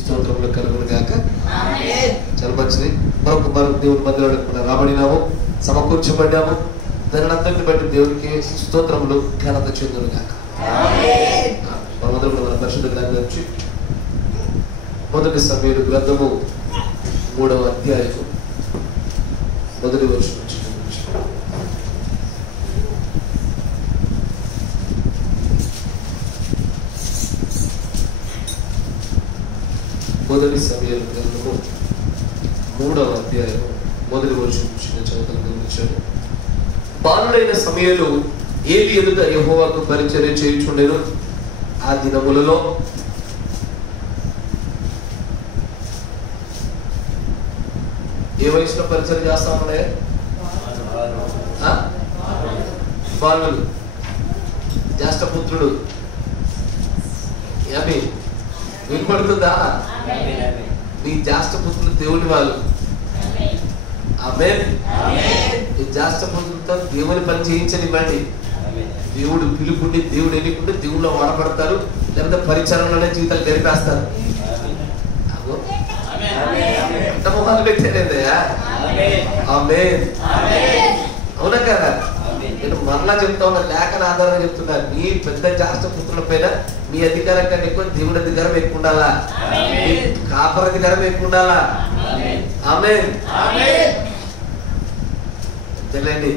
స్తోత్రములు కలుగును గాక. చాలా మంచిది. మరొక దేవుని మందిరంలో రాబడినాము, సమకూర్చబడ్డాము. దాని అంతటిని బట్టి దేవునికి స్తోత్రములు ఘనత చెందును గాక. మనమందరం మన పరిశుద్ధ గ్రంథం నుంచి మొదటి సమూయేలు గ్రంథము 3వ అధ్యాయము మొదటి వచనం నుంచి మొదటి సమూయేలు గ్రంథము 3వ అధ్యాయము మొదటి వచనం నుంచి నేను చదువుతాను, గమనించాను. బాలుడైన సమూయేలు ఏలీ ఎదుట యెహోవాకు పరిచర్య చేయుచుండెను. ఆ దినములలో ఏ వయసులో పరిచయం చేస్తా ఉండే? బాలుడు, జ్యేష్ఠపుత్రుడు. ఏమి వినపడుతుందా? నీ జ్యేష్ఠపుత్రులు దేవుని వాళ్ళు. ఆమేన్. ఈ జ్యేష్ఠపుత్రులతో దేవుని పని చేయించనివ్వండి. దేవుడు పిలుపుండి, దేవుడు ఎన్నుకుంటే దేవుళ్ళు వాడబడతారు, లేకపోతే పరిచరంలోనే జీవితాలు గడిపేస్తారు. మొహాలు పెట్టారేదయ్యా. అవునా కదా? నేను మరలా చెప్తా ఉన్నా, లేఖన ఆధారంగా చెప్తున్నా. మీ పెద్ద జ్యేష్ఠపుత్రుల పైన మీ అధికారం కంటే ఎక్కువ దేవుడి అధికారం ఎక్కువ ఉండాలా, కాపర అధికారం ఎక్కువ ఉండాలా. ఆమేన్. తెలియండి.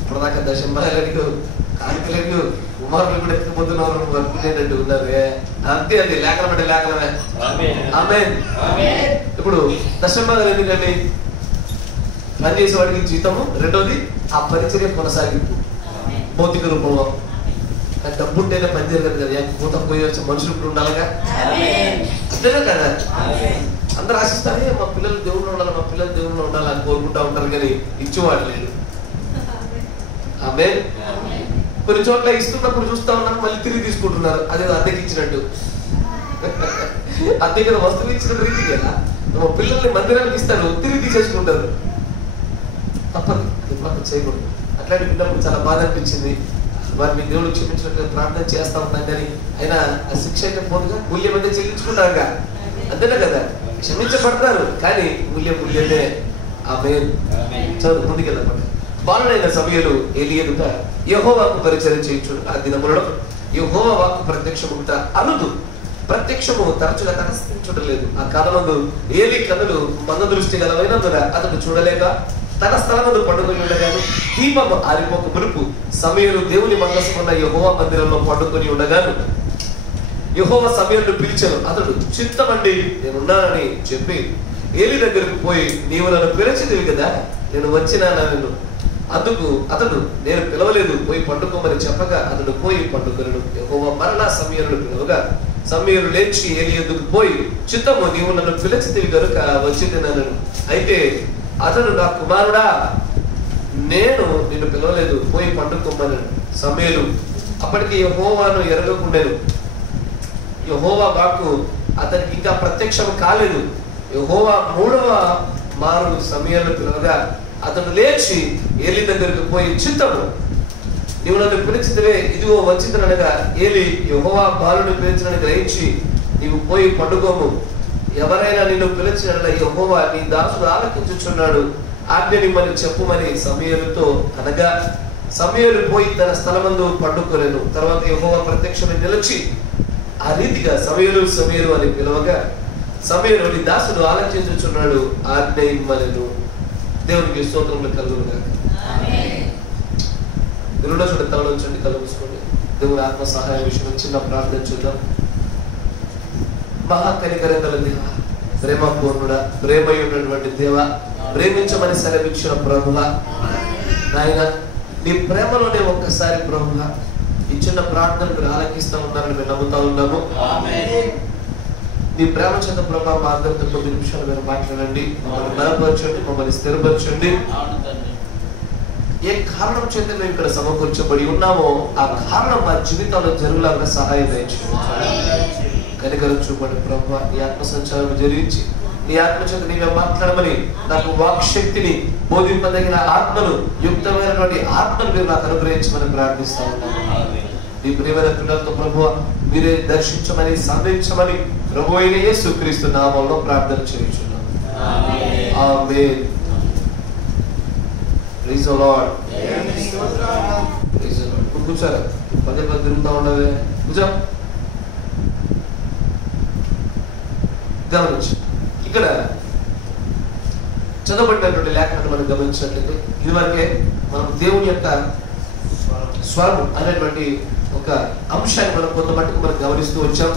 ఇప్పటిదాకా దశంబాలకు కాలికలకు కుమారులు కూడా ఎత్తుకుపోతున్నారు, వర్కునేటట్టు ఉన్నారు. అంతే అండి, లేఖనం అంటే లేఖనమే. ఆమేన్. ఇప్పుడు దశంబాలు ఎందుకండి? పని చేసేవాడికి జీతము, రెండోది ఆ పరిచర్య కొనసాగింపు భౌతిక రూపంలో. డబ్బు ఉంటేనే పని జరగదు కదా, కూతం పోయవచ్చు, మనుషులు ఇప్పుడు ఉండాలిగా. అంతేనా కదా? అందరు ఆశిస్తారే మా పిల్లలు దేవుళ్ళు ఉండాలి, మా పిల్లలు దేవుళ్ళు ఉండాలి అని కోరుకుంటా ఉంటారు, కానీ ఇచ్చేవాడు లేదు. ఆమేన్. కొన్ని చోట్ల ఇస్తున్నప్పుడు చూస్తా ఉన్నారు, మళ్ళీ తిరిగి తీసుకుంటున్నారు. అదే అద్దెకి ఇచ్చినట్టు. అద్దెకి వస్తువు ఇచ్చిన రీతి కదా, మా పిల్లల్ని మందిరానికి ఇస్తారు, తిరిగి తీసేసుకుంటారు. తప్పదు, అది చేయకూడదు. అట్లాంటి పిల్లలకు చాలా బాధ అనిపించింది. వారిని దేవుడు క్షమించినట్టు ప్రార్థన చేస్తా ఉన్నాం, కానీ అయినా ఆ శిక్ష అయితే పోదుగా, మూల్యం అయితే చెల్లించుకుంటారుగా. అంతేనా కదా? క్షమించబడతారు, కానీ మూల్యమే. ఆమేన్. చదువు ముందుకెళ్ళమాట. బాలుడైన సమూయేలు ఏలీ ఎదుట యెహోవాకు పరిచర్య చేయుచుండు. ఆ దినములలో యెహోవా వాక్కు ప్రత్యక్షముట అరుదు, ప్రత్యక్షము తరచుగా తటస్థించుటలేదు. ఆ కాలమందు ఏలీ కన్నులు మంద దృష్టి గలవైనందున అతడు చూడలేక తన స్థలమందు పండుకొని ఉండగాను, దీపము ఆరిపోక మునుపు సమూయేలు దేవుని మందసమున్న యెహోవా మందిరంలో పండుకొని ఉండగాను యెహోవా సమూయేలును పిలిచెను. అతడు చిత్తమండి నేనున్నానని చెప్పి ఏలీ దగ్గరకు పోయి, నీవు నన్ను పిలిచితివి కదా, నేను వచ్చినానా నిన్ను? అందుకు అతడు, నేను పిలవలేదు, పోయి పండుకోమని చెప్పగా అతడు పోయి పండుకొనెను. యెహోవా మరలా సమూయేలును పిలవగా సమూయేలు లేచి ఏలీ యొద్దకు పోయి, చిత్తము నీవు నన్ను పిలిచితివి కనుక వచ్చితినను. అయితే అతడు, నా కుమారుడా, నేను నిన్ను పిలవలేదు, పోయి పండుకోమని. సమూయేలు అప్పటికి యెహోవాను ఎరగకుండెను. యెహోవా వాక్కు అతనికి ఇంకా ప్రత్యక్షం కాలేదు. యెహోవా 3వ మారు సమూయేలును పిలవగా అతడు లేచి ఏలీ దగ్గరకు పోయి, చిత్తము నీవు నన్ను పిలిచితివే, ఇదిగో వచ్చిందనగా ఏలీ యెహోవా బాలుని పిలిచినని గ్రహించి, నీవు పోయి పండుకోము. ఎవరైనా నిన్ను పిలిచిన యెహోవా నీ దాసుడు ఆలకించుచున్నాడు, ఆజ్ఞనిమ్మని చెప్పుమని సమూయేలుతో అనగా సమూయేలు పోయి తన స్థలమందు పండుకొనెను. తర్వాత యెహోవా ప్రత్యక్షమై నిలిచి ఆ రీతిగా సమూయేలు అని పిలవగా సమూయేలు నీ దాసుడు ఆలకించుచున్నాడు, ఆజ్ఞనిమ్మనెను. దేవునికి స్తోత్రములు కలుగును గాక. దేవుడు చూడండి, తలలో ఉంచండి, కళ్ళు మూసుకోండి. దేవుని ఆత్మ సహాయ విషయం చిన్న ప్రార్థన చూద్దాం. మహాకనికరంగల దేవ, ప్రేమపూర్ణుడా, ప్రేమయున్నటువంటి దేవ, ప్రేమించమని సెలవిచ్చిన ప్రభువా, నాయన నీ ప్రేమలోనే ఒక్కసారి ప్రభువా ఈ చిన్న ప్రార్థన మీరు ఆలకిస్తూ ఉన్నారని మేము నమ్ముతా ఉన్నాము. నీ ప్రేమ చేత ప్రభావ మా అందరితో 10 నిమిషాలు మీరు మాట్లాడండి, మమ్మల్ని బలపరచండి, మమ్మల్ని స్థిరపరచండి. ఏ కారణం చేత మేము ఇక్కడ సమకూర్చబడి ఉన్నామో ఆ కారణం మా జీవితాల్లో జరుగులాగా సహాయం చేయండి. కనికరం చూపండి ప్రభువా, నీ ఆత్మ సంచారం జరిగించి నీ ఆత్మ చేత నీవే మాట్లాడమని, నాకు వాక్శక్తిని బోధింపదగిన ఆత్మను, యుక్తమైనటువంటి ఆత్మను మీరు నాకు అనుగ్రహించమని ప్రార్థిస్తా ఉన్నాను. నీ ప్రియమైన పిల్లలతో ప్రభువా మీరే దర్శించమని, సంధించమని ప్రభు అయిన యేసుక్రీస్తు నామములో ప్రార్థన చేయుచున్నాం. ఆమేన్. Praise the lord. Praise the lord. కూర్చోరా, పదే పదే తిరుగుతా ఉండవే, కూర్చో. గమనించు, ఇక్కడ చదవబడినటువంటి లేఖనాన్ని మనం గమనించినట్లయితే ఇదివరకే మనం దేవుని యొక్క స్వరం అనేటువంటి ఒక అంశాన్ని మనం కొంత మట్టుకు మనం గమనిస్తూ వచ్చాం.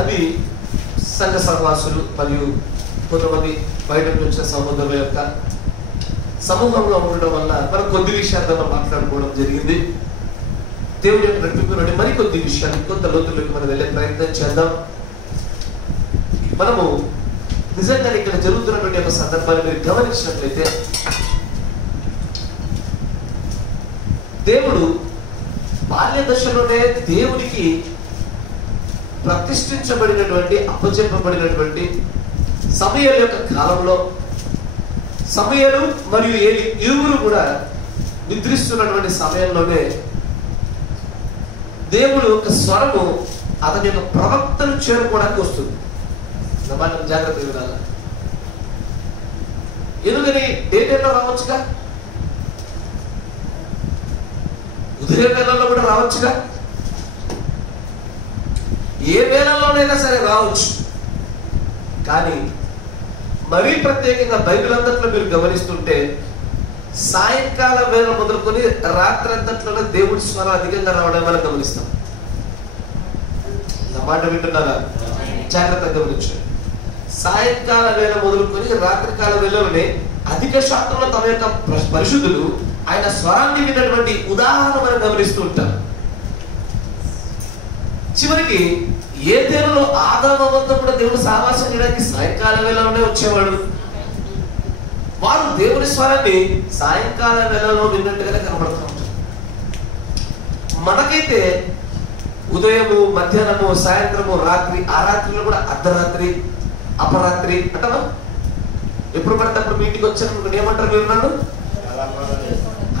అది సంఘ సహవాసులు మరియు కొంతమంది బయట నుంచి వచ్చిన సహోదరుల యొక్క సమూహంలో ఉండడం వల్ల మనం కొద్ది విషయాలను మాట్లాడుకోవడం జరిగింది. దేవుని యొక్క నడిపింపులోని మరికొద్ది విషయాలు కొంత లోతుల్లోకి మనం వెళ్ళే ప్రయత్నం చేద్దాం. మనము నిజంగా ఇక్కడ జరుగుతున్నటువంటి ఒక సందర్భాన్ని మీరు గమనించినట్లయితే దేవుడు బాల్య దశలోనే దేవునికి ప్రతిష్ఠించబడినటువంటి అప్పచెప్పబడినటువంటి సమూయేలు యొక్క కాలంలో సమూయేలు మరియు ఏలీ ఇరువురు కూడా నిద్రిస్తున్నటువంటి సమయంలోనే దేవుడు యొక్క స్వరము అతని యొక్క ప్రవక్తను చేరుకోవడానికి వస్తుంది. మాట జాగ్రత్తగా వినాలి. ఎందుకని డే టైంలో రావచ్చుగా, ఉదయ వేళల్లో కూడా రావచ్చుగా, ఏ వేళల్లోనైనా సరే రావచ్చు. కానీ మరీ ప్రత్యేకంగా బైబిల్ అంతట్లో మీరు గమనిస్తుంటే సాయంకాల వేళ మొదలుకొని రాత్రి అంతట్లోనే దేవుడి స్వరం అధికంగా రావడం మనం గమనిస్తాం. నా మాట వింటున్నారా? జాగ్రత్తగా గమనించండి. సాయంకాల వేళ మొదలుకొని రాత్రి కాల వేళలోనే అధిక శాతంలో తమ యొక్క పరిశుద్ధులు ఆయన స్వరాన్ని విన్నటువంటి ఉదాహరణ మనం గమనిస్తూ ఉంటాం. చివరికి ఏ దేవులో ఆదామంతా కూడా దేవుడు సహవాసం చేయడానికి సాయంకాల వేళలోనే వచ్చేవాడు. వారు దేవుని స్వరాన్ని సాయంకాల వేళలో విన్నట్టుగానే కనబడుతూ ఉంటారు. మనకైతే ఉదయము, మధ్యాహ్నము, సాయంత్రము, రాత్రి, ఆ రాత్రిలో కూడా అర్ధరాత్రి, అపరాత్రి అంటావా? ఎప్పుడు పడితే అప్పుడు మీ ఇంటికి వచ్చాను ఏమంటారు మీరు? నన్ను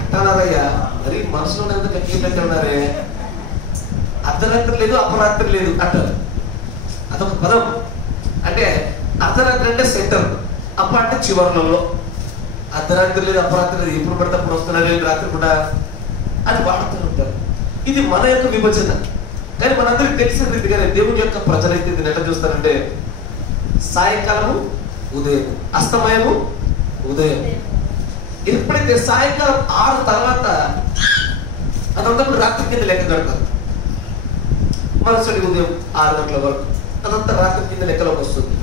అంటానారయ్యా, మరి మనసులో ఎంత గట్టిగా ఉన్నారే, అర్ధరాత్రి లేదు అపరాత్రి లేదు అంటారు. అదొక పదం. అంటే అర్ధరాత్రి అంటే సెంటర్, అప్ప అంటే చివర్లలో. అర్ధరాత్రి లేదు అపరాత్రి లేదు, ఎప్పుడు పడితే అప్పుడు వస్తున్నారు రాత్రి కూడా అని వాడుతూ ఉంటారు. ఇది మన యొక్క విభజన. కానీ మనందరికి తెలిసిన రీతిగానే దేవుని యొక్క ప్రజలైతే దీన్ని ఎట్లా చూస్తారంటే సాయంకాలము ఉదయం, అస్తమయము ఉదయం. ఎప్పుడైతే సాయంకాలం 6 తర్వాత అదంతా కూడా రాత్రి కింద లెక్క కడతారు. మరుసటి ఉదయం 6 గంటల వరకు అదంతా రాత్రి కింద లెక్కలోకి వస్తుంది.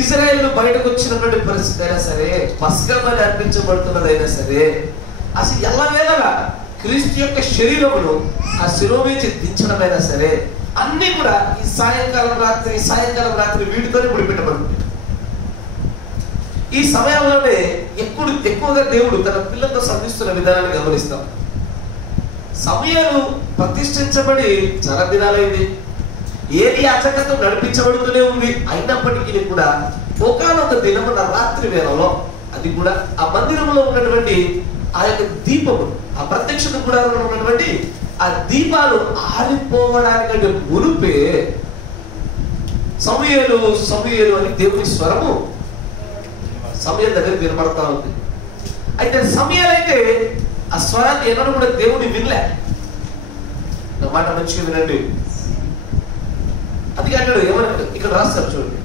ఇజ్రాయేల్ బయటకు వచ్చినటువంటి పరిస్థితి అయినా సరే, పస్కా బలి అర్పించబడుతున్నదైనా సరే, అసలు ఎల్లవేళలా క్రీస్తు యొక్క శరీరమును ఆ శిలువ మీద దించడమైనా సరే అన్ని కూడా ఈ సాయంకాలం రాత్రి వీటితోనే ముడిపెట్టబడుతుంది. ఈ సమయంలోనే ఎక్కువగా దేవుడు తన పిల్లలతో సంధిస్తున్న విధానాన్ని గమనిస్తాం. సమయాలు ప్రతిష్ఠించబడి చాలా దినాలైంది. ఏది యాచకత్వం నడిపించబడుతూనే ఉంది. అయినప్పటికీ కూడా ఒకనొక దినమున రాత్రి వేళలో, అది కూడా ఆ మందిరంలో ఉన్నటువంటి ఆ యొక్క దీపము, ఆ ప్రత్యక్షత గుడారంలో ఉన్నటువంటి ఆ దీపాలు ఆరిపోవడానికంటే మునుపే సమూయేలు అని దేవుని స్వరము సమూయేలు దగ్గర వినపడతా ఉంది. అయితే సమూయేలు అయితే ఆ స్వరాన్ని ఎవరు కూడా దేవుని వినలే. నా మాట మంచిగా వినండి. అది అంటాడు ఏమన్నాడు ఇక్కడ రాస్తారు చూడండి.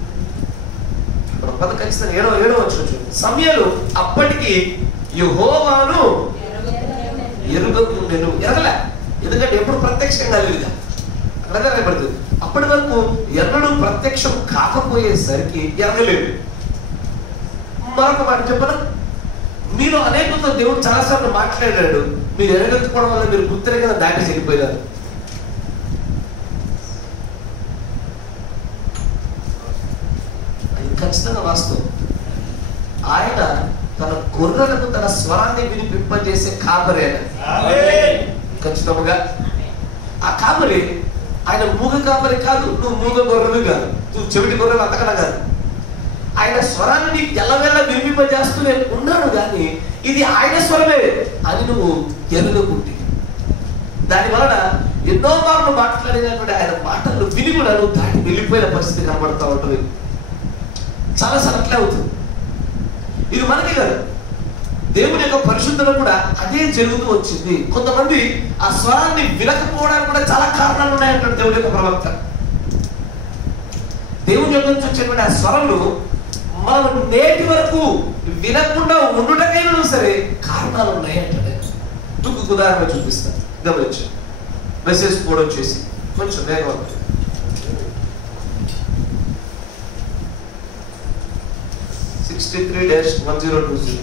మన పద ఖచ్చితంగా 7వ వచనం చూడండి. సమూయేలు అప్పటికి యెహోవాను ఎరుగకుండెను. ఎరగలే, ఎందుకంటే ఎప్పుడు ప్రత్యక్షంగా లేదు. అక్కడ రాయబడుతుంది. అప్పటి వరకు ఎన్నడూ ప్రత్యక్షం కాకపోయేసరికి ఎరగలేదు. మరొక మాట చెప్పను, మీరు అనేకంతో దేవుడు చాలాసార్లు మాట్లాడాడు. మీరు ఎరగకపోవడం వల్ల మీరు గుర్తుగా దాటి చెడిపోయారు. అది ఖచ్చితంగా వాస్తవం. ఆయన తన గొర్రెలకు తన స్వరాన్ని వినిపింపజేసే కాపరి. ఖచ్చితంగా ఆ కాపరి ఆయన మూగ కాపరి కాదు. నువ్వు మూగ గొర్రెలు కాదు, నువ్వు చెవిటి గొర్రెలు అంతకన్నా కాదు. ఆయన స్వరాన్ని నీకు ఎల్లవేళ వినిపింపజేస్తూనే ఉన్నాడు. కానీ ఇది ఆయన స్వరమే అని నువ్వు ఎరుగకుంటే దాని వలన ఎన్నో మార్లు మాట్లాడినటువంటి ఆయన మాటలు విని కూడా నువ్వు దాటి వెళ్ళిపోయిన పరిస్థితి కనబడతా ఉంటుంది. చాలాసార్లు అట్లే అవుతుంది. ఇది మనకి కాదు, దేవుని యొక్క పరిశుద్ధులు కూడా అదే జరుగుతూ వచ్చింది. కొంతమంది ఆ స్వరాన్ని వినకపోవడానికి కూడా చాలా కారణాలు ఉన్నాయంటాడు దేవుని యొక్క ప్రవక్త. దేవుని యొక్క నుంచి వచ్చేటువంటి ఆ స్వరంలో మనం నేటి వరకు వినకుండా ఉండుటకైనా సరే కారణాలు ఉన్నాయి అంటాడు. మీకు ఉదాహరణ చూపిస్తాను, గమనించు. మెసేజ్ కోడ్ వచ్చేసి కొంచెం వేగం 63-1020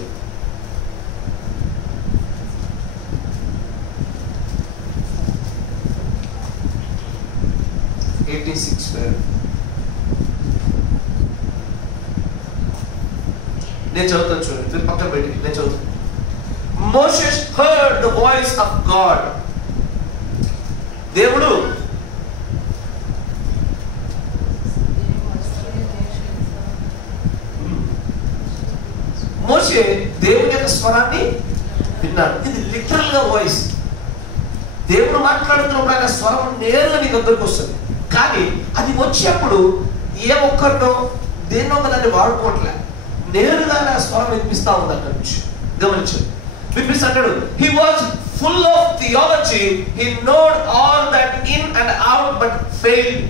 86. నేను చదువుతాను చూడండి, మీరు పక్కన పెట్టి నేను చదువుతాను. Moses heard the voice of God. దేవుడు మోషే దేవుని యొక్క స్వరాన్ని విన్నాడు. ఇది లిటరల్ గా వాయిస్. దేవుడు మాట్లాడుతున్నప్పుడు ఆయన స్వరం నేరుగా నీ దగ్గరకు వస్తుంది. కానీ అది వచ్చేప్పుడు ఏ ఒక్కరినో దేన్నో దాన్ని వాడుకోవట్లే, నేరుగా ఆ స్వరం వినిపిస్తా ఉంది అక్కడి నుంచి. గమనించండి, వినిపిస్తాడు. He was full of theology. He knowed all that in and out but failed.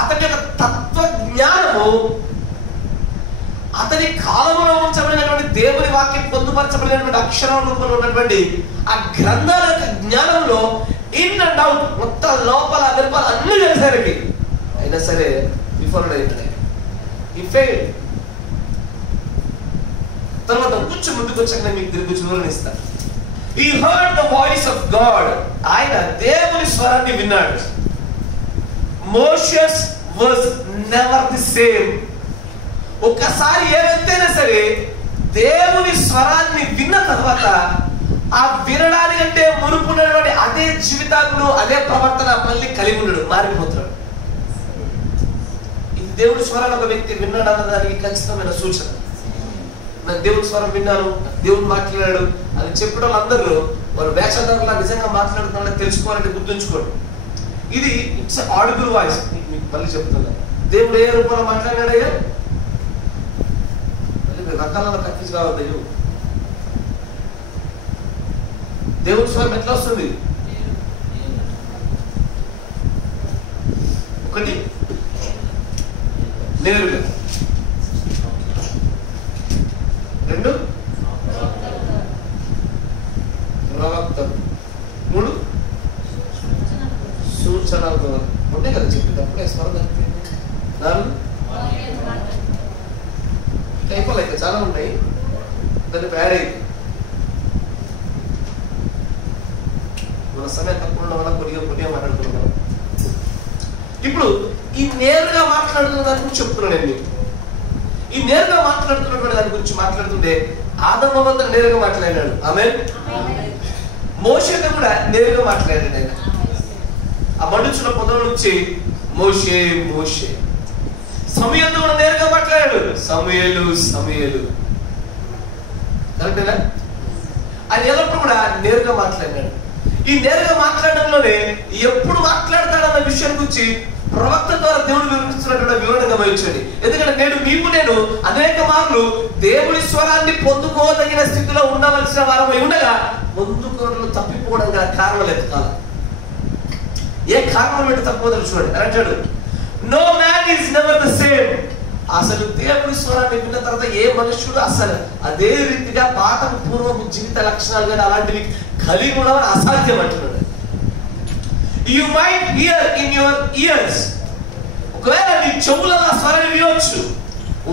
అతని యొక్క తత్వ జ్ఞానము, అతని కాలంలో ఉంచబడినటువంటి దేవుని వాక్యం పొందుపరచబడినటువంటి అక్షరం రూపంలో ఉన్నటువంటి ఆ గ్రంథాల యొక్క జ్ఞానంలో ఇన్ అండ్ అవుట్ మొత్తం లోపల వెలుపల అన్ని చేశారండి. అయినా సరే విఫలుడు అయినాడు. He failed. తర్వాత కొంచెం ముందుకు వచ్చాక నేను మీకు తిరిగి వివరణిస్తాను. He heard the voice of God. ఆయన దేవుని స్వరాన్ని విన్నాడు. Moses was never the same. ఒక్కసారి ఏ వ్యక్తి అయినా సరే దేవుని స్వరాన్ని విన్న తర్వాత ఆ వినడానికంటే మునుపున్నటువంటి అదే జీవితాలను అదే ప్రవర్తన మళ్ళీ కలిగి ఉండడు, మారిపోతాడు. ఇది దేవుడి స్వరాన్ని ఒక వ్యక్తి విన్నాడు అన్నదానికి ఖచ్చితమైన సూచన. నాకు దేవుడి స్వరం విన్నాను, దేవుడు మాట్లాడాడు అని చెప్పడం వాళ్ళందరూ వారు వేషధారులా నిజంగా మాట్లాడుతున్నారని తెలుసుకోవాలంటే గుర్తుంచుకోండి. ఇది ఇట్స్ ఆడిబుల్ వాయిస్. మీకు మళ్ళీ చెప్తున్నా, దేవుడు ఏ రూపంలో మాట్లాడాడయ్యా? మళ్ళీ రకాల కన్ఫ్యూజ్ కావద్దయ్యో. దేవుడి స్వరం ఎట్లా వస్తుంది? ఒకటి నేరుగా, రెండు ప్రవక్త, మూడు సూచనలతో ఉండే కదా చెప్పేటప్పుడే స్వరం తప్పింది. నాలుగు అయిపోలే, చాలా ఉన్నాయి, దాన్ని యాడ్ అయింది. మన సమయం తక్కువ ఉండడం వల్ల కొద్దిగా మాట్లాడుతున్నాం. ఇప్పుడు ఈ నేరుగా మాట్లాడుతున్న దాని గురించి చెప్తున్నాను నేను మీకు. ఈ నేరుగా మాట్లాడుతున్నటువంటి దాని గురించి మాట్లాడుతుంటే ఆదమ వద్ద నేరుగా మాట్లాడాడు. ఆమేన్. మోషేతో కూడా నేరుగా మాట్లాడాడు ఆయన. ఆ మండుచున్న పొదల నుంచి మోషే మోషే. సమూయేలుతో కూడా నేరుగా మాట్లాడాడు. సమూయేలు సమూయేలు. కరెక్టేనా? ఆయన ఎల్లప్పుడు కూడా నేరుగా మాట్లాడాడు. ఈ నేరుగా మాట్లాడడంలోనే ఎప్పుడు మాట్లాడతాడన్న విషయం గురించి ప్రవక్త ద్వారా దేవుడు వివరిస్తున్నటువంటి వివరణ గమనించండి. ఎందుకంటే నేను అనేక మార్లు దేవుడి స్వరాన్ని పొందుకోదగిన స్థితిలో ఉండవలసిన వారమై ఉండగా ముందుకు తప్పిపోవడం గల కారణం ఎత్తుకాల. ఏ కారణం ఏంటో తప్పిపోతాడు చూడండి. అంటాడు, no man is never the same. అసలు దేవుడి స్వరాన్ని విన్న తర్వాత ఏ మనుషుడు అసలు అదే రీతిగా పాతకు పూర్వపు జీవిత లక్షణాలు కానీ అలాంటివి కలిగి ఉండవని అసాధ్యం అంటున్నాడు. You might hear in your ears. ఒకవేళ నీ చెవులలో ఆ స్వరాన్ని వినొచ్చు,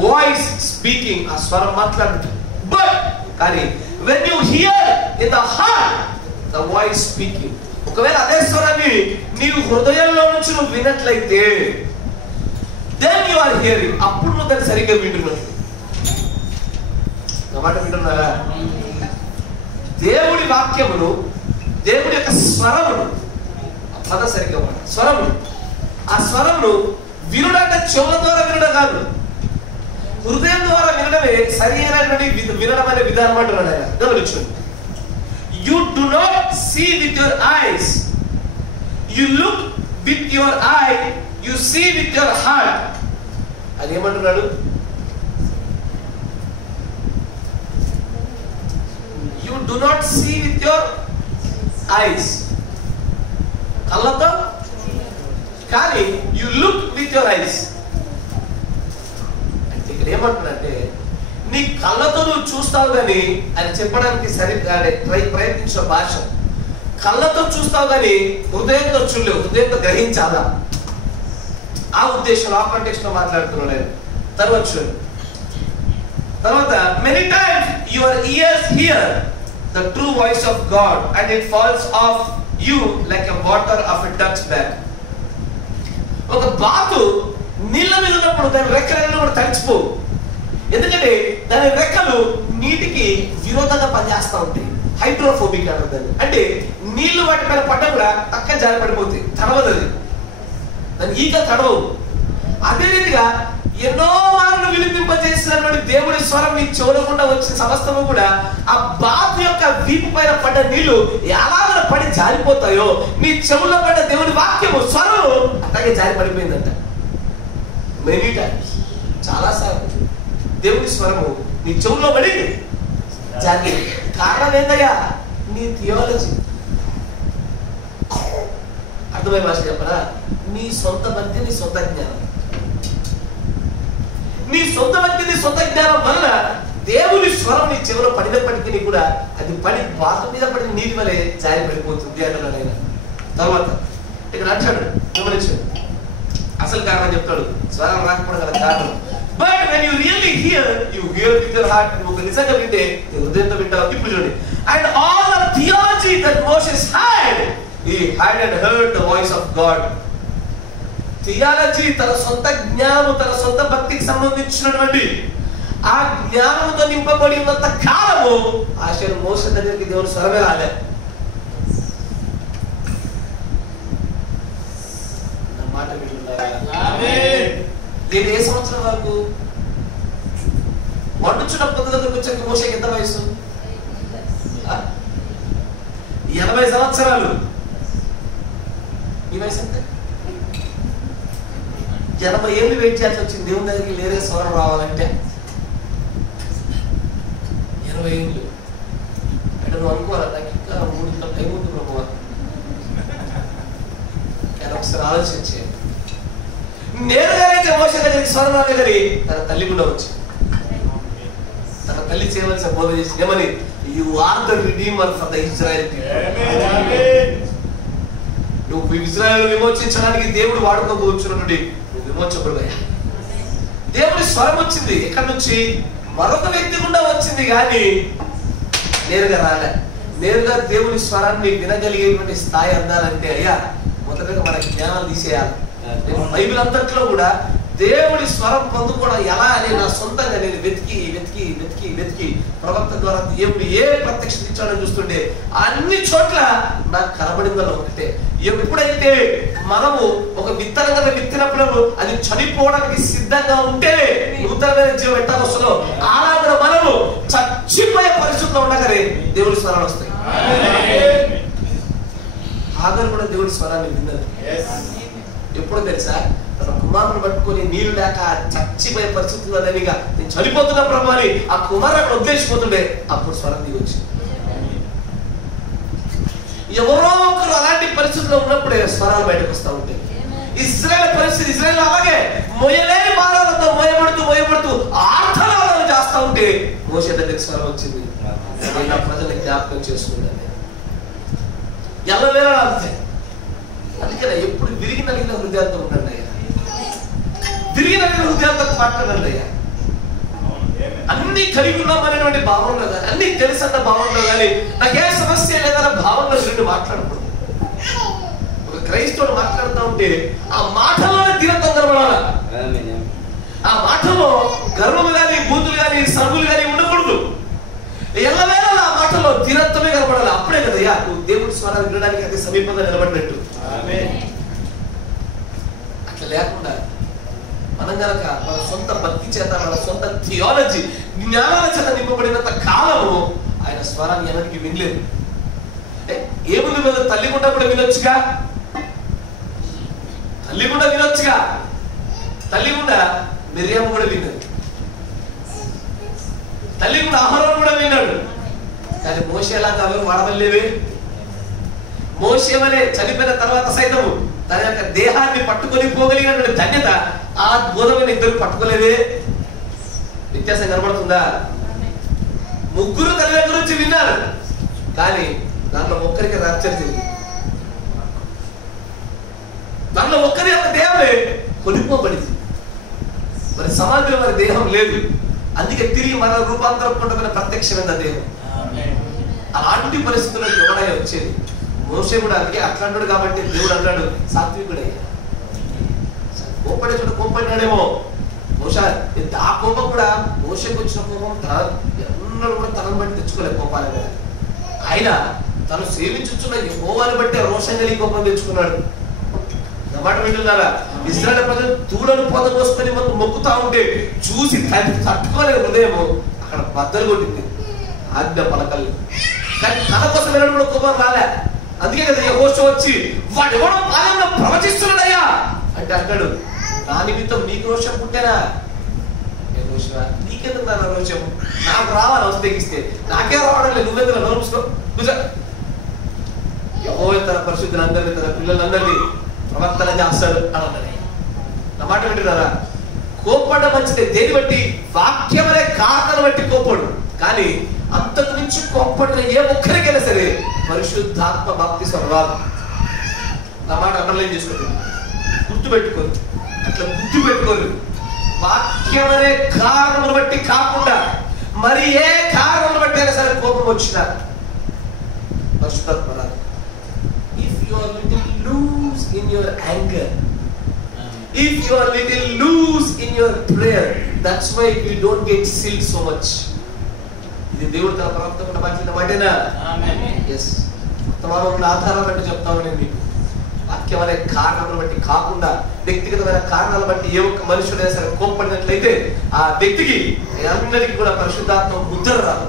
వాయిస్ స్పీకింగ్, ఆ స్వరం మాట్లాడుతుంది. బట్ కానీ when you hear in the heart the voice speaking, ఒకవేళ అదే స్వరాన్ని నీవు హృదయంలో నుంచి నువ్వు వినట్లయితే then you are hearing, అప్పుడు నువ్వు దాన్ని సరిగ్గా వింటున్నావు. నా మాట వింటున్నారా? దేవుడి వాక్యమును, దేవుడి యొక్క స్వరమును, పద సరిగ్గా స్వరమును, ఆ స్వరమును వినుడంటే చెవుల ద్వారా వినడం కాదు, హృదయం ద్వారా వినడమే సరైనటువంటి వినడం అనే విధానం అంటున్నాడు ఆయన. గమనించండి, You do not see with your eyes. You look with your eye. You see with your heart. అది ఏమంటున్నాడు? You do not see with your eyes. కళ్ళతో కానీ you look with your eyes. అంటే ఇక్కడ ఏమంటున్నాడంటే నీ కళ్ళతో నువ్వు చూస్తావు కానీ అని చెప్పడానికి సరిగ్గా ప్రయత్నించిన భాష. కళ్ళతో చూస్తావు కానీ హృదయంతో చూడలేవు, హృదయంతో గ్రహించాలా, ఆ ఉద్దేశంలో ఆ కాంటెక్స్ట్ లో మాట్లాడుతున్నాడు ఆయన. తర్వాత many times your ears hear the true voice of God and it falls off you like a water of a duck's back. ఒక బాతు నీళ్ళ మీద ఉన్నప్పుడు దాని రెక్కలను కూడా తడిచిపోవు, ఎందుకంటే దాని రెక్కలు నీటికి విరోధంగా పనిచేస్తూ ఉంటాయి. హైడ్రోఫోబిక్ అంటారు దాన్ని. అంటే నీళ్లు వాటి పైన పడ్డా కూడా తక్కువ జారి పడిపోతాయి, తడవదు అది, దాని ఈక తడవవు. అదే రీతిగా ఎన్నో మార్లు వినిపింపజేసినటువంటి దేవుడి స్వరం నీ చెవులకుండా వచ్చిన సమస్తము కూడా ఆ బాతు యొక్క వీపు పైన పడ్డ నీళ్లు ఎలా పడి జారిపోతాయో నీ చెవుల్లో పడ్డ దేవుడి వాక్యము స్వరము అట్లాగే జారి పడిపోయిందంట. మెనీ టైమ్స్, చాలా సార్లు దేవుడి స్వరము నీ చెవుల్లో పడి జారి. కారణం ఏందయ్యా? నీ థియాలజీ. అర్థమయ్యే భాష చెప్పరా? నీ సొంత భక్తి, నీ సొంత జ్ఞానం. నీ సొంత భక్తి, నీ సొంత జ్ఞానం వలన దేవుని స్వరం నీ చెవిలో పడినప్పటికీ కూడా అది పడి బాత మీద పడిన నీటి వలె జారి పడిపోతుంది అన్నాడు. తర్వాత ఇక్కడ అంటాడు, గమనించాడు, అసలు కారణం చెప్తాడు, స్వరం రాకపోవడం గల కారణం. But when you really hear, you hear with your heart. నువ్వు నిజంగా వింటే నీ హృదయంతో వింటావు. ఇప్పుడు చూడండి, and all the theology that Moses had, he had and heard the voice of God. Theology తన సొంత జ్ఞానము, తన సొంత భక్తికి సంబంధించినటువంటి ఆ జ్ఞానంతో నింపబడి ఉన్నంత కాలము ఆశలు మోసే దగ్గరికి దేవుడు స్వరమే రాలే. మాట దీని ఏ సంవత్సరం వరకు వండుచున్న పొద్దు దగ్గరకు వచ్చాక మోసేకి ఎంత వయసు? 80 సంవత్సరాలు. ఈ వయసు ఎంత? 80 ఏళ్ళు వెయిట్ చేయాల్సి వచ్చింది దేవుని దగ్గరికి లేరే స్వరం రావాలంటే. 80 ఏళ్ళు అంటే నువ్వు అనుకోవాలి నాకు ఇంకా 3 గంటల టైం ఉంటుంది ప్రభువా. నేను ఒకసారి ఆలోచించే నేరుగానే మోసే దగ్గరికి స్వరం రాలేదని తన తల్లి కూడా వచ్చింది. తన తల్లి చేయవలసిన బోధ చేసింది ఏమని? You are the redeemer for the Israel people. నువ్వు ఇజ్రాయెల్ విమోచించడానికి దేవుడు వాడుకోవచ్చున్నటువంటి విమోచకుడు. దేవుడి స్వరం వచ్చింది ఎక్కడి నుంచి? మరొక వ్యక్తి గుండా వచ్చింది కానీ నేరుగా రాలే. నేరుగా దేవుడి స్వరాన్ని వినగలిగేటువంటి స్థాయి అందాలంటే అయ్యా మొదటగా మన జ్ఞానం తీసేయాలి. బైబిల్ అంతట్లో కూడా దేవుడి స్వరం పొందుకోవడం ఎలా అని నా సొంతంగా నేను వెతికి వెతికి వెతికి వెతికి ప్రవక్త ద్వారా దేవుడు ఏ ప్రత్యక్షత ఇచ్చాడని చూస్తుంటే అన్ని చోట్ల నాకు కనబడిందని ఒకటే, ఎప్పుడైతే మనము ఒక విత్తనంగా విత్తినప్పుడు అది చనిపోవడానికి సిద్ధంగా ఉంటే నూతనమైన జీవం ఎట్టా వస్తుందో అలాగే మనము చచ్చిపోయే పరిస్థితుల్లో ఉండగానే దేవుడి స్వరాలు వస్తాయి. ఆగర్ కూడా దేవుడి స్వరాన్ని విన్నారు. ఎప్పుడో తెలుసా? తన కుమారుని పట్టుకొని నీళ్లు లేక చచ్చిపోయే పరిస్థితుల్లో నేను చనిపోతున్నా ప్రభు అని ఆ కుమారుడు ఉద్దేశిపోతుండే అప్పుడు స్వరం దిగి వచ్చింది. ఎవరో ఒకరు అలాంటి పరిస్థితుల్లో ఉన్నప్పుడే స్వరాలు బయటకు వస్తూ ఉంటాయి. ఇజ్రాయెల్ పరిస్థితి, ఇజ్రాయెల్ అలాగే మొయలేని బాధలతో మోయబడుతూ ఆర్తనాదాలు చేస్తూ ఉంటే మోషే దగ్గరికి స్వరం వచ్చింది, నా ప్రజల్ని జ్ఞాపకం చేసుకున్నాను. ఎల్లవేళ అంతే. అందుకనే ఎప్పుడు విరిగి నలిగిన హృదయాలతో ఉండండి అయ్యా, విరిగి నలిగిన హృదయాలతో మాట్లాడండి అయ్యా. అన్ని కలిగి ఉన్నామనేటువంటి భావనలో కానీ, అన్ని తెలుసన్న భావనలో కానీ, నాకే సమస్య లేదన్న భావనలో రెండు మాట్లాడకూడదు. ఒక క్రైస్తవుడు మాట్లాడుతూ ఉంటే ఆ మాటలోనే ధీరత్వం కనబడాలి. ఆ మాటలో గర్వము కానీ, బూతులు కానీ, సరువులు కానీ ఉండకూడదు. ఎల్లవేళ ఆ మాటలో ధీరత్వమే కనబడాలి. అప్పుడే కదయ్యా నువ్వు దేవుడి స్వరాన్ని వినడానికి అతి సమీపంగా నిలబడినట్టు. అట్లా లేకుండా మనం గనక మన సొంత భక్తి చేత, మన సొంత థియాలజీ జ్ఞానాల చేత నింపబడినంత కాలము ఆయన స్వరాన్ని ఎవరికి వినలేదు. ఏముంది బ్రదర్, తల్లి గుండా కూడా వినొచ్చుగా, తల్లి గుండా వినొచ్చుగా. తల్లి గుండా మిరియాము కూడా విన్నది, తల్లి గుండా ఆహారం కూడా విన్నాడు. కానీ మోషే లాగా ఎవరు వాడవలేవే. మోషే వలె చనిపోయిన తర్వాత సైతము తన యొక్క దేహాన్ని పట్టుకొని పోగలిగినటువంటి ధన్యత ఆ బోధమైన ఇద్దరు పట్టుకోలేదే. వ్యత్యాసం కనబడుతుందా? ముగ్గురు తల్లి గురించి విన్నారు, కానీ దాంట్లో ఒక్కరికి రాప్చర్ జరిగింది. దాంట్లో ఒక్కరి యొక్క దేహమే కొనిపోబడింది. మరి సమాధిలో మరి దేహం లేదు, అందుకే తిరిగి మన రూపాంతరం పొందుకున్న ప్రత్యక్షమైన దేహం. అలాంటి పరిస్థితుల్లో ఎవడై వచ్చేది. మోషే కూడా అందుకే అట్లాంటాడు కాబట్టి దేవుడు అన్నాడు సాత్వికుడయ్యా. కోపడే చూడ కోపడినాడేమో బహుశా. ఆ కోపం కూడా మోషేకి వచ్చిన కోపం ఎన్నడూ కూడా తనను బట్టి తెచ్చుకోలేదు కోపాలని. ఆయన తను సేవించున్న యెహోవాని బట్టి రోషం కలిగి కోపం తెచ్చుకున్నాడు. నా మాట వింటున్నారా? ఇశ్రాయేలు ప్రజలు దూడను పొదగోసుకొని మొక్కుతా ఉంటే చూసి తట్టుకోలేదు హృదయం, అక్కడ బద్దలు కొట్టింది ఆజ్ఞ పలకల్ని. కానీ తన కోసం వెళ్ళడం కూడా కోపం రాలే. అందుకే కదా యెహోషువ వచ్చి వాడెవడో పాలెంలో ప్రవచిస్తున్నాడయ్యా అంటే అంటాడు, నా నిమిత్తం నీకు రోషం పుట్టానా? యెహోషువ నీకెందుకు నా రోషం? నాకు రావాలి అవసరం తెగిస్తే, నాకే రావడం లేదు, నువ్వెందుకు నోరుసుకో కూర్చో. యెహోవా తన పరిశుద్ధులందరినీ తన పిల్లలందరినీ ప్రవర్తన చేస్తాడు అని అన్నది. నా మాట వింటున్నారా? కోపడడం మంచిదే. దేని బట్టి? వాక్యం అనే కారణాన్ని బట్టి కోపడు. కానీ అంతకు మించి కోపడిన ఏ ఒక్కరికైనా సరే పరిశుద్ధాత్మ బాప్తిసం రాదు. నా మాట అండర్లైన్ చేసుకోండి, గుర్తుపెట్టుకోరు. అట్లా గుర్తుపెట్టుకోరు. వాక్యం అనే కారణమును బట్టి కాకుండా మరి ఏ కారణమును బట్టి అయినా సరే కోపం వచ్చినా పరిశుద్ధాత్మ రాదు. If you are little loose in your anger, if you are little loose in your prayer, that's why we don't get sealed so much. ఇది దేవుడు తన ప్రవక్తకుండా మాట్లాడిన మాటేనా? ఎస్. వర్తమానంలో ఆధారాలు బట్టి చెప్తాను నేను మీకు. వాక్యం అనే కారణాలను బట్టి కాకుండా వ్యక్తిగతమైన కారణాలను బట్టి ఏ ఒక్క మనుషుడైనా సరే కోప్పడినట్లయితే ఆ వ్యక్తికి అందరికీ కూడా పరిశుద్ధాత్మ ముద్ర రాదు.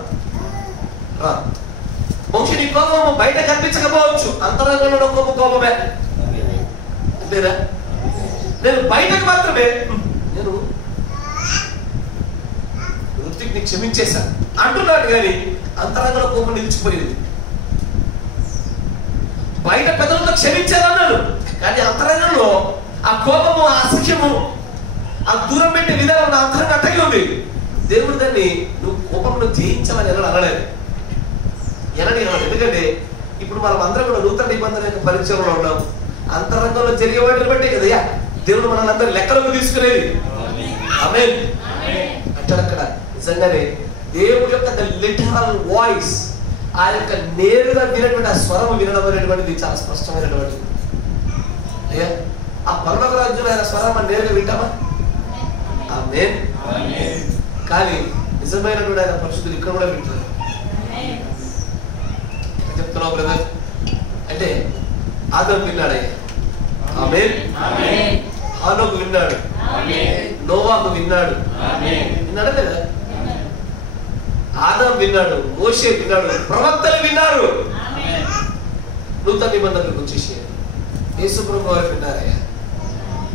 బహుశా నీ కోపము బయట కనిపించకపోవచ్చు, అంతరంగంలో కోపమే లేదా? నేను బయటకు మాత్రమే నేను వృత్తికి క్షమించేశాను అంటున్నాడు, కానీ అంతరంగంలో కోపం నిలిచిపోయింది. బయట పెద్దలతో క్షమించాలన్నాడు, కానీ అంతరంగంలో ఆ కోపము, ఆ అసఖ్యము, ఆ దూరం పెట్టే విధానం నా అంతరంగా అట్టగి ఉంది. దేవుడు దాన్ని నువ్వు కోపంను జయించమని అనలేదు. ఎందుకంటే ఇప్పుడు మనం అందరం కూడా నూతన నిబంధన యొక్క పరిచయంలో ఉన్నాం. అంతరంగంలో జరిగే వాటిని బట్టే కదయ్యా దేవుడు మనల్ని అందరూ లెక్కలోకి తీసుకునేది. ఆమేన్. అక్కడ నిజంగానే దేవుడి యొక్క లిటరల్ వాయిస్, ఆ యొక్క నేరుగా వినటువంటి ఆ స్వరం వినడం అనేటువంటిది చాలా స్పష్టమైనటువంటిది. అయ్యా ఆ పరలోక రాజ్యంలో ఆయన స్వరం మనం నేరుగా వింటామా? ఆమేన్. కానీ నిజమైనటువంటి ఆయన పరిశుద్ధులు ఇక్కడ కూడా వింటారు. చెప్తున్నావు బ్రదర్ అంటే ఆదాము విన్నాడయ్యా. ఆమేన్. హానోకు విన్నాడు, నోవాహు విన్నాడు, విన్నాడా లేదా? ఆదాము విన్నాడు, మోషే విన్నాడు, ప్రవక్తలు విన్నారు. నూతన నిబంధనలకు వచ్చేసి యేసు ప్రభువు వారు విన్నారయ్యా.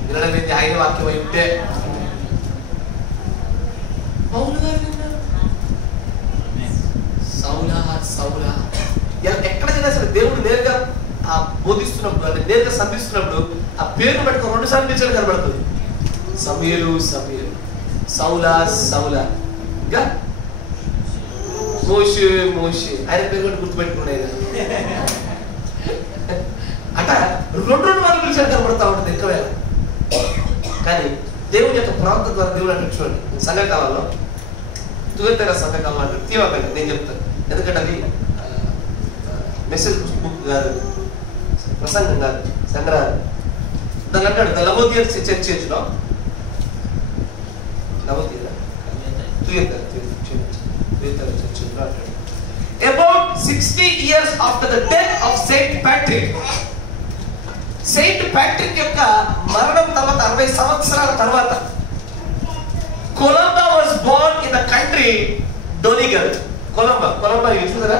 వినడం ఏంటి? ఆయన వాక్యం అయి ఉంటే పౌలు గారు విన్నారు. సౌలా సౌలా ఎక్కడైనా సరే దేవుడు నేరుగా ఆ బోధిస్తున్నప్పుడు అంటే నేరుగా సంధిస్తున్నప్పుడు ఆ పేరు పెట్టుకో 2 సార్లు పిలిచాడు కనబడుతుంది. సమూయేలు సమూయేలు, సౌలా సౌలా, ఇంకా మోషే మోషే. ఆయన పేరు కూడా గుర్తుపెట్టుకునేది అట 2 మార్లు పిలిచాడు కనబడతా ఉంటుంది ఎక్కువేళ. కానీ దేవుని యొక్క ప్రవక్త ద్వారా దేవుడు అంటే చూడండి, సంఘకాలంలో తుగతెర సంఘకాలం అంటే తీవ్రంగా నేను చెప్తాను. ఎందుకంటే అది మెసేజ్ బుక్ కాదు, ప్రసంగం కాదు, సంగ్రహం. దాన్ని అంటాడు ద లవోదియన్ చర్చిలో About 60 years after the death of Saint Patrick, Saint Patrick యొక్క మరణం తర్వాత 60 సంవత్సరాల తర్వాత Columba was born in the country Donegal. Columba ఇది చూసారా?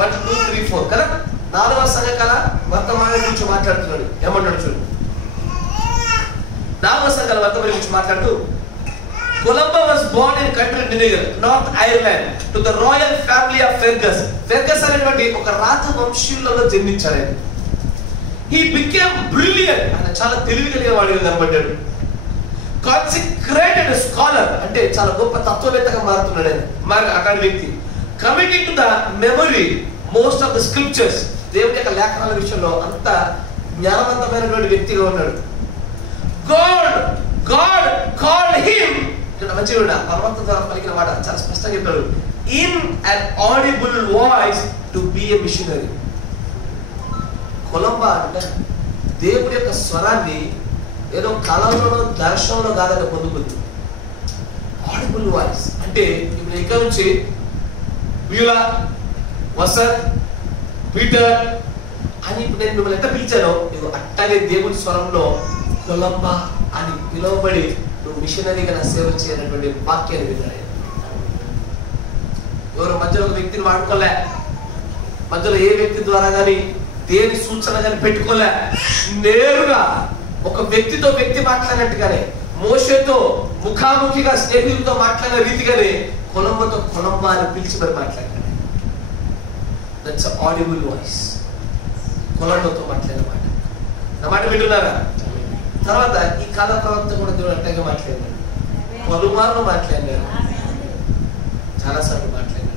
1, 2, 3, 4 కదా. 4వ సంఘకాల వర్తమానం గురించి మాట్లాడుతున్నాడు. ఏమన్నాడు చూడు. 4వ సంఘకాల వర్తమానం గురించి మాట్లాడుతూ, Columba was born in country Donegal, North Ireland, to the royal family of Fergus. Fergus అనేటువంటి ఒక రాజ వంశీయులలో జన్మించాడు ఆయన. He became brilliant. ఆయన చాలా తెలివిగలిగిన వాడిగా కనబడ్డాడు. Consecrated scholar, అంటే చాలా గొప్ప తత్వవేత్తగా మారుతున్నాడు ఆయన. మరి అటువంటి వ్యక్తి. Committing to the memory most of the scriptures. దేవుని యొక్క లేఖనాల విషయంలో అంత జ్ఞానవంతమైనటువంటి వ్యక్తిగా ఉన్నాడు. God called him, మంచిగా పరమాత్మ ద్వారా పలికిన మాట చాలా స్పష్టంగా చెప్పాడు, in an audible voice to be a missionary. Columba అంటే దేవుడి యొక్క స్వరాన్ని ఏదో కళలోనో దర్శనంలో కాదని పొందుకుంది. ఆడిబుల్ వాయిస్ అంటే ఇప్పుడు ఇక్కడ నుంచి వ్యూలా, వసంత్, పీటర్ అని ఇప్పుడు నేను మిమ్మల్ని ఎంత పిలిచానో నువ్వు అట్టాగే దేవుడి స్వరంలో కొలంబా అని పిలువబడి నువ్వు మిషనరీగా నా సేవ చేయనటువంటి వాక్యాన్ని విన్నాడు. ఎవరు మధ్యలో ఒక వ్యక్తిని వాడుకోలే, మధ్యలో ఏ వ్యక్తి ద్వారా కానీ దేని సూచన కానీ పెట్టుకోలే. నేరుగా ఒక వ్యక్తితో వ్యక్తి మాట్లాడినట్టుగానే, మోషేతో ముఖాముఖిగా స్నేహితులతో మాట్లాడిన రీతిగానే కొలంబాతో కొలంబా అని పిలిచి మరి మాట్లాడాడు. That's audible voice. కొలంబాతో మాట్లాడిన మాట. నా మాట వింటున్నారా? తర్వాత ఈ కాల ప్రవక్త కూడా దేవుడు అట్లాగే మాట్లాడాడు. పలుమార్లు మాట్లాడాడు, చాలాసార్లు మాట్లాడాడు.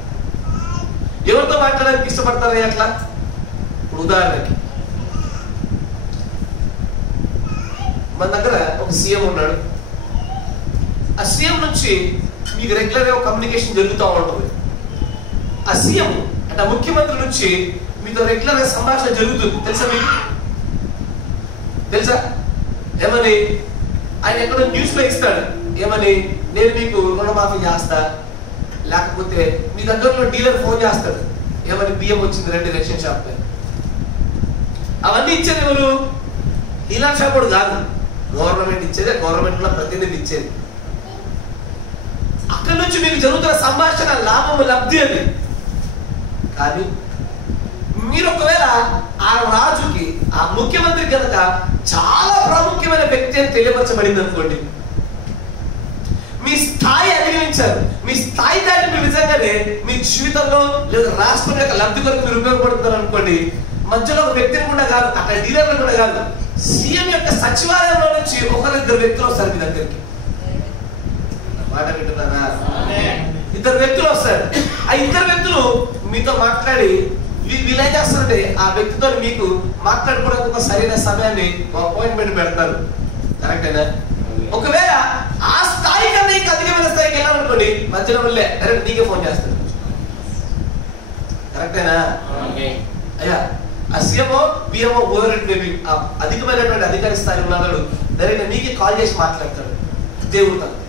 ఎవరితో మాట్లాడడానికి ఇష్టపడతారా అట్లా? ఇప్పుడు ఉదాహరణకి మన దగ్గర ఒక సీఎం ఉన్నాడు. ఆ సీఎం నుంచి మీకు రెగ్యులర్ గా కమ్యూనికేషన్ జరుగుతూ ఉంటుంది. ఆ సీఎం అంటే ముఖ్యమంత్రి నుంచి మీతో రెగ్యులర్ గా సంభాషణ జరుగుతుంది. తెలుసా మీకు? తెలుసా? ఏమని ఆయన ఎక్కడో న్యూస్ లో ఇస్తాడు. ఏమని? నేను మీకు రుణమాఫీ చేస్తా, లేకపోతే మీ దగ్గరలో డీలర్ ఫోన్ చేస్తాడు. ఏమని? బియ్యం వచ్చింది రండి రేషన్ షాప్. అవన్నీ ఇచ్చేది ఎవరు? ఇలా షాపుడు కాదు, గవర్నమెంట్ ఇచ్చేది. గవర్నమెంట్ లో ప్రతినిధి ఇచ్చేది. అక్కడి నుంచి మీకు జరుగుతున్న సంభాషణ లాభము లబ్ధి అది. కానీ మీరు ఒకవేళ ఆ రాజుకి, ఆ ముఖ్యమంత్రి కనుక చాలా ప్రాముఖ్యమైన వ్యక్తి అని తెలియపరచబడింది అనుకోండి, మీ స్థాయి అధిగమించారు, మీ స్థాయి దాటి మీరు నిజంగానే మీ జీవితంలో లేదా రాష్ట్రం యొక్క లబ్ధి కొరకు మీరు ఉపయోగపడుతున్నారు అనుకోండి, మధ్యలో ఒక వ్యక్తిని కూడా కాదు, అక్కడ డీలర్లు కూడా కాదు, సీఎం యొక్క సచివాలయంలో నుంచి ఒకరిద్దరు వ్యక్తులు వస్తారు మీ దగ్గరికి. మాట వింటున్నారా? 2 వ్యక్తులు వస్తారు. ఆ 2 వ్యక్తులు మీతో మాట్లాడి వీళ్ళేం చేస్తారంటే ఆ వ్యక్తితో మీకు మాట్లాడుకోవడానికి ఒక సరైన సమయాన్ని అపాయింట్మెంట్ పెడతారు. కరెక్టేనా? ఒకవేళ ఆ స్థాయి కన్నా ఇంకా అధికమైన స్థాయికి వెళ్ళాలనుకోండి, మధ్యలో వెళ్ళే డైరెక్ట్ నీకే ఫోన్ చేస్తాడు. కరెక్టేనా? అయ్యా ఆ సీఎంఓ పిఎంఓ ఓవరెడ్ మేబీ ఆ అధికమైనటువంటి అధికారి స్థాయిలో ఉన్నాడు, డైరెక్ట్ నీకే కాల్ చేసి మాట్లాడతాడు. దేవుడు తను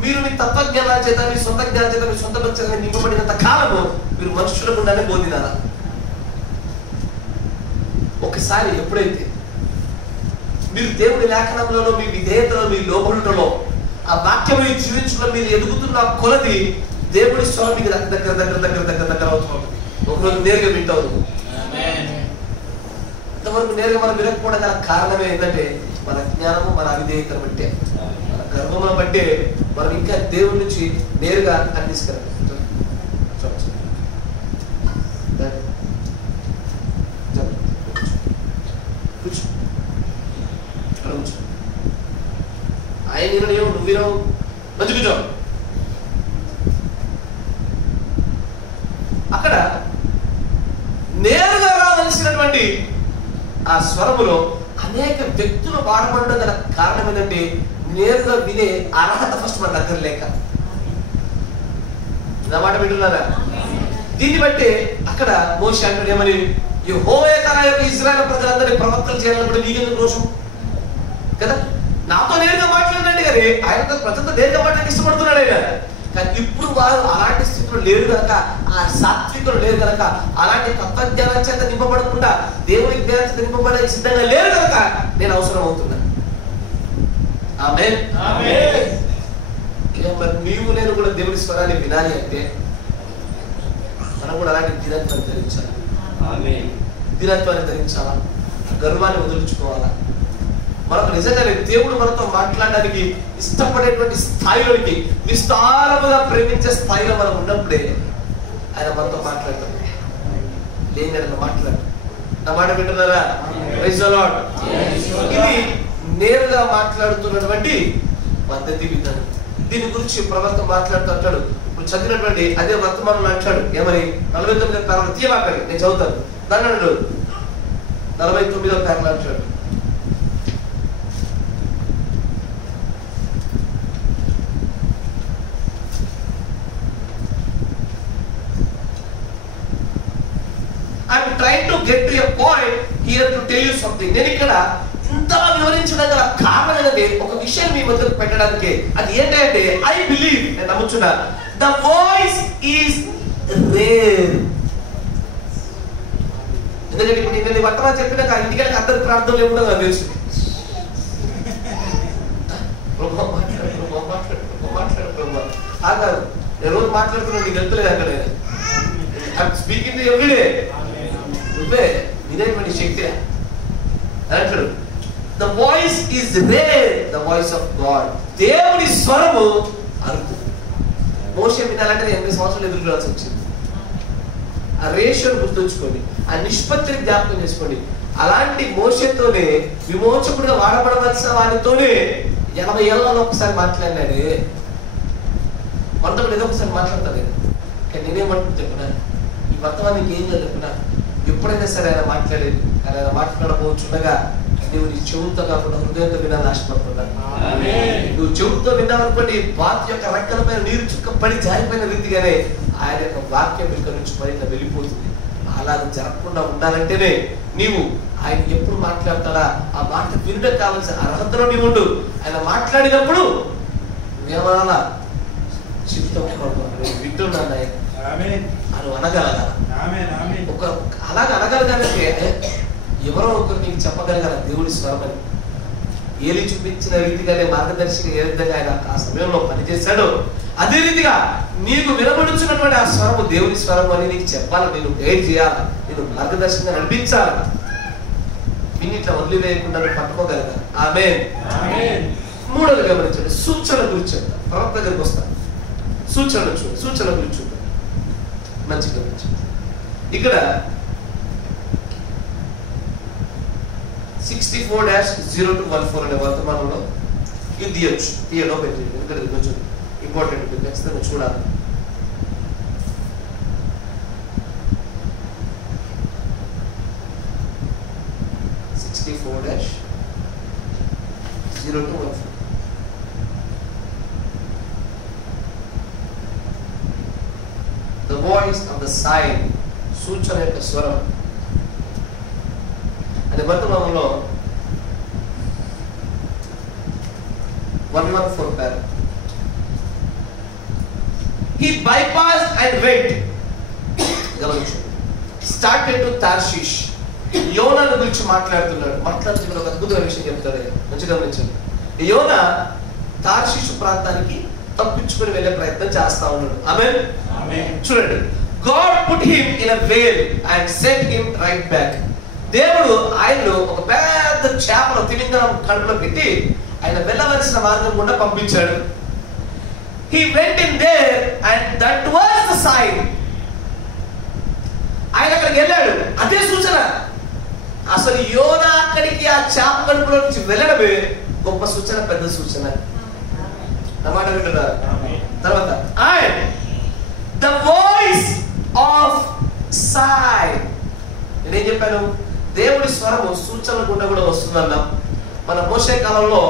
మీరు మీ తత్వజ్ఞానాల చేత, మీ సొంత జ్ఞానం చేత, మీ సొంత భక్తి నింపబడినంత కాలము మీరు మనుషుల గుండానే బోధినారా? ఒకసారి ఎప్పుడైతే మీరు దేవుడి లేఖనంలో, మీ విధేయతలో, మీ లోబడుటలో, ఆ వాక్యం జీవించడంలో మీరు ఎదుగుతున్న కొలది దేవుడి స్వరం మీకు దగ్గర అవుతుంది. ఒకరోజు నేరుగా వింటావు. ఇంతవరకు నేరుగా మనం వినకపోవడం గల కారణమే ఏంటంటే మన జ్ఞానము, మన అవిధేయతను బట్టే, మన గర్వమును బట్టే మనం ఇంకా దేవుడి నుంచి నేరుగా అని తీసుకెళ్ళాలి. ఆయన వినలేవు, నువ్వు వినవు, మంచి కూర్చో. అక్కడ నేరుగా రావాల్సినటువంటి ఆ స్వరములో అనేక వ్యక్తులు వాడబడడం గల కారణం ఏంటంటే నేరుగా వినే అర్హత ఫస్ట్ మన దగ్గర లేక. నా మాట వింటున్నారా? దీన్ని బట్టి అక్కడ మోషే అంటాడు ఏమని, యెహోవా తన యొక్క ఇశ్రాయేలు ప్రజలందరినీ ప్రవక్తలు చేయాలన్నప్పుడు నీకెందుకు దోషం కదా? నాతో నేరుగా మాట్లాడినట్టు కానీ ఆయనతో ప్రజలతో నేరుగా మాట్లాడి ఇష్టపడుతున్నాడు ఆయన. కానీ ఇప్పుడు వారు అలాంటి స్థితిలో లేరు కనుక, ఆ సాత్వికులు లేరు కనుక, అలాంటి తత్వజ్ఞానం చేత నింపబడకుండా దేవుని జ్ఞానం చేత నింపబడే సిద్ధంగా లేరు కనుక నేను అవసరం అవుతున్నా. ఆమేన్. మరి నీవు నేను కూడా దేవుడి స్వరాన్ని వినాలి అంటే మనం కూడా అలాంటి దినత్వాన్ని ధరించాలి. దినత్వాన్ని ధరించాలా, గర్వాన్ని వదిలించుకోవాలా. మనకు నిజంగానే దేవుడు మనతో మాట్లాడడానికి ఇష్టపడేటువంటి స్థాయిలోకి, విస్తారముగా ప్రేమించే స్థాయిలో మనం ఉన్నప్పుడే ఆయన మనతో మాట్లాడతాడు. లేని మాట్లాడు. నా మాట వింటున్నారా? Praise the lord. ఇది నేరుగా మాట్లాడుతున్నటువంటి పద్ధతి విధానం. దీని గురించి ప్రవక్త మాట్లాడుతూ అంటాడు. ఇప్పుడు చదివినటువంటి అదే వర్తమానంలో అంటాడు ఏమని, 49వ పేరాలు తీయమాకండి, నేను చదువుతాను. దాన్ని అన్నాడు 49వ పేరాలు అంటాడు, I'm trying to get to a point here to tell you something. నేను ఇక్కడ ఇంతగా వివరించడం గల కారణం ఏంటంటే ఒక విషయం మీ మధ్యలో పెట్టడానికి. అది ఏంటంటే ఐ బిలీవ్, నేను నమ్ముచున్నా, ద వాయిస్ ఈజ్ రేర్. ఎందుకంటే ఇప్పుడు నేను వర్తమానం చెప్పినాక ఇంటికి అందరి ప్రార్థనలు ఏముండో నాకు తెలుసు. కాదు, నేను రోజు మాట్లాడుతున్నాను, నీకు వెళ్తలేదు అక్కడ. Speaking everyday. నువ్వే వినేటువంటి శక్తి అంటాడు. The voice is rare, the voice of God. దేవుడి స్వరము అరుపు. మోషే వినాలంటే 80 సంవత్సరాలు ఎదురు చూడాల్సి వచ్చింది. ఆ రేషియోని గుర్తుంచుకోండి, ఆ నిష్పత్తిని జ్ఞాపకం చేసుకోండి. అలాంటి మోషేతోనే విమోచకుడిగా వాడబడవలసిన వారితోనే 80 ఏళ్ళలో ఒకసారి మాట్లాడినాడే. మనతో కూడా ఏదో ఒకసారి మాట్లాడతాను. కానీ నేనేమంటున్నా చెప్పినా, ఈ వర్తమానికి ఏం చెప్పినా, ఎప్పుడైనా సరే ఆయన మాట్లాడేది, ఆయన మాట్లాడబోచుండగా నువ్వు నీ చెవుతో కాకుండా హృదయంతో వినాలని ఆశపడుతున్నాను. నువ్వు చెవుతో విన్నావనుకోండి, బాత్ యొక్క రెక్కల పైన నీరు చుక్క పడి జారిపోయిన రీతిగానే ఆయన యొక్క వాక్యం ఇక్కడ నుంచి మరి ఇట్లా వెళ్ళిపోతుంది. అలా జరగకుండా ఉండాలంటేనే నీవు ఆయన ఎప్పుడు మాట్లాడతాడా ఆ మాట వినడం కావాల్సిన అర్హతలో నీవు ఉండు. ఆయన మాట్లాడినప్పుడు నువ్వేమన్నా చిత్తం వింటున్నాను ఆయన అని అనగలగా, ఒక అలాగ అనగలగానంటే ఎవరో ఒకరు నీకు చెప్పగలగాల దేవుడి స్వరం అని. ఏలి చూపించిన రీతిగానే మార్గదర్శిగా ఏ విధంగా ఆయన ఆ సమయంలో పనిచేశాడో అదే రీతిగా నీకు వినబడుచున్నటువంటి ఆ స్వరము దేవుడి స్వరం అని నీకు చెప్పాలి. నేను గైడ్ చేయాలి, నేను మార్గదర్శకంగా నడిపించాలి. విని ఇట్లా వదిలివేయకుండా పట్టుకోగలగాలి. ఆమేన్. మూడోది గమనించండి, సూచన గురించి. ప్రవక్త దగ్గరికి వస్తాను, సూచన చూడండి, సూచన గురించి మంచి గమనించండి. ఇక్కడ 64-0214 అనే వర్తమానంలో ఇది తీయడం పెట్టండి. ఎందుకంటే ఇది కొంచెం ఇంపార్టెంట్, ఖచ్చితంగా చూడాలి. The voice of the sign, సూచన యొక్క స్వరం అనే వర్తమానంలో 114 పేరు. He bypassed and went. గమనించండి, started to Tarshish. యోనాను గురించి మాట్లాడుతున్నాడు. మాట్లాడుతున్న ఒక అద్భుతమైన విషయం చెప్తాడు. మంచిగా గమనించండి. యోనా తార్షీషు ప్రాంతానికి తప్పించుకొని వెళ్ళే ప్రయత్నం చేస్తా ఉన్నాడు. ఆమేన్. చూడండి, God put him in a whale and sent him right back. దేవుడు ఆయనను ఒక పెద్ద చేపల తిమింగలం కడుపులో పెట్టి ఆయన వెళ్ళవలసిన మార్గం గుండా పంపించాడు. He went in there and that was the sign. ఆయన అక్కడికి వెళ్ళాడు, అదే సూచన. అసలు యోనా అక్కడికి ఆ చేప కడుపులో నుంచి వెళ్ళడమే గొప్ప సూచన, పెద్ద సూచన. అన్నమాట వింటున్నారు. తర్వాత the voice of sign. నేనేం చెప్పాను, దేవుడి స్వరము సూచనల గుండా కూడా వస్తుందన్నా. మన మోషే కాలంలో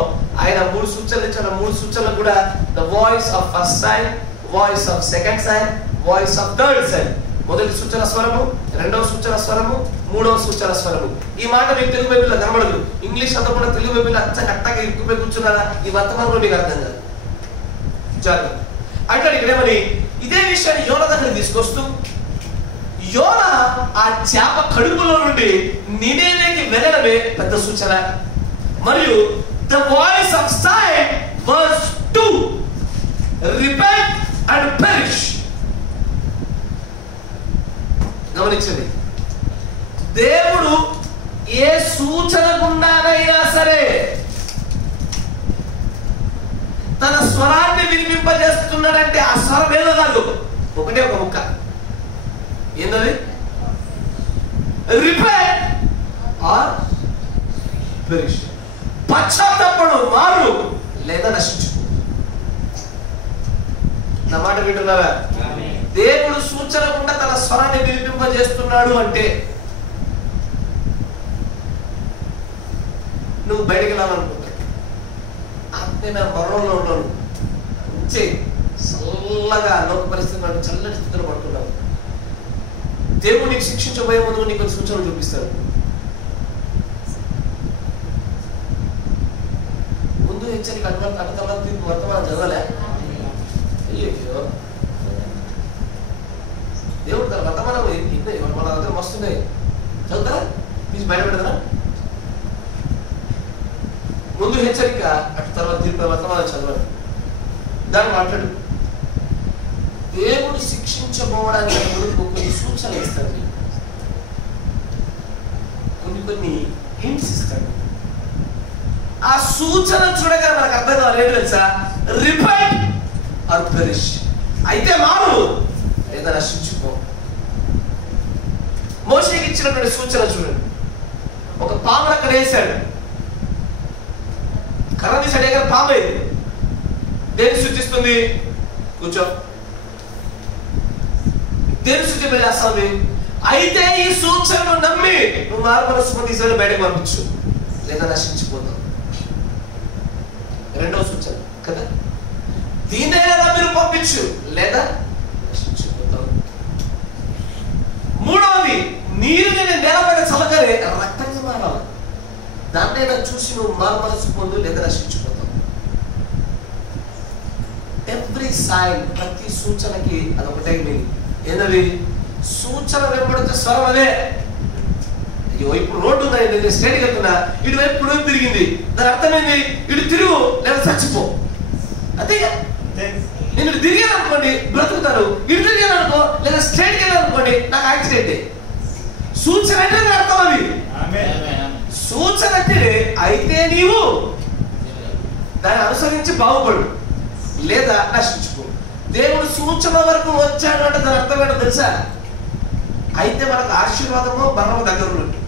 ఆయన 3 సూచనలు ఇచ్చిన 3 సూచనలు కూడా the voice of first sign, voice of second sign, voice of third sign. మొదటి సూచన స్వరము, రెండవ సూచన స్వరము, మూడవ సూచన స్వరము. ఈ మాట మీకు తెలుగు బైబిల్లో కనబడదు. ఇంగ్లీష్ అంతా కూడా తెలుగు బైబిల్లో అట్టగా ఇరుక్కుపోయి కూర్చున్నారా, ఈ వర్తమానంలో మీకు అర్థం కాదు. జాగ్రత్త. అంటే ఇక్కడేమని ఇదే విషయాన్ని యోనా దగ్గరికి తీసుకొస్తూ, యోనా ఆ చేప కడుపులో నుండి నినేవేకి వెళ్ళడమే పెద్ద సూచన. మరియు the voice of sign verse 2, repent and perish. గమనించండి, దేవుడు ఏ సూచన గుండానైనా సరే తన స్వరాన్ని వినిపింపజేస్తున్నాడంటే ఆ స్వరం ఏదో కాదు, ఒకటే ఒక ముక్క. ఏంటది? Repent or perish. పశ్చాత్తాపడు, మారు లేదా నశించు. నా మాట వింటున్నారా? దేవుడు సూచన గుండా తన స్వరాన్ని వినిపింపజేస్తున్నాడు అంటే నువ్వు బయటికి వెళ్ళాలనుకుంటా, నేను మరణంలో ఉన్నాను, చల్లగా లోక పరిస్థితి చల్లటి స్థితిలో పడుతున్నావు. దేవుడు నీకు శిక్షించబోయే ముందు నీకు కొన్ని సూచనలు చూపిస్తాడు. ముందు హెచ్చరిక అటుతల తీర్పు వర్తమానం చదవలే. అయ్యో, దేవుడు తన వర్తమానం మన దగ్గర వస్తున్నాయి, చదువుతారా? తీసి బయట పెడతారా? ముందు హెచ్చరిక, అటు తర్వాత తీర్పు వర్తమానం చదవాలి. దాన్ని మాట్లాడు. దేవుడు శిక్షించబోవడానికి ముందు కొన్ని సూచనలు ఇస్తాడు, కొన్ని హింట్స్ ఇస్తాడు. ఆ సూచన చూడగా మనకు అర్థం కావాలి, తెలుసా? Repent or perish. అయితే మారు లేదా నశించుకో. మోషేకి ఇచ్చినటువంటి సూచన చూడండి. ఒక పామును అక్కడ వేశాడు, కర్ర తీసాడు, దగ్గర పాము అయింది. దేని సూచిస్తుంది? కూర్చో. దేని సూచన చేస్తుంది? అయితే ఈ సూచనను నమ్మి నువ్వు మారు మనసు తీసుకొని బయటకు పంపించు లేదా నశించిపోతావు. రెండవ సూచన కదా, దీనైనా నమ్మి పంపించు లేదా నశించిపోతావు. మూడవది, నీరు నేను నేలపైన చల్లగానే రక్తంగా మారాలి. దాన్నైనా చూసి నువ్వు మారు మనసు పొందు లేదా నశించిపోతావు. ఎవ్రీ సైన్, ప్రతి సూచనకి అదొకటే మీనింగ్. ఏంటది? సూచన వెంబడితే స్వరం అదే. అయ్యో, ఇప్పుడు రోడ్డు ఉందా, నేను స్ట్రైట్కి వెళ్తున్నా, ఇటువైపు కుడివైపు తిరిగింది, దాని అర్థం ఏంది? ఇటు తిరుగు లేదా చచ్చిపో. అంతేగా? నేను ఇటు తిరిగాను అనుకోండి బ్రతుకుతాను, ఇటు తిరిగాను అనుకో లేదా స్ట్రైట్కి వెళ్ళాను అనుకోండి నాకు యాక్సిడెంట్. సూచన అంటే అర్థం అది. సూచన అంటే అయితే నీవు దాన్ని అనుసరించి బాగుపడు లేదా నశించుకో. దేవుడు సూచన వరకు వచ్చాడు అంటే దాని అర్థం ఏంటో తెలుసా? అయితే మనకు ఆశీర్వాదము మరణము దగ్గర ఉంటుంది.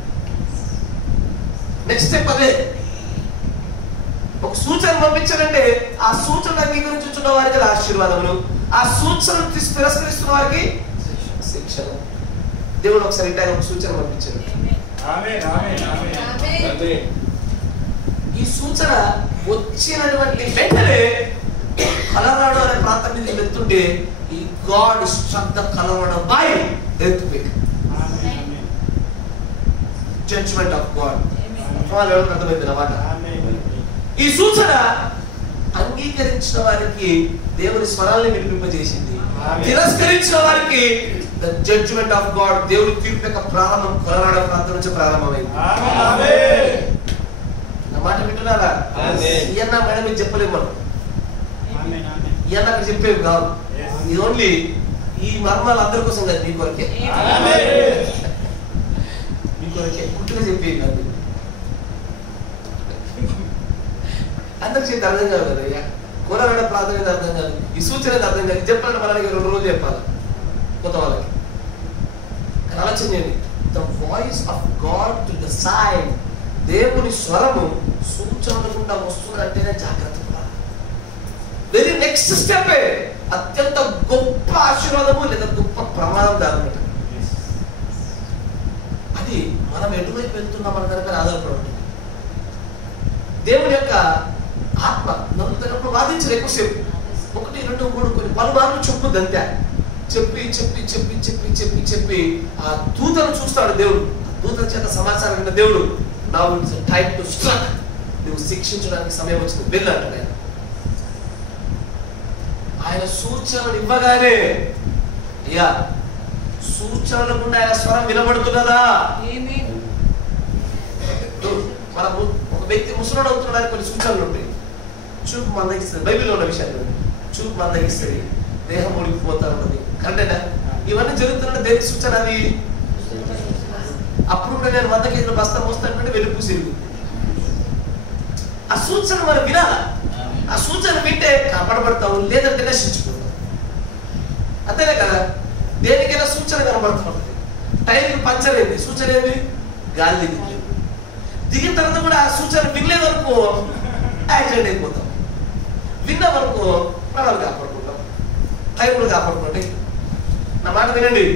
నెక్స్ట్ స్టెప్ అదే. ఒక సూచన పంపించాడంటే ఆ సూచన అంగీకరించున్న వారికి ఆశీర్వాదములు, ఆ సూచన తిరస్కరిస్తున్న వారికి శిక్షణ. దేవుడు ఒకసారి ఇంటి ఒక సూచన పంపించాడు. ఈ సూచన వచ్చినటువంటి వెంటనే కలరాడు అనే ప్రాంతం మీద వెళ్తుంటే ఈ God struck the Colorado by earthquake, judgement of God. అర్థమైంది అన్నమాట. ఈ సూచన అంగీకరించిన వారికి దేవుని స్వరాన్ని వినిపింపజేసింది, తిరస్కరించిన వారికి ద జడ్జ్మెంట్ ఆఫ్ గాడ్, దేవుని తీర్పు యొక్క ప్రారంభం కలరాడ ప్రాంతం నుంచి ప్రారంభమైంది. నా మాట వింటున్నారా? ఈయన మేడం మీకు చెప్పలేము మనం, ఈయన అక్కడ చెప్పేవి కాదు. ఇది ఓన్లీ ఈ మర్మాలు అందరి కోసం కాదు, మీ కొరకే, మీ కొరకే గుట్టుగా చెప్పేవి కాదు. అందరికి చేతి అర్థం కాదు కదా. అయ్యా కూరగాడ ప్రాధాన్యత అర్థం కాదు, ఈ సూచన అర్థం కాదు. చెప్పాలంటే మనకి 2 రోజులు చెప్పాలి కొత్త వాళ్ళకి. కానీ ఆలోచన చేయండి, the voice of God to the sign, దేవుని స్వరము సూచనలు గుండా వస్తుందంటేనే జాగ్రత్త పడాలి. వెరీ నెక్స్ట్ స్టెప్ అత్యంత గొప్ప ఆశీర్వాదము లేదా గొప్ప ప్రమాదం దాని. అది మనం ఎటువైపు వెళ్తున్నాం మన దగ్గర ఆధారపడి ఉంటుంది. దేవుని యొక్క ఆత్మ నమ్ముతున్నప్పుడు వాదించరు ఎక్కువసేపు, 1, 2, 3 కొన్ని పలుమార్లు చెప్పుద్ది అంతే. చెప్పి చెప్పి చెప్పి చెప్పి చెప్పి చెప్పి ఆ దూతను చూస్తాడు దేవుడు. దూతల చేత సమాచారం విన్న దేవుడు, now it's time to struck, నువ్వు శిక్షించడానికి సమయం వచ్చింది, వెళ్ళు అంటాడు ఆయన. ఆయన సూచనలు ఇవ్వగానే అయ్యా సూచనలు గుండా ఆయన స్వరం వినబడుతున్నదా? మనం ఒక వ్యక్తి ముసలోడు అవుతున్నాడానికి కొన్ని సూచనలు ఉంటాయి. చూపు మన దగ్గర బైబిల్లో ఉన్న విషయాలు చూపు మందగిస్తుంది, దేహం ఉడికిపోతా ఉన్నది. కరెక్టేనా? ఇవన్నీ జరుగుతున్న దేనికి సూచన? అది అప్పుడు కూడా నేను 100 కేజీల బస్తా మోస్తానంటే వెలుపు సిరుగు. ఆ సూచన మనం వినాలా? ఆ సూచన వింటే కాపాడబడతావు, లేదంటే నశించుకుంటావు. అంతేనే కదా? దేనికైనా సూచన కనబడుతుంది. టైర్కి పంచర్ అయింది, సూచన ఏంది? గాలి దిగింది. దిగిన తర్వాత కూడా ఆ సూచన వినలేదనుకో యాక్సిడెంట్ అయిపోతాం. విన్నామనుకో ప్రాణాలు కాపాడుకుంటాం, టైర్లు కాపాడుకోండి. నా మాట వినండి.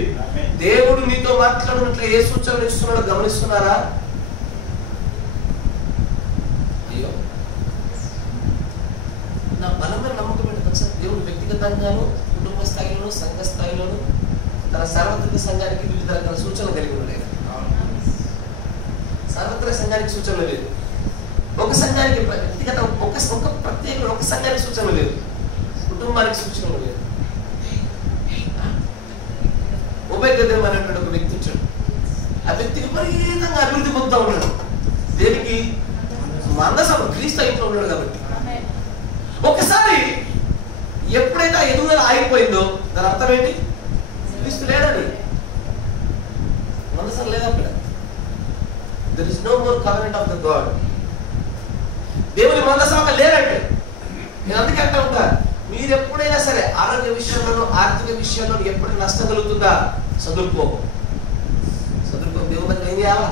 దేవుడు నీతో మాట్లాడినట్లు ఏ సూచనలు ఇస్తున్నాడో గమనిస్తున్నారా? అయ్యో, నా బలమైన నమ్మకం ఏంటో తెలుసా? దేవుడు వ్యక్తిగతంగాను, కుటుంబ స్థాయిలోను, సంఘ స్థాయిలోను, తన సార్వత్రిక సంఘానికి వివిధ రకాల సూచనలు కలిగి ఉన్నాయి. సార్వత్రిక సంఘానికి సూచనలు లేదు, ఒక సంఘానికి వ్యక్తిగత ఒక ప్రత్యేక ఒక సంఘానికి సూచనలు లేదు, కుటుంబానికి సూచనలు లేదు. ఉభయగదేవ్ అనేటువంటి ఒక వ్యక్తి వచ్చాడు. ఆ వ్యక్తికి విపరీతంగా అభివృద్ధి పొందుతూ ఉన్నాడు. దేనికి? మందసం క్రీస్తు ఇంట్లో ఉన్నాడు కాబట్టి. ఒకసారి ఎప్పుడైతే ఎదుగుదల ఆగిపోయిందో దాని అర్థం ఏంటి? క్రీస్తు లేదని, మందసం లేదా అక్కడ. There is no more covenant of the God. దేవుని మందసం అక్కడ లేరంటే. నేను అందుకే అంటా ఉంటా, మీరు ఎప్పుడైనా సరే ఆరోగ్య విషయంలోనూ, ఆర్థిక విషయంలో ఎప్పుడైనా నష్టం కలుగుతుందా? చదువుకో దేవుని దగ్గర ఏం చేయాలా?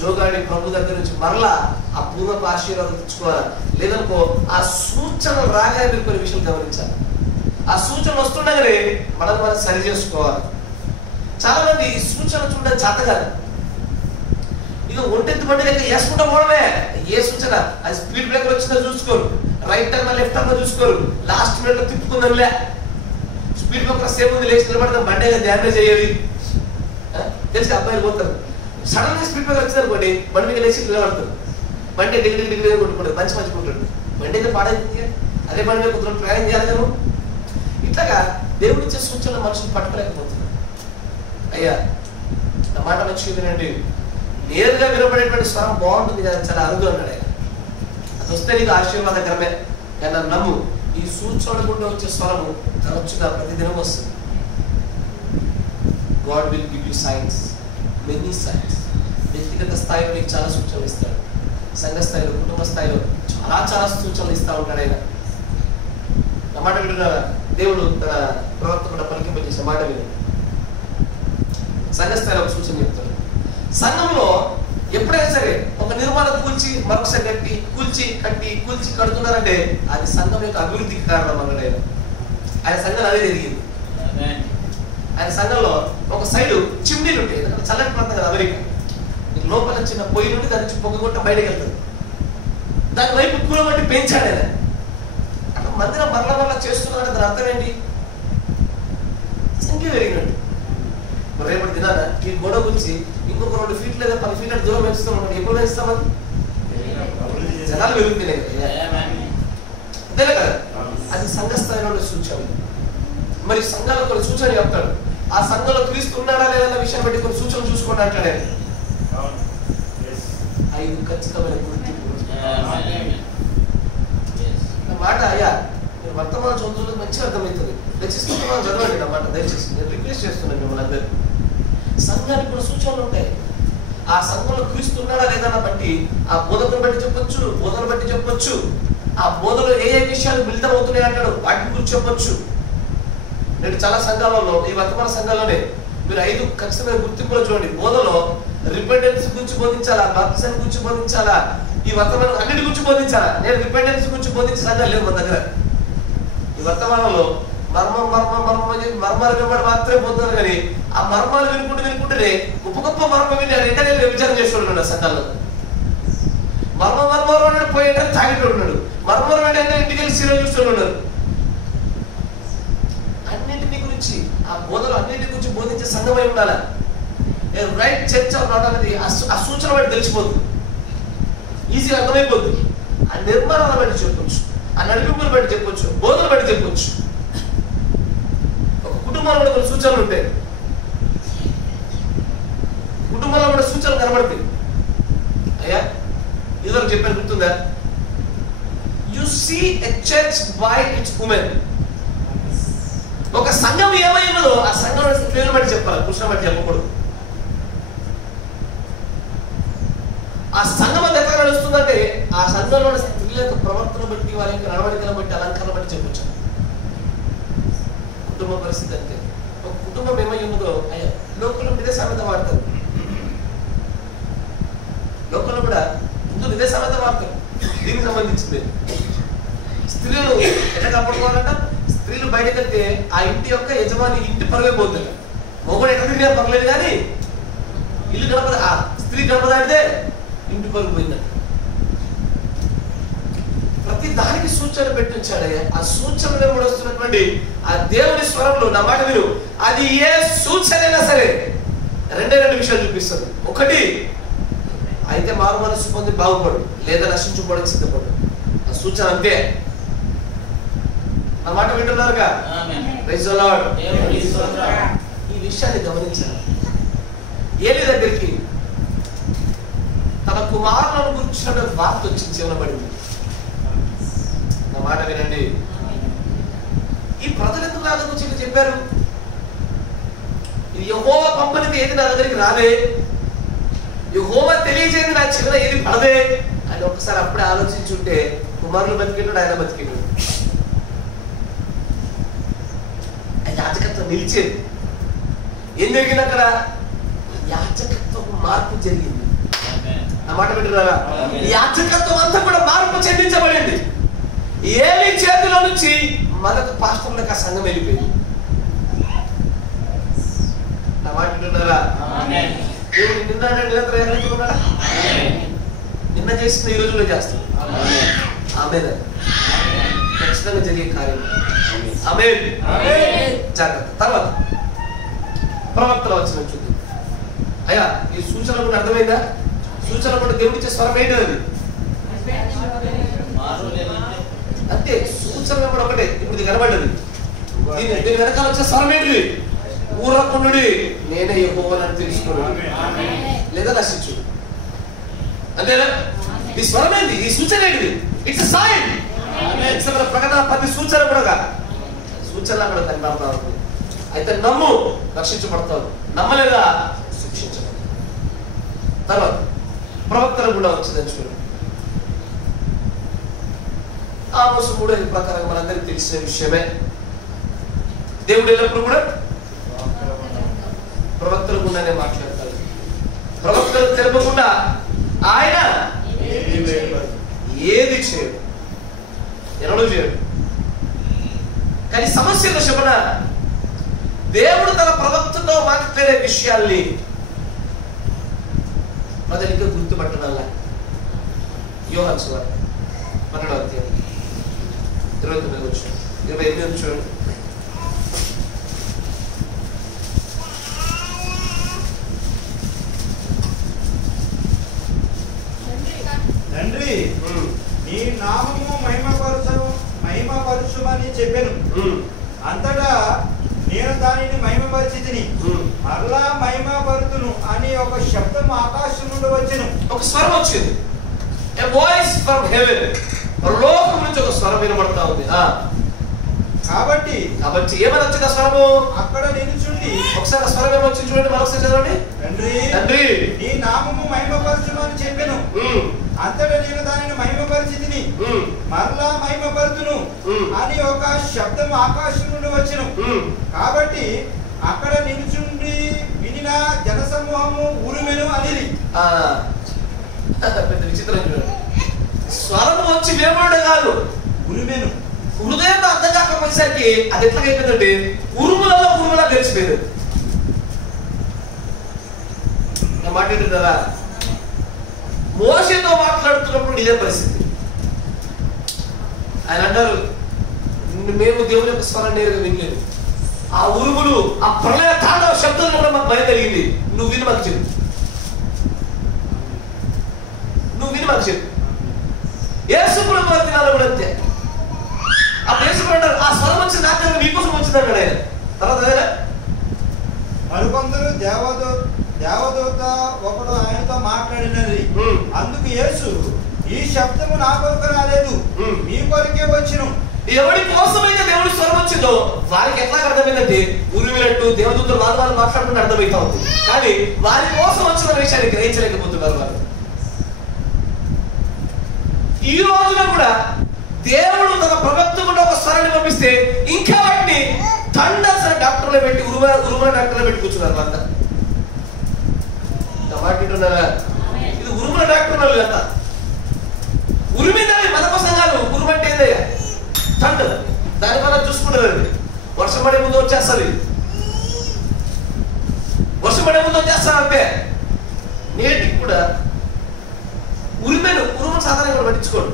జోగాడి ప్రభు దగ్గర నుంచి మరలా ఆ పూర్వపు ఆశీర్వాదం తెచ్చుకోవాలా. లేదనుకో ఆ సూచన రాగానే మీరు కొన్ని విషయాలు గమనించాలి. ఆ సూచన వస్తుండగానే మనం సరి చేసుకోవాలి. చాలా మంది ఈ సూచన చూడడం చేత కాదు. ఇక ఒంటెత్తి బండి దగ్గర వేసుకుంటా పోవడమే. ఏ సూచన? అది స్పీడ్ బ్రేకర్ వచ్చిందో చూసుకోరు, రైట్ టర్న్ లెఫ్ట్ టర్న్ చూసుకోరు, లాస్ట్ మినిట్ లో తిప్పుకుందాంలే, స్పీడ్ బ్రేకర్ సేమ్ ఉంది, లేచి నిలబడతాం, బండి డ్యామేజ్ అయ్యేది తెలిసి అబ్బాయిలు పోతారు. సడన్ గా స్పీడ్ బ్రేకర్ వచ్చింది అనుకోండి, బండి మీద లేచి నిలబడతారు, బండి డిగ్రీ కొట్టుకుంటారు, మంచి కొట్టుకుంటాడు, బండి అయితే పాడైంది. అదే బండి మీద కొంచెం ప్రయాణం చేయాలి కదా. ఇట్లాగా దేవుడి ఇచ్చే సూచనలు మనుషులు పట్టుకోలేకపోతున్నారు. అయ్యా, నా మాట మంచిగా వినండి. నేరుగా వినపడేటువంటి స్వరం బాగుంటుంది కదా, చాలా అరుదు అన్నాడు ఆయన. అది వస్తే నీకు ఆశీర్వాదకరమే. కానీ నన్ను నమ్ము, ఈ సూచన గుండా వచ్చే స్వరము తరచుగా ప్రతిదినం వస్తుంది. God will give you science, many science. వ్యక్తిగత స్థాయిలో నీకు చాలా సూచనలు ఇస్తాడు, సంఘ స్థాయిలో, కుటుంబ స్థాయిలో చాలా సూచనలు ఇస్తూ ఉంటాడు ఆయన. నా మాట వింటున్నారా? దేవుడు తన ప్రవక్త కూడా పలికింపజేసిన మాట విని సంఘ స్థాయిలో ఒక సూచన చెప్తాడు. సంఘంలో ఎప్పుడైనా సరే ఒక నిర్మాణం కూల్చి మరొకసారి కట్టి కూల్చి కడుతున్నారంటే అది సంఘం యొక్క అభివృద్ధికి కారణం అన్నాడు ఆయన. ఆయన సంఘంలో అదే జరిగింది. ఆయన సంఘంలో ఒక సైడు చిమ్నీలు ఉంటాయి, ఎందుకంటే చల్లటి ప్రాంతం కదా అమెరికా. లోపల చిన్న పొయ్యి నుండి దాని నుంచి పొగగొట్ట బయటకు వెళ్తుంది. దాని వైపు కూలబట్టి పెంచాడు ఆయన. అట్లా మందిరం మరల చేస్తున్నాడు. దాని అర్థం ఏంటి? సంఖ్య పెరిగినట్టు. రేపటి దినాన ఈ గొడవ గురించి ఇంకొక 2 ఫీట్లు లేదా 10 ఫీట్ల దూరం పెంచుతాం. ఎప్పుడు పెంచుతామని జనాలు పెరుగుతున్నాయి అంతేనా కదా? అది సంఘ స్థాయిలో సూచన. మరి సంఘాలు కొన్ని సూచన చెప్తాడు. ఆ సంఘంలో క్రీస్తు ఉన్నాడా లేదన్న విషయం బట్టి కొన్ని సూచనలు చూసుకోండి అంటాడు. 5 ఖచ్చితమైన గుర్తింపు మాట. అయ్యా, మీరు వర్తమాన చదువులకు మంచిగా అర్థమవుతుంది. దయచేసి చదవండి నా మాట, దయచేసి నేను రిక్వెస్ట్ చేస్తున్నాను మిమ్మల్ని అందరూ. సంఘానికి కూడా సూచనలు ఉంటాయి. ఆ సంఘంలో క్రీస్తు ఉన్నాడా లేదన్న బట్టి ఆ బోధనను బట్టి చెప్పొచ్చు. ఆ బోధనలో ఏ విషయాలు మిళితం అవుతున్నాయి అంటాడు, వాటి గురించి చెప్పొచ్చు. నేను చాలా సంఘాలలో, ఈ వర్తమాన సంఘాల్లోనే మీరు 5 ఖచ్చితమైన గుర్తింపులు చూడండి. బోధలో రిపెండెన్స్ గురించి బోధించాలా, బాప్టిజం గురించి బోధించాలా, ఈ వర్తమానం అన్నిటి గురించి బోధించాలా. నేను రిపెండెన్స్ గురించి బోధించే సంఘాలు లేవు మన దగ్గర. ఈ వర్తమానంలో మర్మాలు వినబడి మాత్రమే పోతున్నారు. కానీ ఆ మర్మాలు వినుకుంటేనే గొప్ప మర్మం విని రిటర్న్ విచారం చేస్తున్నాడు. ఆ సంఘాల్లో మర్మ పోయేట తాగేటోడున్నాడు, మర్మం అంటే ఇంటికి వెళ్ళి సీరియల్ చూస్తున్నాడు. అన్నింటిని గురించి ఆ బోధలు అన్నింటి గురించి బోధించే సంఘమై ఉండాలి. రైట్ చర్చ్ ఆఫ్ నాట్ అనేది ఆ సూచన బట్టి తెలిసిపోతుంది, ఈజీగా అర్థమైపోతుంది. ఆ నిర్మాణాల బట్టి చెప్పొచ్చు, ఆ నడిపింపులు బట్టి చెప్పొచ్చు, బోధలు బట్టి చెప్పొచ్చు. ఒక కుటుంబంలో కూడా కొన్ని సూచనలు ఉంటాయి. కుటుంబంలో కూడా సూచనలు కనబడతాయి. అయ్యా ఇదివరకు చెప్పాను గుర్తుందా? You see a church by its women. ఒక సంఘం ఏమై ఉన్నదో ఆ సంఘంలో స్త్రీలను బట్టి చెప్పాలి, పురుషులను బట్టి చెప్పకూడదు. ఆ సంఘం అంతా ఎట్లా నడుస్తుందంటే ఆ సంఘంలో స్త్రీల యొక్క ప్రవర్తన బట్టి, వారి యొక్క నడవడికలను బట్టి, అలంకరణ బట్టి చెప్పొచ్చు. కుటుంబ పరిస్థితి అంటే ఒక కుటుంబం ఏమై ఉన్నదో లోకంలో ఇదే సామెత వాడతారు. లోకంలో కూడా ముందు ఇదే సామెత వాడతారు. దీనికి సంబంధించింది స్త్రీలు ఎట్లా కాపాడుకోవాలంట, స్త్రీలు బయటకు వెళ్తే ఆ ఇంటి యొక్క యజమాని ఇంటి పరువే పోతుంది. మొగుడు ఎట్లా తిరిగినా పర్లేదు కానీ ఇల్లు గడప ఆ స్త్రీ గడప దాటితే ఇంటి పరుగు పోయిందంట. ప్రతి దానికి సూచన పెట్టించాడయ్యా. ఆ సూచనలో కూడా వస్తున్నటువంటి ఆ దేవుని స్వరంలో నా మాట విను, అది ఏ సూచనైనా సరే రెండు విషయాలు చూపిస్తుంది. ఒకటి, అయితే మారు మనసు పొంది బాగుపడు, లేదా నశించుకోవడానికి సిద్ధపడు. ఆ సూచన అంతే. ఆ మాట వింటున్నారుగా? Praise the lord. ఈ విషయాన్ని గమనించాలి. ఏలి దగ్గరికి తన కుమారులను గురించిన వార్త వచ్చి జీవనపడింది. నా మాట వినండి. ఈ ప్రజలు ఎందుకు నా దగ్గర వచ్చి చెప్పారు? ఇది యెహోవా పంపనిది ఏది నా దగ్గరికి రాలే, యెహోవా తెలియజేది నా చెవిన ఏది పడదే అని ఒకసారి అప్పుడే ఆలోచించుంటే కుమారులు బతికేటాడు, ఆయన బతికేటాడు. యాజకత్వం నిలిచేది. ఏం జరిగింది అక్కడ? యాజకత్వం మార్పు జరిగింది. నా మాట వింటున్నారా? యాజకత్వం అంతా కూడా మార్పు చెందించబడింది. ఏలి చేతిలో నుంచి మనకు పాస్టర్లకు ఆ సంఘం వెళ్ళిపోయింది. నా మాట వింటున్నారా? నిన్న చేసిన ఈ రోజుల్లో చేస్తాం. ఆమేన్. ఖచ్చితంగా జరిగే కార్యం. ఆమేన్. జాగ్రత్త. తర్వాత ప్రవక్తల వచ్చిన చూద్దాం. అయ్యా, ఈ సూచన కూడా అర్థమైందా? సూచన కూడా దేవుడి ఇచ్చే స్వరం ఏంటి? అది అంతే. సూచన కూడా ఒకటే. ఇప్పుడు ఇది కనబడ్డది. దీని వెనకాల వచ్చే స్వరం ఏంటి? ఊరకుండు, నేనే యెహోవానని తెలుసుకోండి, లేదా నశించు. అంతేనా? ఈ స్వరం ఏంటి? ఈ సూచన ఏంటిది? It's sign. ప్రకటన 10 సూచన కూడా సూచనలా కూడా కనబడతా ఉంది. అయితే నమ్ము, రక్షించబడతావు. నమ్మలేదా, శిక్షించబడతావు. తర్వాత ప్రవక్తలు కూడా వచ్చిందని చూడండి. ఆమోసు 3 ప్రకారం మనందరికీ తెలిసిన విషయమే. దేవుడు ఎల్లప్పుడు కూడా ప్రవక్తల గుండానే మాట్లాడతాడు. ప్రవక్తలు తెలపకుండా ఆయన ఏది చేయడు, ఎన్నడూ చేయడు. కానీ సమస్య చెప్పన, దేవుడు తన ప్రవక్తతో మాట్లాడే విషయాల్ని మొదటిగా గుర్తుపట్టడంలా. యోహాను సువార్త 12వ అధ్యాయం 29వ వచనం 28వ చూడండి. తండ్రి, నీ నామము మహిమపరచుమని చెప్పాను, అంతటా నేను దానిని మహిమపరిచితిని, మరలా మహిమపరుతును అని ఒక శబ్దం ఆకాశం నుండి వచ్చెను. ఒక స్వరం వచ్చింది. A voice from heaven. పరలోకం నుంచి ఒక స్వరం వినబడతా ఉంది. కాబట్టి ఏమని వచ్చింది ఆ స్వరము? అక్కడ నిలుచుండి. ఒకసారి ఆ స్వరం ఏమొచ్చింది చూడండి, మరొకసారి చదవండి. తండ్రి, నీ నామము మహిమపరచుమని చెప్పాను, అంతటా నేను దానిని మహిమపరిచితిని, మరలా మహిమపరుతును అని ఒక శబ్దం ఆకాశం నుండి వచ్చెను. కాబట్టి అక్కడ నిలుచుండి వినిన జనసమూహము ఉరుమెను అనేది. పెద్ద విచిత్రం చూడండి. స్వరం వచ్చి వేమడే కాదు, ఉరుమెను. హృదయంలో అర్థం కాకపోయేసరికి అది ఎట్లా అయిపోయిందంటే ఉరుములా తెలిసిపోయింది. మాట్లాడుతున్నారా? మోషేతో మాట్లాడుతున్నప్పుడు ఇదే పరిస్థితి. ఆయన అంటారు, మేము దేవుని యొక్క స్వరం నేరుగా వినలేదు. ఆ ఉరుములు, ఆ ప్రళయ తాండవ శబ్దం కూడా మాకు భయం కలిగింది. నువ్వు విని మాకు చెప్పు, నువ్వు విని మాకు చెప్పు. యేసుప్రభు దినాల్లో కూడా అంతే. అప్పుడు యేసుప్రభు అంటారు, ఆ స్వరం వచ్చింది నాకు మీకోసం వచ్చింది అన్నాడు ఆయన. తర్వాత అదేనా? మరికొందరు దేవదూత ఒకడు ఆయనతో మాట్లాడినది. అందుకు యేసు, ఈ శబ్దము నా కొరకు రాలేదు, మీ కొరకే వచ్చును. ఎవరి కోసమైతే దేవుడి స్వరం వచ్చిందో వారికి ఎట్లా అర్థమైందంటే ఉరిమినట్టు దేవదూతలు వాళ్ళు మాట్లాడుకుంటే అర్థమవుతా ఉంది. కానీ వారి కోసం వచ్చిన విషయాన్ని గ్రహించలేకపోతున్నారు వారు. ఈ రోజున కూడా దేవుడు తన ప్రవక్త కూడా ఒక స్వరాన్ని పంపిస్తే ఇంకా వాటిని థండర్స్ అనే డాక్టర్లో పెట్టి ఉరుమల డాక్టర్లో పెట్టి కూర్చున్నారు వాళ్ళంతా. మాట్లాడుతున్నారా? ఇది ఉరుమల డాక్టర్ వాళ్ళు అంతా ఉరిమిందని మన కోసం కాదు. ఉరుమంటే ఏందయ్యా? థండర్. దాని వల్ల చూసుకుంటారండి. వర్షం పడే ముందు వచ్చేస్తుంది, వర్షం పడే ముందు వచ్చేస్తారంటే. నేటికి కూడా ఉరుమను సాధారణంగా పట్టించుకోడు.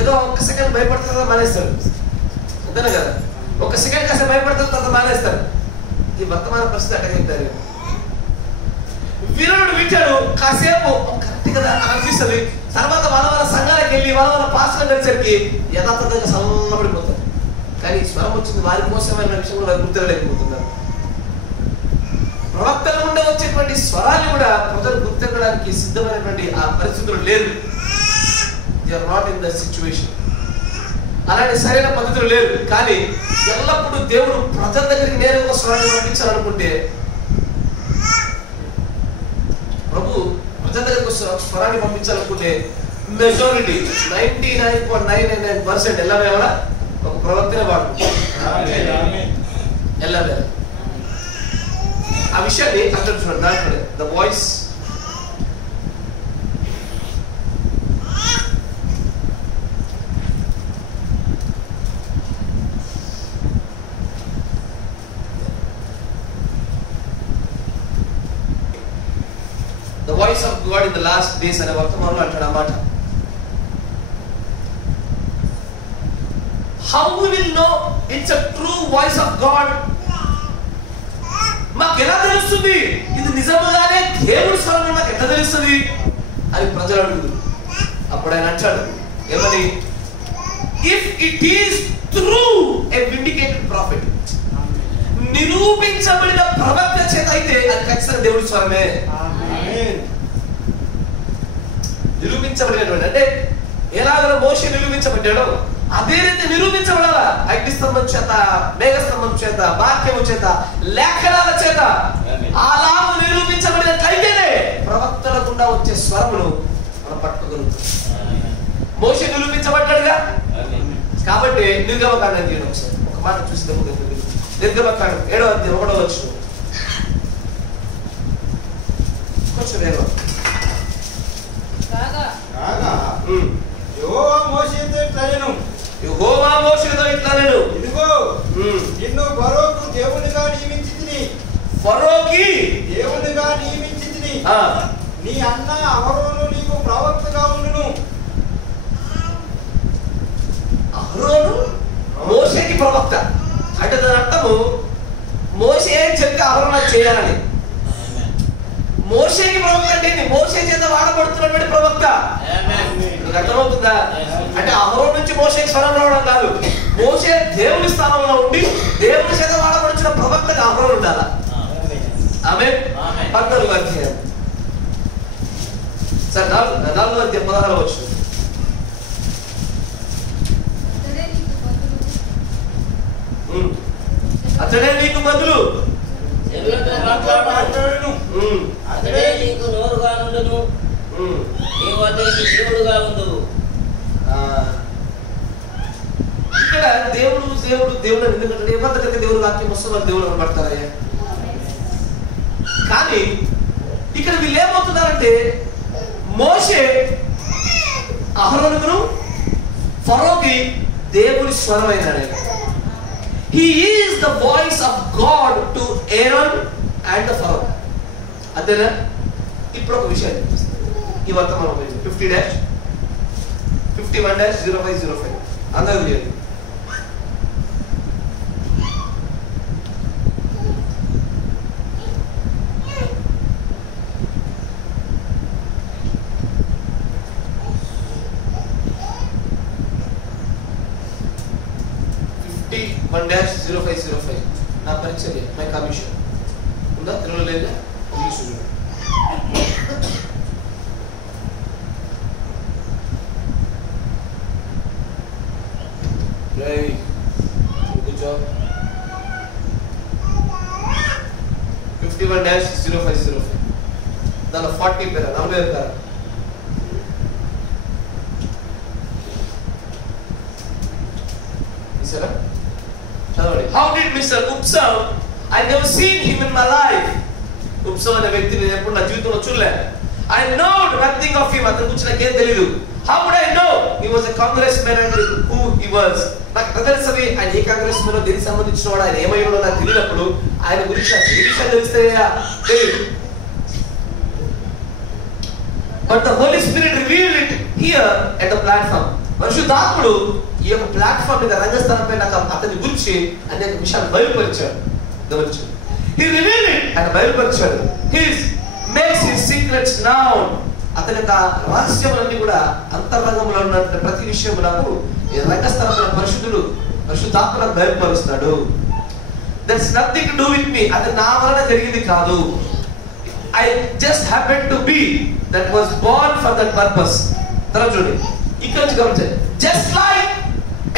ఏదో ఒక్క సెకండ్ భయపడుతుందా మానేస్తారు, అంతేనా కదా? ఒక సెకండ్ కాస్త భయపడుతుంది, తర్వాత మానేస్తారు. ఈ వర్తమాన పరిస్థితి అట్టగలుగుతారు. వినుడు వింటాడు, కాసేపు కరెక్ట్ కదా అనిపిస్తుంది. తర్వాత వాళ్ళ సంఘాలకు వెళ్ళి వాళ్ళ పాస్టర్ కలిసరికి యథార్థంగా సన్నపడిపోతారు. కానీ స్వరం వచ్చింది వారి కోసమైన విషయంలో వారు గుర్తిరలేకపోతున్నారు. ప్రవక్తల నుండి వచ్చేటువంటి స్వరాన్ని కూడా ప్రజలు గుర్తించడానికి సిద్ధమైనటువంటి ఆ పరిస్థితులు లేరు. They are not in the situation. అలాంటి సరైన పద్ధతులు లేరు. కానీ ఎల్లప్పుడూ దేవుడు ప్రజల దగ్గరికి నేరుగా స్వరాన్ని పంపించాలనుకుంటే, ప్రభు ప్రజల దగ్గరికి స్వరాన్ని పంపించాలనుకుంటే మెజారిటీ 99.99% ఎల్లవే కూడా ఒక ప్రవక్తనే వాడుకుంటారు. ఎల్లవే ఆ విషయాన్ని అర్థం చూడండి. దాంట్లో the voice the voice of God in the last days అనే వర్తమానంలో అంటాడు అన్నమాట. How we will know it's a true voice of God? మాకు ఎలా తెలుస్తుంది ఇది నిజంగానే దేవుడి స్వరం మాకు ఎట్లా తెలుస్తుంది అని ప్రజలు అడుగుతారు. అప్పుడు ఆయన అంటాడు ఏమని? If it is through a vindicated prophet, నిరూపించబడిన ప్రవక్త చేత అయితే అది ఖచ్చితంగా దేవుడి స్వరమే. నిరూపించబడినటువంటి అంటే ఎలాగో మోషే నిరూపించబడ్డాడో అదే రీతి నిరూపించబడాలా. అగ్నిస్తంభం చేత, మేఘస్తంభం చేత, వాక్యము చేత, లేఖనాల చేత అలా నిరూపించబడినట్లయితేనే ప్రవక్తల గుండా వచ్చే స్వరమును మనం పట్టుకోగలుగుతాం. మోషే నిరూపించబడ్డాడుగా. కాబట్టి నిర్గమకాండం తీయడం ఒకసారి ఒక మాట చూసి నిర్గమకాండం 7వ అధ్యాయం 1వ వచనం కొంచెం వేగం. యెహోవా మోషేతో ఇట్లనెను, యెహోవా మోషేతో ఇట్లనెను, ఇదిగో నిన్ను ఫరోకు దేవునిగా నియమించితిని, ఫరోకి దేవునిగా నియమించితిని. నీ అన్న అహరోను నీకు ప్రవక్తగా ఉండును. అహరోను మోషేకి ప్రవక్త అంటే దాని అర్థము మోషే చెప్తే అహరోను చేయాలని. మోషేకి ప్రవక్త అంటే మోషే చేత వాడబడుతున్నటువంటి ప్రవక్త. మీకు అర్థమవుతుందా? అంటే అహరోను నుంచి మోషేకి స్వరం రావడం కాదు, మోషే దేవుని స్థానంలో ఉండి దేవుని చేత వాడబడుతున్న ప్రవక్తగా అహరోను ఉండాలా. ఆమేన్. 14వ అధ్యాయం సార్ 4వ అధ్యాయం 16వ వచనం. అతడే నీకు బదులు అతడే నీకు నోరుగా నుండును, నీవు అతనికి దేవుడుగా ఉండును. ఇక్కడ దేవుడు దేవుడు దేవుడు ఎందుకంటే ఎవరి దగ్గర దేవుడు వాక్యం వస్తే వాళ్ళు దేవుడు పడతారయ్యా. కానీ ఇక్కడ వీళ్ళు ఏమవుతున్నారంటే మోషే అహరోనును ఫరోకి దేవుని స్వరమైనాడు. He is the voice of God to Aaron and the Pharaoh. అదేనా? ఇప్పుడు ఒక విషయం ఈ వర్తమానం 50-51-0505 అందరూ లేదు. నా పరిచర్య మై కమిషన్ ఉందా? తెలుగులో లేదా? 40 పేరా 40 పేరా చూసారా చదవండి. How did Mr. Upsav, I never seen him in my life. Upsav అనే వ్యక్తిని నేను ఎప్పుడు నా జీవితంలో చూడలే. I know nothing of him. అతని గురించి నాకేం తెలీదు. How would I know? He was a congressman and who he was. నాకు తెలుసవి ఆయన ఏ కాంగ్రెస్ మ్యాన్ దేనికి సంబంధించిన వాడు, ఆయన ఏమైనా నాకు తెలియనప్పుడు ఆయన గురించి నాకు ఏ విషయాలు తెలుస్తాయా తెలియదు. But the Holy Spirit revealed it here at the platform. పరిశుద్ధాత్ముడు ఈ యొక్క ప్లాట్ఫామ్ మీద రంగస్థలంపై నాకు అతని గురించి అనేక విషయాలు బయలుపరిచాడు. గమనించండి. He revealed it and బయలుపరిచాడు. He makes his secrets known. అతని యొక్క రహస్యములన్నీ కూడా అంతరంగంలో ఉన్న ప్రతి విషయం నాకు ఈ రంగస్థలంలో పరిశుద్ధాత్మను బయలుపరుస్తాడు. That's nothing to do with me. అది నా వలన జరిగింది కాదు. I just happened to be that was born for that purpose. తర్వాత చూడండి ఇక్కడ నుంచి గమనించండి. Just like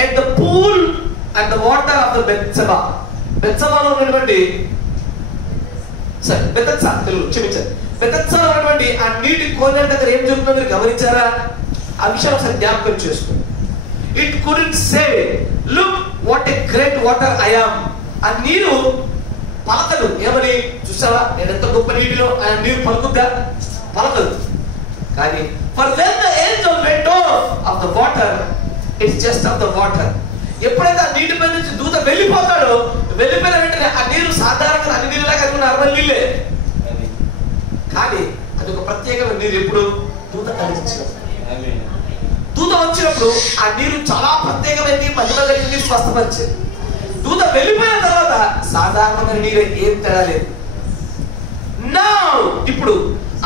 at the pool and the water of the Bethesda. బెత్సబాలో ఉన్నటువంటి బెతెస్దా ఉన్నటువంటి ఆ నీటి కోనేరు దగ్గర ఏం జరుగుతుందో మీరు గమనించారా? ఆ విషయం ఒకసారి జ్ఞాపకం చేసుకోండి. It couldn't say look what a great water I am. ఆ నీరు పలకదు. ఏమని చూసావా నేను ఎంత గొప్ప నీటిలో ఆ నీరు పలుకుద్దా? పలకదు. కానీ for when the Angel went off the water it's just of the water. ఎప్పుడైతే ఆ నీటి పై నుంచి దూత వెళ్ళిపోతాడో వెళ్ళిపోయిన వెంటనే ఆ నీరు సాధారణంగా అన్ని నీళ్ళలాగా అది నార్మల్ నీళ్ళే, కానీ అది ఒక ప్రత్యేకమైన నీరు. ఎప్పుడు దూత కలిగించినప్పుడు, దూత వచ్చినప్పుడు ఆ నీరు చాలా ప్రత్యేకమైనది, మహిమ కలిగింది, స్వస్థపరిచేది. దూత వెళ్ళిపోయిన తర్వాత సాధారణమైన నీరు ఏం తేడా లేదు. నౌ ఇప్పుడు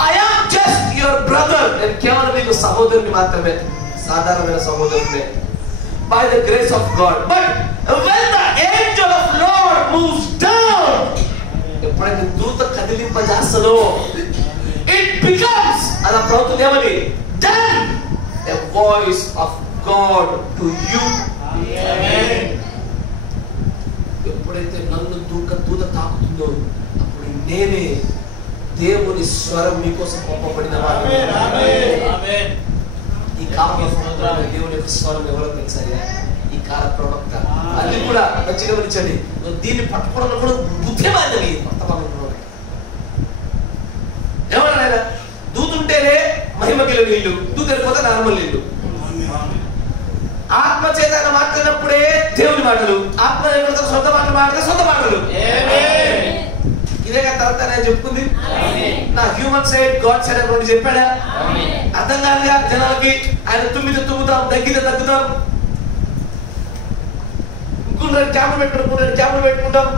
I am just your brother. నేను కేవలం మీకు సహోదరుని మాత్రమే, సాధారణమైన సహోదరుడే. By the grace of God. But when the angel of Lord moves down, ఎప్పుడైతే దూత కదిలింపజేస్తదో it becomes అలా ప్రభుత్వం ఏమని then a voice of God to you. Amen. ఎప్పుడైతే నన్ను దూత తాకుతుందో అప్పుడు నేనే దేవుని స్వరం మీకోసం పంపబడిన వాడిని. ఆమేన్. ఈ కాలంలో దేవుని యొక్క స్వరం ఎవరో తెలుసా? ఈ కాల ప్రవక్త. అది కూడా మంచిగా గమనించండి. దీన్ని పట్టుకోవడం కూడా బుద్ధిమాంద్యం. ఏమన్నా దూతుంటేనే మహిమ గల నీళ్లు, దూతరిపోతే నార్మల్ నీళ్లు. ఆత్మ చేత మాట్లాడినప్పుడే దేవుని మాటలు, ఆత్మ సొంత మాటలు మాట్లాడితే సొంత మాటలు. ఇదే కదా తర్వాత నేను చెప్పుకుంది. నా హ్యూమన్ సైడ్ గాడ్ సైడ్ అని చెప్పాడా? అర్థం కాదుగా జనాలకి. ఆయన తుమ్మితే తుమ్ముతాం, దగ్గితే దగ్గుతాం, ఇంకొంచెం క్యాబులు పెట్టుకుంటాం.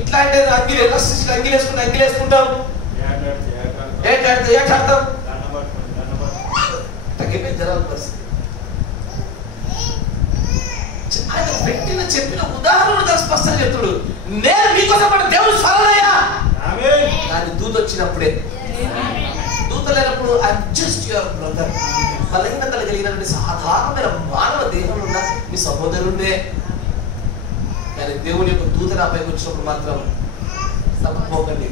ఇట్లాంటి అంగిలు వేసుకుంటాం. ఏటాడతాం. తగ్గిపోయింది జనాల పరిస్థితి. ఆయన పెట్టిన చెప్పిన ఉదాహరణ స్పష్టంగా చెప్తాడు. నేను మీకోసం పడ్డ దేవుడు స్వరమయ్యా. కానీ దూత వచ్చినప్పుడే, దూత లేనప్పుడు ఐఎమ్ జస్ట్ యువర్ బ్రదర్. బలహీనతలు కలిగినటువంటి సాధారణమైన మానవ దేహంలో ఉన్న మీ సహోదరుడే. కానీ దేవుని యొక్క దూత నా పైకి వచ్చినప్పుడు మాత్రం తప్పపోకండి.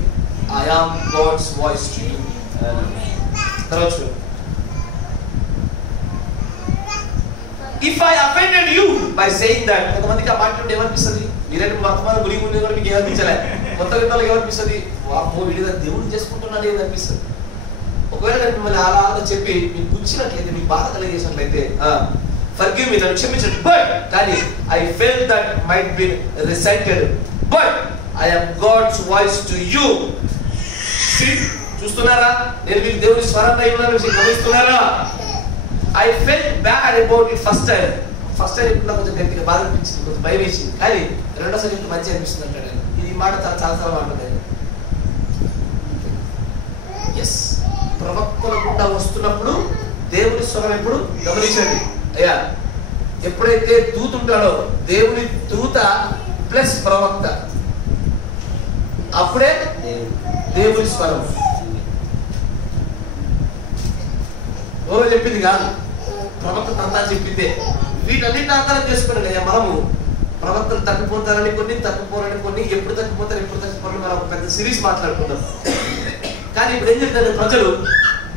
I am God's voice to you. తర్వాత if I offended you by saying that, కొంతమందికి ఆ మాట్లాడితే ఏమనిపిస్తుంది? మీరేంటి వర్తమానం గురి ముందు కూడా మీకు ఏమనిపించలే? కొత్త విధాలుగా ఏమనిపిస్తుంది? వామ్మో వీడిగా దేవుడిని చేసుకుంటున్నాడు ఏమనిపిస్తుంది? ఒకవేళ నేను మిమ్మల్ని అలా చెప్పి మీకు గుచ్చినట్లయితే, మీకు బాధ కలిగేసినట్లయితే forgive me, నన్ను క్షమించండి. బట్ కానీ I felt that might be resented, but I am God's voice to you. చూస్తున్నారా? నేను మీకు దేవుని స్వరాన్ని అయి ఉన్నాను, గమనిస్తున్నారా? I felt bad about it first time. ఇప్పుడు నాకు కొంచెం గట్టిగా బాధ అనిపించింది, కొంచెం భయం వేసింది. కానీ రెండోసారి ఇప్పుడు మంచిగా అనిపిస్తుంది అంటాడు. ఇది మాట చాలాసార్లు మాట్లాడాను. ఎస్, ప్రవక్తల గుండా వస్తున్నప్పుడు దేవుని స్వరం ఎప్పుడు గమనించండి అయ్యా. ఎప్పుడైతే దూత ఉంటాడో, దేవుని దూత ప్లస్ ప్రవక్త, అప్పుడే దేవుని స్వరం. ఎవరో చెప్పింది కాదు, ప్రవక్త అంతా చెప్పిందే. వీటన్నిటిని అర్థం చేసుకోండి. మనము ప్రవక్తలు తప్పిపోతారని కొన్ని, తప్పిపోరని కొన్ని, ఎప్పుడు తప్పిపోతారు మనం ఒక పెద్ద సిరీస్ మాట్లాడుకుందాం. కానీ ఇప్పుడు ఏం చెప్తారు ప్రజలు,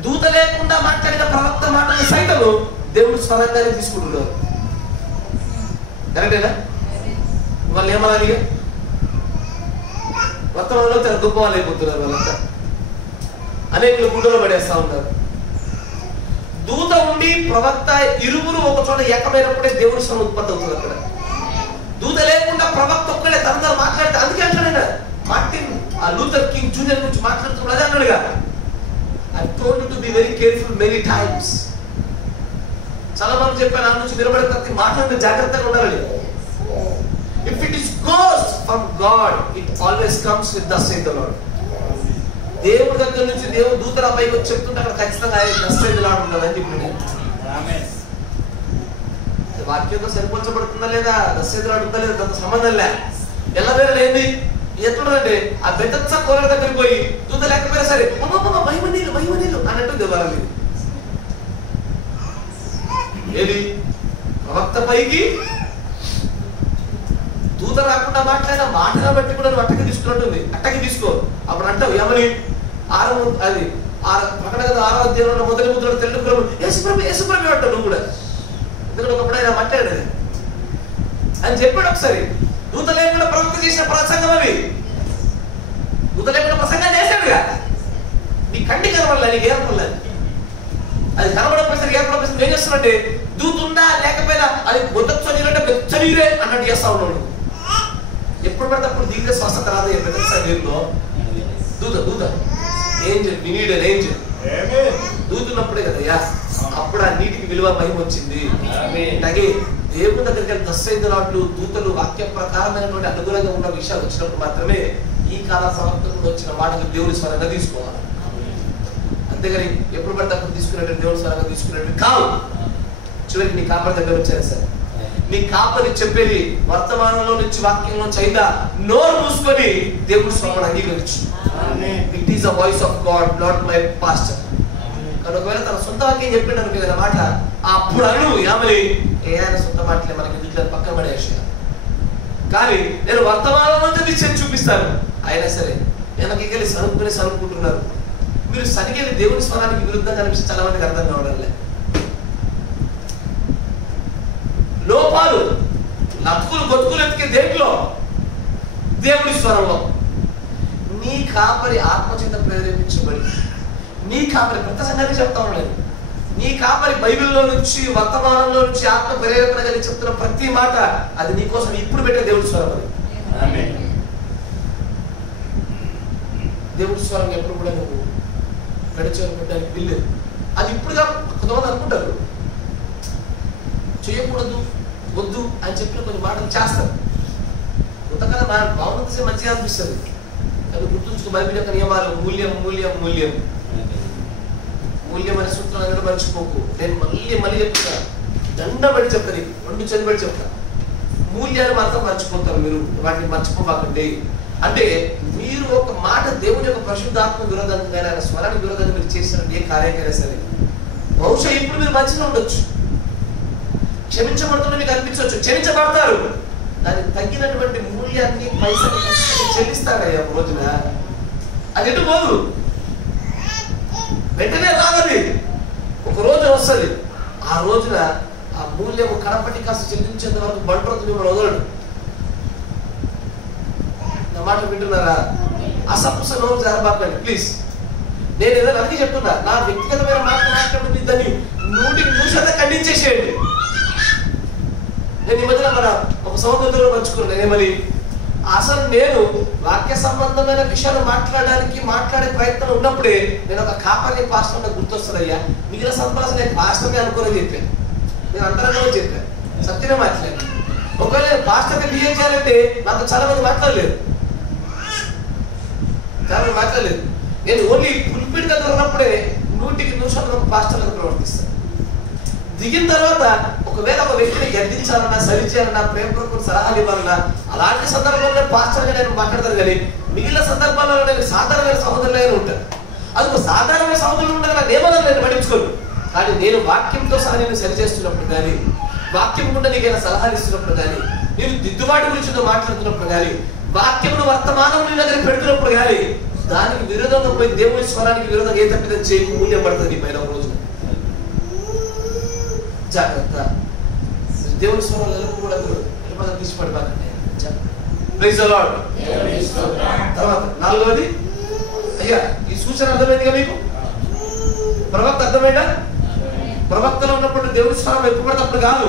దూత లేకుండా మాట్లాడిన ప్రవక్త మాటలు సైతము దేవుడు స్వరంగానే తీసుకుంటున్నారు. కరెక్టేనా? వాళ్ళు ఏమనాలి? వర్తమానంలో చాలా గొప్ప వాళ్ళు అయిపోతున్నారు. వాళ్ళంతా అనేకులు గుడ్డలో పడేస్తా ఉన్నారు. దూత ఉండి ప్రవక్త ఇరువురు ఒక చోట ఏకమైనప్పుడే దేవుడి స్వరం ఉత్పత్తి అవుతుంది. అక్కడ దూత లేకుండా ప్రవక్త ఒక్కడే తనతో మాట్లాడితే, అందుకే అంటాడు మార్టిన్ ఆ లూథర్ కింగ్ జూనియర్ గురించి మాట్లాడుతున్నప్పుడు అదే అన్నాడుగా, I told you to be very careful many times. చాలా మంది చెప్పాను, ఆ నుంచి నిలబడే ప్రతి మాట్లాడితే జాగ్రత్తగా ఉండాలి. If it is goes from God it always comes with thus saying the lord. దేవుడి దగ్గర నుంచి దేవుడు దూతల పైకి వచ్చి చెప్తుంటే అక్కడ ఖచ్చితంగా థస్ సేయింగ్ ద లార్డ్ ఉండాలని చెప్పి వాక్యంతో సరిపోల్చబడుతుందా లేదా, థస్ సేయింగ్ ద లార్డ్ ఉందా లేదా, దాంతో సంబంధం లే. ఎలా వేరే ఏంది ఎట్లుంటే ఆ బెతత్స కోరల దగ్గరికి పోయి దూత లేకపోయినా సరే మహిమ నీళ్ళు అన్నట్టు దేవాలని ఏది ప్రవక్త పైకి దూత రాకుండా మాట్లాడిన మాటగా బట్టి కూడా నువ్వు అట్టకి తీసుకున్నట్టుంది. అట్టకి తీసుకో. అప్పుడు అంటావు ఏమని, అది ప్రకటన కదా 6వ అధ్యాయంలో మొదటి ముద్రలో తెలుగు యేసుప్రభు అంటావు నువ్వు కూడా. ఎందుకంటే ఒకప్పుడు ఆయన మాట్లాడాడు అని చెప్పాడు. ఒకసారి దూత లేకుండా ప్రవక్త చేసిన ప్రసంగం అవి. దూత లేకుండా ప్రసంగం చేశాడుగా. నీ కంటి కనబడలే, నీకు ఏర్పడలేదు. అది కనబడకపోతే ఏర్పడకపోతే ఏం చేస్తున్నట్టే, దూతుందా లేకపోయినా అది బొద్దొచ్చనీరంటే బెచ్చనీరే అన్నట్టు చేస్తా ఉన్నాడు. ఎప్పుడు పడితే అప్పుడు దిగితే స్వస్థత రాదు. నీరులో దూత angel, we need an angel. దూతున్నప్పుడే కదయ్యా అప్పుడు ఆ నీటికి విలువ మహిమ వచ్చింది. అలాగే దేవుని దగ్గరికి వెళ్ళి థస్ సేయింగ్ ద లార్డ్ దూతలు వాక్య ప్రకారమైనటువంటి అనుగుణంగా ఉన్న విషయాలు వచ్చినప్పుడు మాత్రమే ఈ కాల సమాప్తంలో వచ్చిన వాటిని దేవుని స్వరంగా తీసుకోవాలి. అంతేగాని ఎప్పుడు పడితే అప్పుడు తీసుకున్నట్టు దేవుని స్వరంగా తీసుకున్నట్టు కాదు. చివరికి నీ కాపరి దగ్గర వచ్చారు సార్, నీ కాపరి చెప్పేది వర్తమానంలో నుంచి వాక్యంలో చైదా నోరు మూసుకొని దేవుడి స్వరం అంగీకరించు. It is the voice of God, not my pastor. కానీ ఒకవేళ తన సొంత వాక్యం చెప్పిన ఏదైనా మాట అప్పుడు అను ఏమని, ఆయన సొంత మాటలే మనకి ఇంట్లో పక్కన పడేసి. కానీ నేను వర్తమానం అంతా తీసి చూపిస్తాను. అయినా సరే వెనక్కి వెళ్ళి సరుకుంటున్నారు. మీరు సరికెళ్ళి దేవుని స్వరానికి విరుద్ధంగా అనిపిస్తే చాలా మందికి అర్థం కావడంలే. లోపాలు లతుకులు గొతుకులు ఎత్తికే దేంట్లో, దేవుడి స్వరంలో. నీ కాపరి ఆత్మచేత ప్రేరేపించబడి, నీ కాపరి పెద్ద సంగతి చెప్తా ఉండలేదు, నీ కాపరి బైబిల్లో నుంచి వర్తమానంలో నుంచి ఆత్మ ప్రేరేపణ కలిగి చెప్తున్న ప్రతి మాట అది నీకోసం ఇప్పుడు పెట్టే దేవుడి స్వరం. అది దేవుడి స్వరం ఎప్పుడు కూడా నువ్వు గడిచేవారు పెట్టడానికి వీల్లేదు. అది ఇప్పుడుగా కొంతమంది అనుకుంటారు చేయకూడదు వద్దు అని చెప్పిన కొన్ని మాటలు చేస్తారు. కొంతకాలం బాగుంది, మంచిగా అనిపిస్తుంది. అది గుర్తుంచుకో, బైబిల్ యొక్క నియమాలు మూల్యం మూల్యం మూల్యం మూల్యం అనే సూత్రం అనేది మర్చిపోకు. నేను మళ్ళీ చెప్తాను, దండబడి చెప్తాను, 2 చదిబడి చెప్తాను. మూల్యాలు మాత్రం మర్చిపోతారు మీరు, వాటిని మర్చిపోకండి. అంటే మీరు ఒక మాట దేవుని యొక్క పరిశుద్ధాత్మ విరోధంగా ఆయన స్వరానికి విరోధంగా మీరు చేసిన ఏ కార్యకైనా సరే బహుశా ఇప్పుడు మీరు మంచిగా ఉండొచ్చు, క్షమించబడుతున్న మీకు అనిపించవచ్చు, క్షమించబడతారు. దానికి తగ్గినటువంటి మూల్యాన్ని పైసలు చెల్లిస్తారయ్యా ఒక రోజున. అది ఎటు పోదు, వెంటనే రావాలి. ఒక రోజు వస్తుంది, ఆ రోజున ఆ మూల్యము కడపటి కాస్త చెల్లించేంత వరకు బంట్రోజు మిమ్మల్ని వదలడు. నా మాట వింటున్నారా? అసంపుస నోరు జరబాకండి ప్లీజ్. నేను ఏదో అందుకే చెప్తున్నా, నా వ్యక్తిగతమైన మాట్లాడుతుంది దాన్ని 100% ఖండించేసేయండి. నేను ఈ మధ్యన మన ఒక సహోదరుతో పంచుకున్నాను ఏమని, అసలు నేను వాక్య సంబంధమైన విషయాలు మాట్లాడే ప్రయత్నం ఉన్నప్పుడే నేను ఒక కాపరి పాస్టర్ గుర్తొస్తానయ్యా, మిగిలిన సంపాదన నేను పాస్టర్ని అనుకోని చెప్పాను. నేను అంతరంగా చెప్పాను, సత్యమే మాట్లాడాను. ఒకవేళ నేను పాస్టర్ని బిహేవ్ చేయాలంటే నాకు చాలా మంది మాట్లాడలేదు. నేను ఓన్లీ పుల్పిట్ దగ్గర ఉన్నప్పుడే 100% పాస్టర్లకు ప్రవర్తిస్తాను. దిగిన తర్వాత ఒకవేళ ఒక వ్యక్తిని గద్దించాలన్నా, సరిచేయాలన్నా, ప్రేమపూర్వక సలహాలు ఇవ్వాలన్నా అలాంటి సందర్భంలో పాస్టర్గా నేను మాట్లాడతాను. కానీ మిగిలిన సందర్భాల్లో నేను సాధారణమైన సహోదరులైనా ఉంటాను. అది ఒక సాధారణమైన సహోదరులు ఉంటాను, నియమాలను నేను పట్టించుకోను. కానీ నేను వాక్యంతో సహా నేను సరిచేస్తున్నప్పుడు కానీ, వాక్యం గుండా నీకైనా సలహాలు ఇస్తున్నప్పుడు కానీ, నేను దిద్దుబాటు గురించి మాట్లాడుతున్నప్పుడు కానీ, వాక్యమును వర్తమానం నీ దగ్గర పెడుతున్నప్పుడు కానీ దానికి విరోధంగా పోయి దేవుని స్వరానికి విరోధంగా ఏ తప్పిదం చేయకు, మూల్యం పడుతుంది నీ పైన ఒక రోజు. జాగ్రత్త. దేవుని స్వరాలు ఎల్లప్పుడు కూడా తీసిపడబాకండి. Praise the lord. తర్వాత 4వది, అయ్యా ఈ సూచన అర్థమైందిగా మీకు? ప్రవక్త అర్థమైందా? ప్రవక్తలో ఉన్నప్పుడు దేవుని స్వరం ఎప్పుడు పడినప్పుడు కాదు.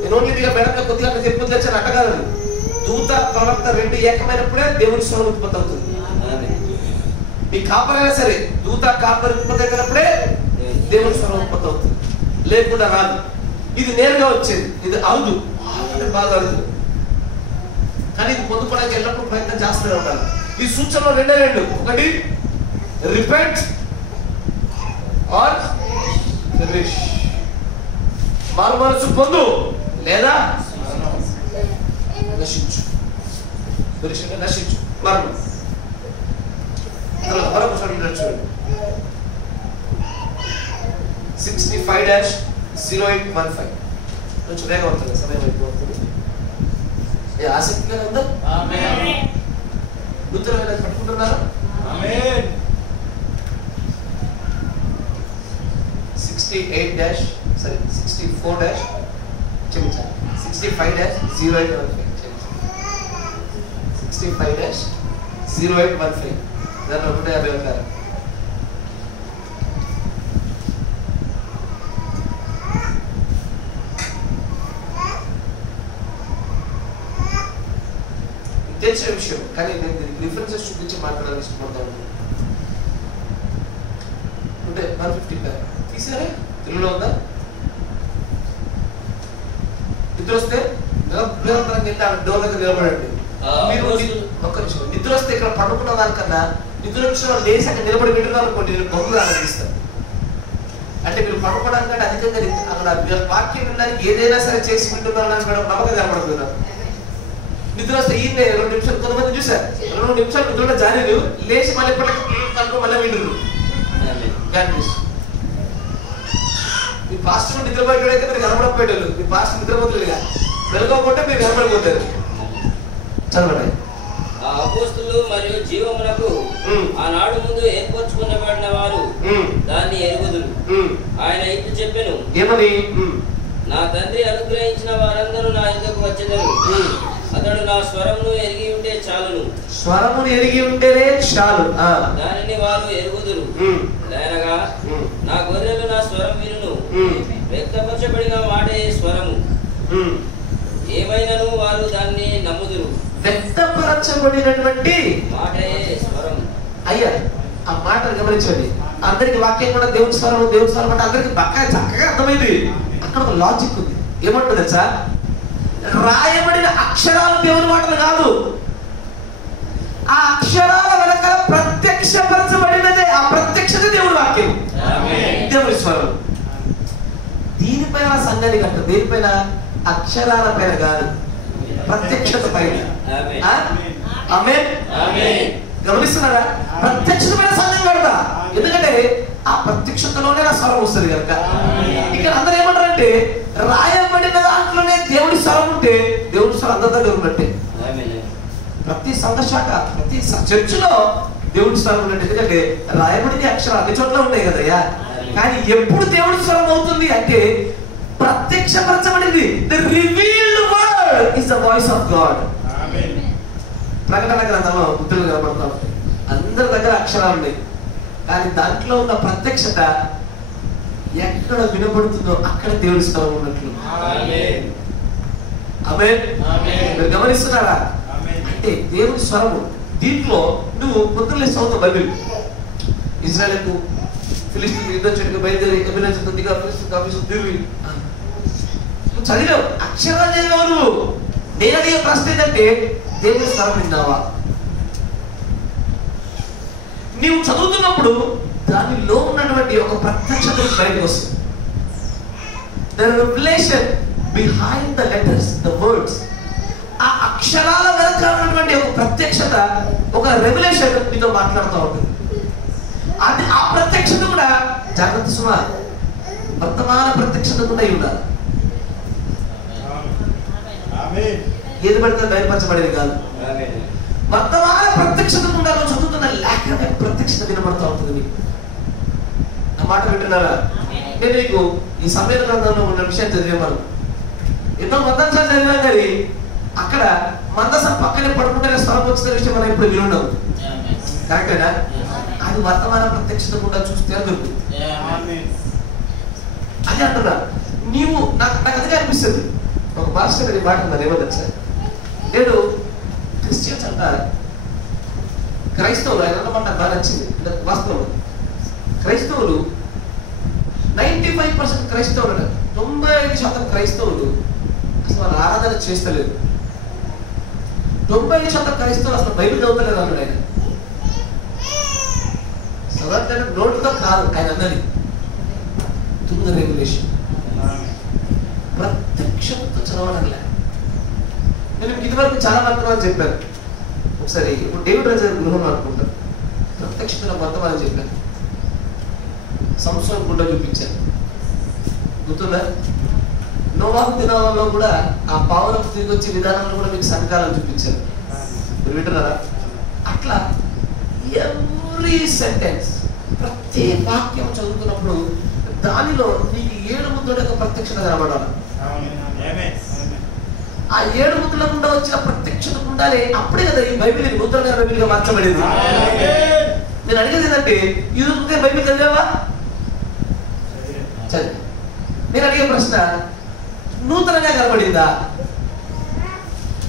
నేను ఓన్లీ మీకు మేడం కొద్దిగా చెప్పు తెచ్చాను అట్ట కాదు. దూత ప్రవక్త రెండు ఏకమైనప్పుడే దేవుని స్వరం ఉత్పత్తి అవుతుంది. మీ కాపరైనా సరే దూత కాపరి ఉత్పత్తి అయినప్పుడే దేవుని స్వరం ఉత్పత్తి అవుతుంది, లేకుండా రాదు. ఇది నేరుగా వచ్చేది, ఇది అరుదు, బాగా అరుదు. కానీ ఇది పొందుకోవడానికి ఎల్లప్పుడూ ప్రయత్నం చేస్తూనే ఉండాలి. ఈ సూచనలో రెండే రెండు, ఒకటి రిపెంట్ ఆర్ పెరిష్, మారు మనసు పొందు లేదా నశించు. పెరిష్ అంటే నశించు, మరణం. మరొకసారి చూడండి, 65-0815. కొంచెం వేగం అవుతుంది, సమయం అయిపోతుంది. ఆసక్తిగానే ఉందా? నూతనమైన పట్టుకుంటున్నారా? 64-65-0815. 65-0815. దాన్ని 150 ఉంటారు. తెలిసిన విషయం, కానీ నేను దీనికి రిఫరెన్సెస్ చూపించి మాట్లాడాలని ఇష్టపడతాను. అంటే 150 తీసారా? తెలుగులో ఉందా? నిద్ర వస్తే డోర్ దగ్గర నిలబడండి. మీరు ఒక్క నిమిషం, నిద్ర వస్తే ఇక్కడ పడుకున్న దానికన్నా నిద్ర వచ్చిన లేసి అక్కడ నిలబడి వింటున్నారు అనుకోండి, నేను బొమ్మలు ఆనందిస్తాను. అంటే మీరు పడుకోవడానికంటే అధికంగా అక్కడ వాక్యం వినడానికి ఏదైనా సరే చేసి వింటున్నారు నమ్మకం కనబడుతున్నారు. నిద్ర వస్తే ఈ 2 నిమిషాలు, కొంతమంది చూసారు 2 నిమిషాలు నిద్ర జారీలు లేచి మళ్ళీ మళ్ళీ వింటున్నారు. మీ పాస్టర్ నిద్రపోయేటైతే మీరు కనబడకపోయేటోళ్ళు, మీ పాస్టర్ నిద్రపోతులేదుగా, వెలుగోకుంటే మీరు కనబడిపోతారు. చదవండి. ఆ అపోస్తలులు మరియు జీవమునకు ఆనాడు ముందు ఏర్పరచుకునబడిన వారు దాన్ని ఎరుగుదురు. ఆయన ఇట్లు చెప్పెను, ఏమని? నా తండ్రి అనుగ్రహించిన వారందరూ నా యొద్దకు వచ్చెదరు. అతడు నా స్వరమును ఎరిగి ఉంటే చాలును. స్వరమును ఎరిగి ఉంటేనే చాలు. దానిని వారు ఎరుగుదురు. అనగా నా గొర్రెలు నా స్వరం వినును. వ్యక్తపరచబడిన మాటే స్వరము. ఏమైనను వారు దాన్ని నమ్ముదురు. వ్యక్తపరచబడినటువంటి మాటే స్వరం. అయ్యా ఆ మాటను గమనించండి. అందరికి వాక్యం కూడా దేవుని స్వరం అంటే అందరికి బాగా చక్కగా అర్థమైంది. అక్కడ ఒక లాజిక్ ఉంది. ఏమంటుంది సార్? రాయబడిన అక్షరాలు దేవుని మాటలు కాదు, ఆ అక్షరాల వెనక ప్రత్యక్షపరచబడినదే, ఆ ప్రత్యక్షత దేవుని వాక్యం, దేవుని స్వరం. దీనిపైన సంఘాన్ని కట్ట, దేనిపైన? అక్షరాల పైన కాదు, ప్రత్యక్షత పైన. ఆమేన్. గమనిస్తున్నారా? ప్రత్యక్షమైన సంఘం కడతా, ఎందుకంటే ఆ ప్రత్యక్షతలోనే నా స్వరం వస్తుంది కనుక. ఇక్కడ అందరూ ఏమంటారంటే రాయబడిన దాంట్లోనే దేవుడి స్వరం ఉంటే దేవుడి స్వరం అందరి దగ్గర ఉన్నట్టే. ప్రతి సంఘ శాఖ, ప్రతి చర్చిలో దేవుడి స్వరం ఉన్నట్టు. ఎందుకంటే రాయబడిన అక్షరాలు అన్ని చోట్ల ఉన్నాయి కదయ్యా. కానీ ఎప్పుడు దేవుడి స్వరం అవుతుంది అంటే ప్రత్యక్షపరచబడింది. The revealed word is the voice of God. ప్రకటన గ్రంథంలో బుద్ధులు కనబడతాం, అందరి దగ్గర అక్షరాలు ఉన్నాయి, కానీ దాంట్లో ఉన్న ప్రత్యక్షత ఎక్కడ వినబడుతుందో అక్కడ దేవుడి స్వరం ఉన్నట్లు. ఆమేన్. మీరు గమనిస్తున్నారా? అంటే దేవుడి స్వరము. దీంట్లో నువ్వు పొద్దున్నే చదువుతావు బైబిల్. ఇజ్రాయెల్కు ఫిలిస్తీన్ యుద్ధం చెట్టుకు బయలుదేరి తిరిగి నువ్వు చదివావు, అక్షరాలు చదివావు నువ్వు. నేను అడిగే ప్రశ్న ఏంటంటే దేవుడి స్వరం విన్నావా? నీవు చదువుతున్నప్పుడు దానిలో ఉన్నటువంటి ఒక ప్రత్యక్షత బయటకు వస్తుంది. The revelation behind the letters, the words. ఆ అక్షరాల వెనక ఉన్నటువంటి ఒక ప్రత్యక్షత, ఒక రెవల్యూషన్ మీతో మాట్లాడుతూ ఉంటుంది. అది ఆ ప్రత్యక్షత కూడా జాగ్రత్త సుమా, వర్తమాన ప్రత్యక్షత కూడా ఉండాలి. ఏది పడితే బయలుపరచబడేది కాదు. వర్తమాన ప్రత్యక్షత గుండా చదువుతున్న లేఖన ప్రత్యక్షత వినబడతా ఉంటుంది మీకు. నా మాట వింటున్నారా? నేను మీకు ఈ సమయ గ్రంథంలో ఉన్న విషయం చదివే మనం ఎన్నో మందసాలు చదివాం, కానీ అక్కడ మందసం పక్కనే పడుకుంటేనే స్వరం వచ్చిన విషయం మనం ఇప్పుడు వినుండవు. కరెక్టేనా? అది వర్తమాన ప్రత్యక్షత గుండా చూస్తే దొరుకుతుంది. అదే అంటున్నా. నీవు నాకు అదిగా అనిపిస్తుంది. ఒక మాస్టర్ గారి మాట ఉందని ఏమన్నా సార్, నేను క్రిస్టియన్స్ అంటారు క్రైస్తవులు, ఆయన అన్నమాట బాగా నచ్చింది. వాస్తవం, క్రైస్తవులు 95% క్రైస్తవులు, 95% క్రైస్తవులు అసలు వాళ్ళు ఆరాధన చేస్తలేదు. 95% క్రైస్తవులు అసలు బైబిల్ చదువుతలేదు అన్నాడు ఆయన. చదవట్లేదు నోటుతో కాదు ఆయన అన్నది, త్రూ ద రెవల్యూషన్, ప్రత్యక్షంతో చదవడంలే. నేను మీకు ఇదివరకు చాలా వర్తమానం చెప్పాను. ఒకసారి ఇప్పుడు డేవిడ్ రాజు గారి గృహంలో అనుకుంటాను, ప్రత్యక్షతలో వర్తమానం చెప్పాను. సంవత్సరం గుడ్డ చూపించాను, గుర్తుందా? నోవాహు దినాలలో కూడా ఆ పావులకు తిరిగి వచ్చే విధానంలో కూడా మీకు సంకాలం చూపించాను. మీరు వింటున్నారా? అట్లా ఎవ్రీ సెంటెన్స్, ప్రతి వాక్యం చదువుతున్నప్పుడు దానిలో నీకు 7 ముద్రల యొక్క ప్రత్యక్షత కనబడాలి. ఆ 7 ముద్రల గుండా వచ్చిన ప్రత్యక్షత ఉండాలి. అప్పుడే కదా ఈ బైబిల్ ముద్రగా బైబిల్గా మార్చబడింది. నేను అడిగేది ఏంటంటే, ఇది బైబిల్ చదివావా? చదివా. నేను అడిగే ప్రశ్న నూతనంగా కనబడిందా?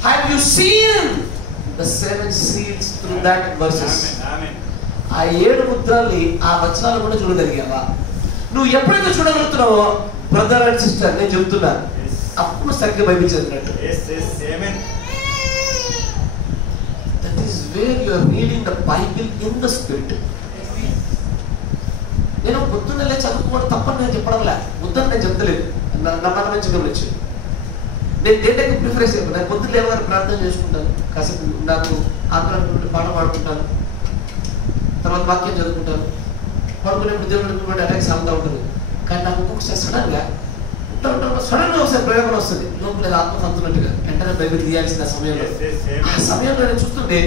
Have you seen the 7 seals through that verses? ఆ 7 ముద్రల్ని ఆ వచనాలు కూడా చూడగలిగావా? నువ్వు ఎప్పుడైతే చూడగలుగుతున్నావో బ్రదర్ అండ్ సిస్టర్, నేను చెప్తున్నా, అప్పుడు సరిగ్గా Bible చదివినట్టు. That is where you are reading the Bible in the spirit. నేను పొద్దున్నలే చదువుకోవడం తప్పని నేను చెప్పడంలే, ముద్దని నేను చెప్తలేదు. నా మన మంచి గమనించు. నేను దేనికి ప్రిఫరెన్స్ ఇవ్వను. నేను పొద్దున్న లేవగానే ప్రార్థన చేసుకుంటాను, కాసేపు నాకు ఆత్మీయ పాట పాడుకుంటాను, తర్వాత వాక్యం చదువుకుంటాను. పడుకునేప్పుడు దేవుడు అటాక్ సాగుతూ ఉంటుంది. కానీ నాకు ఒక్కొక్కసారి సడన్గా ఒకసారి ప్రయోగం వస్తుంది, లోపల ఆత్మ సంతున్నట్టుగా. వెంటనే బైబిల్ తీయాల్సిన సమయంలో, ఆ సమయంలో నేను చూస్తుంటే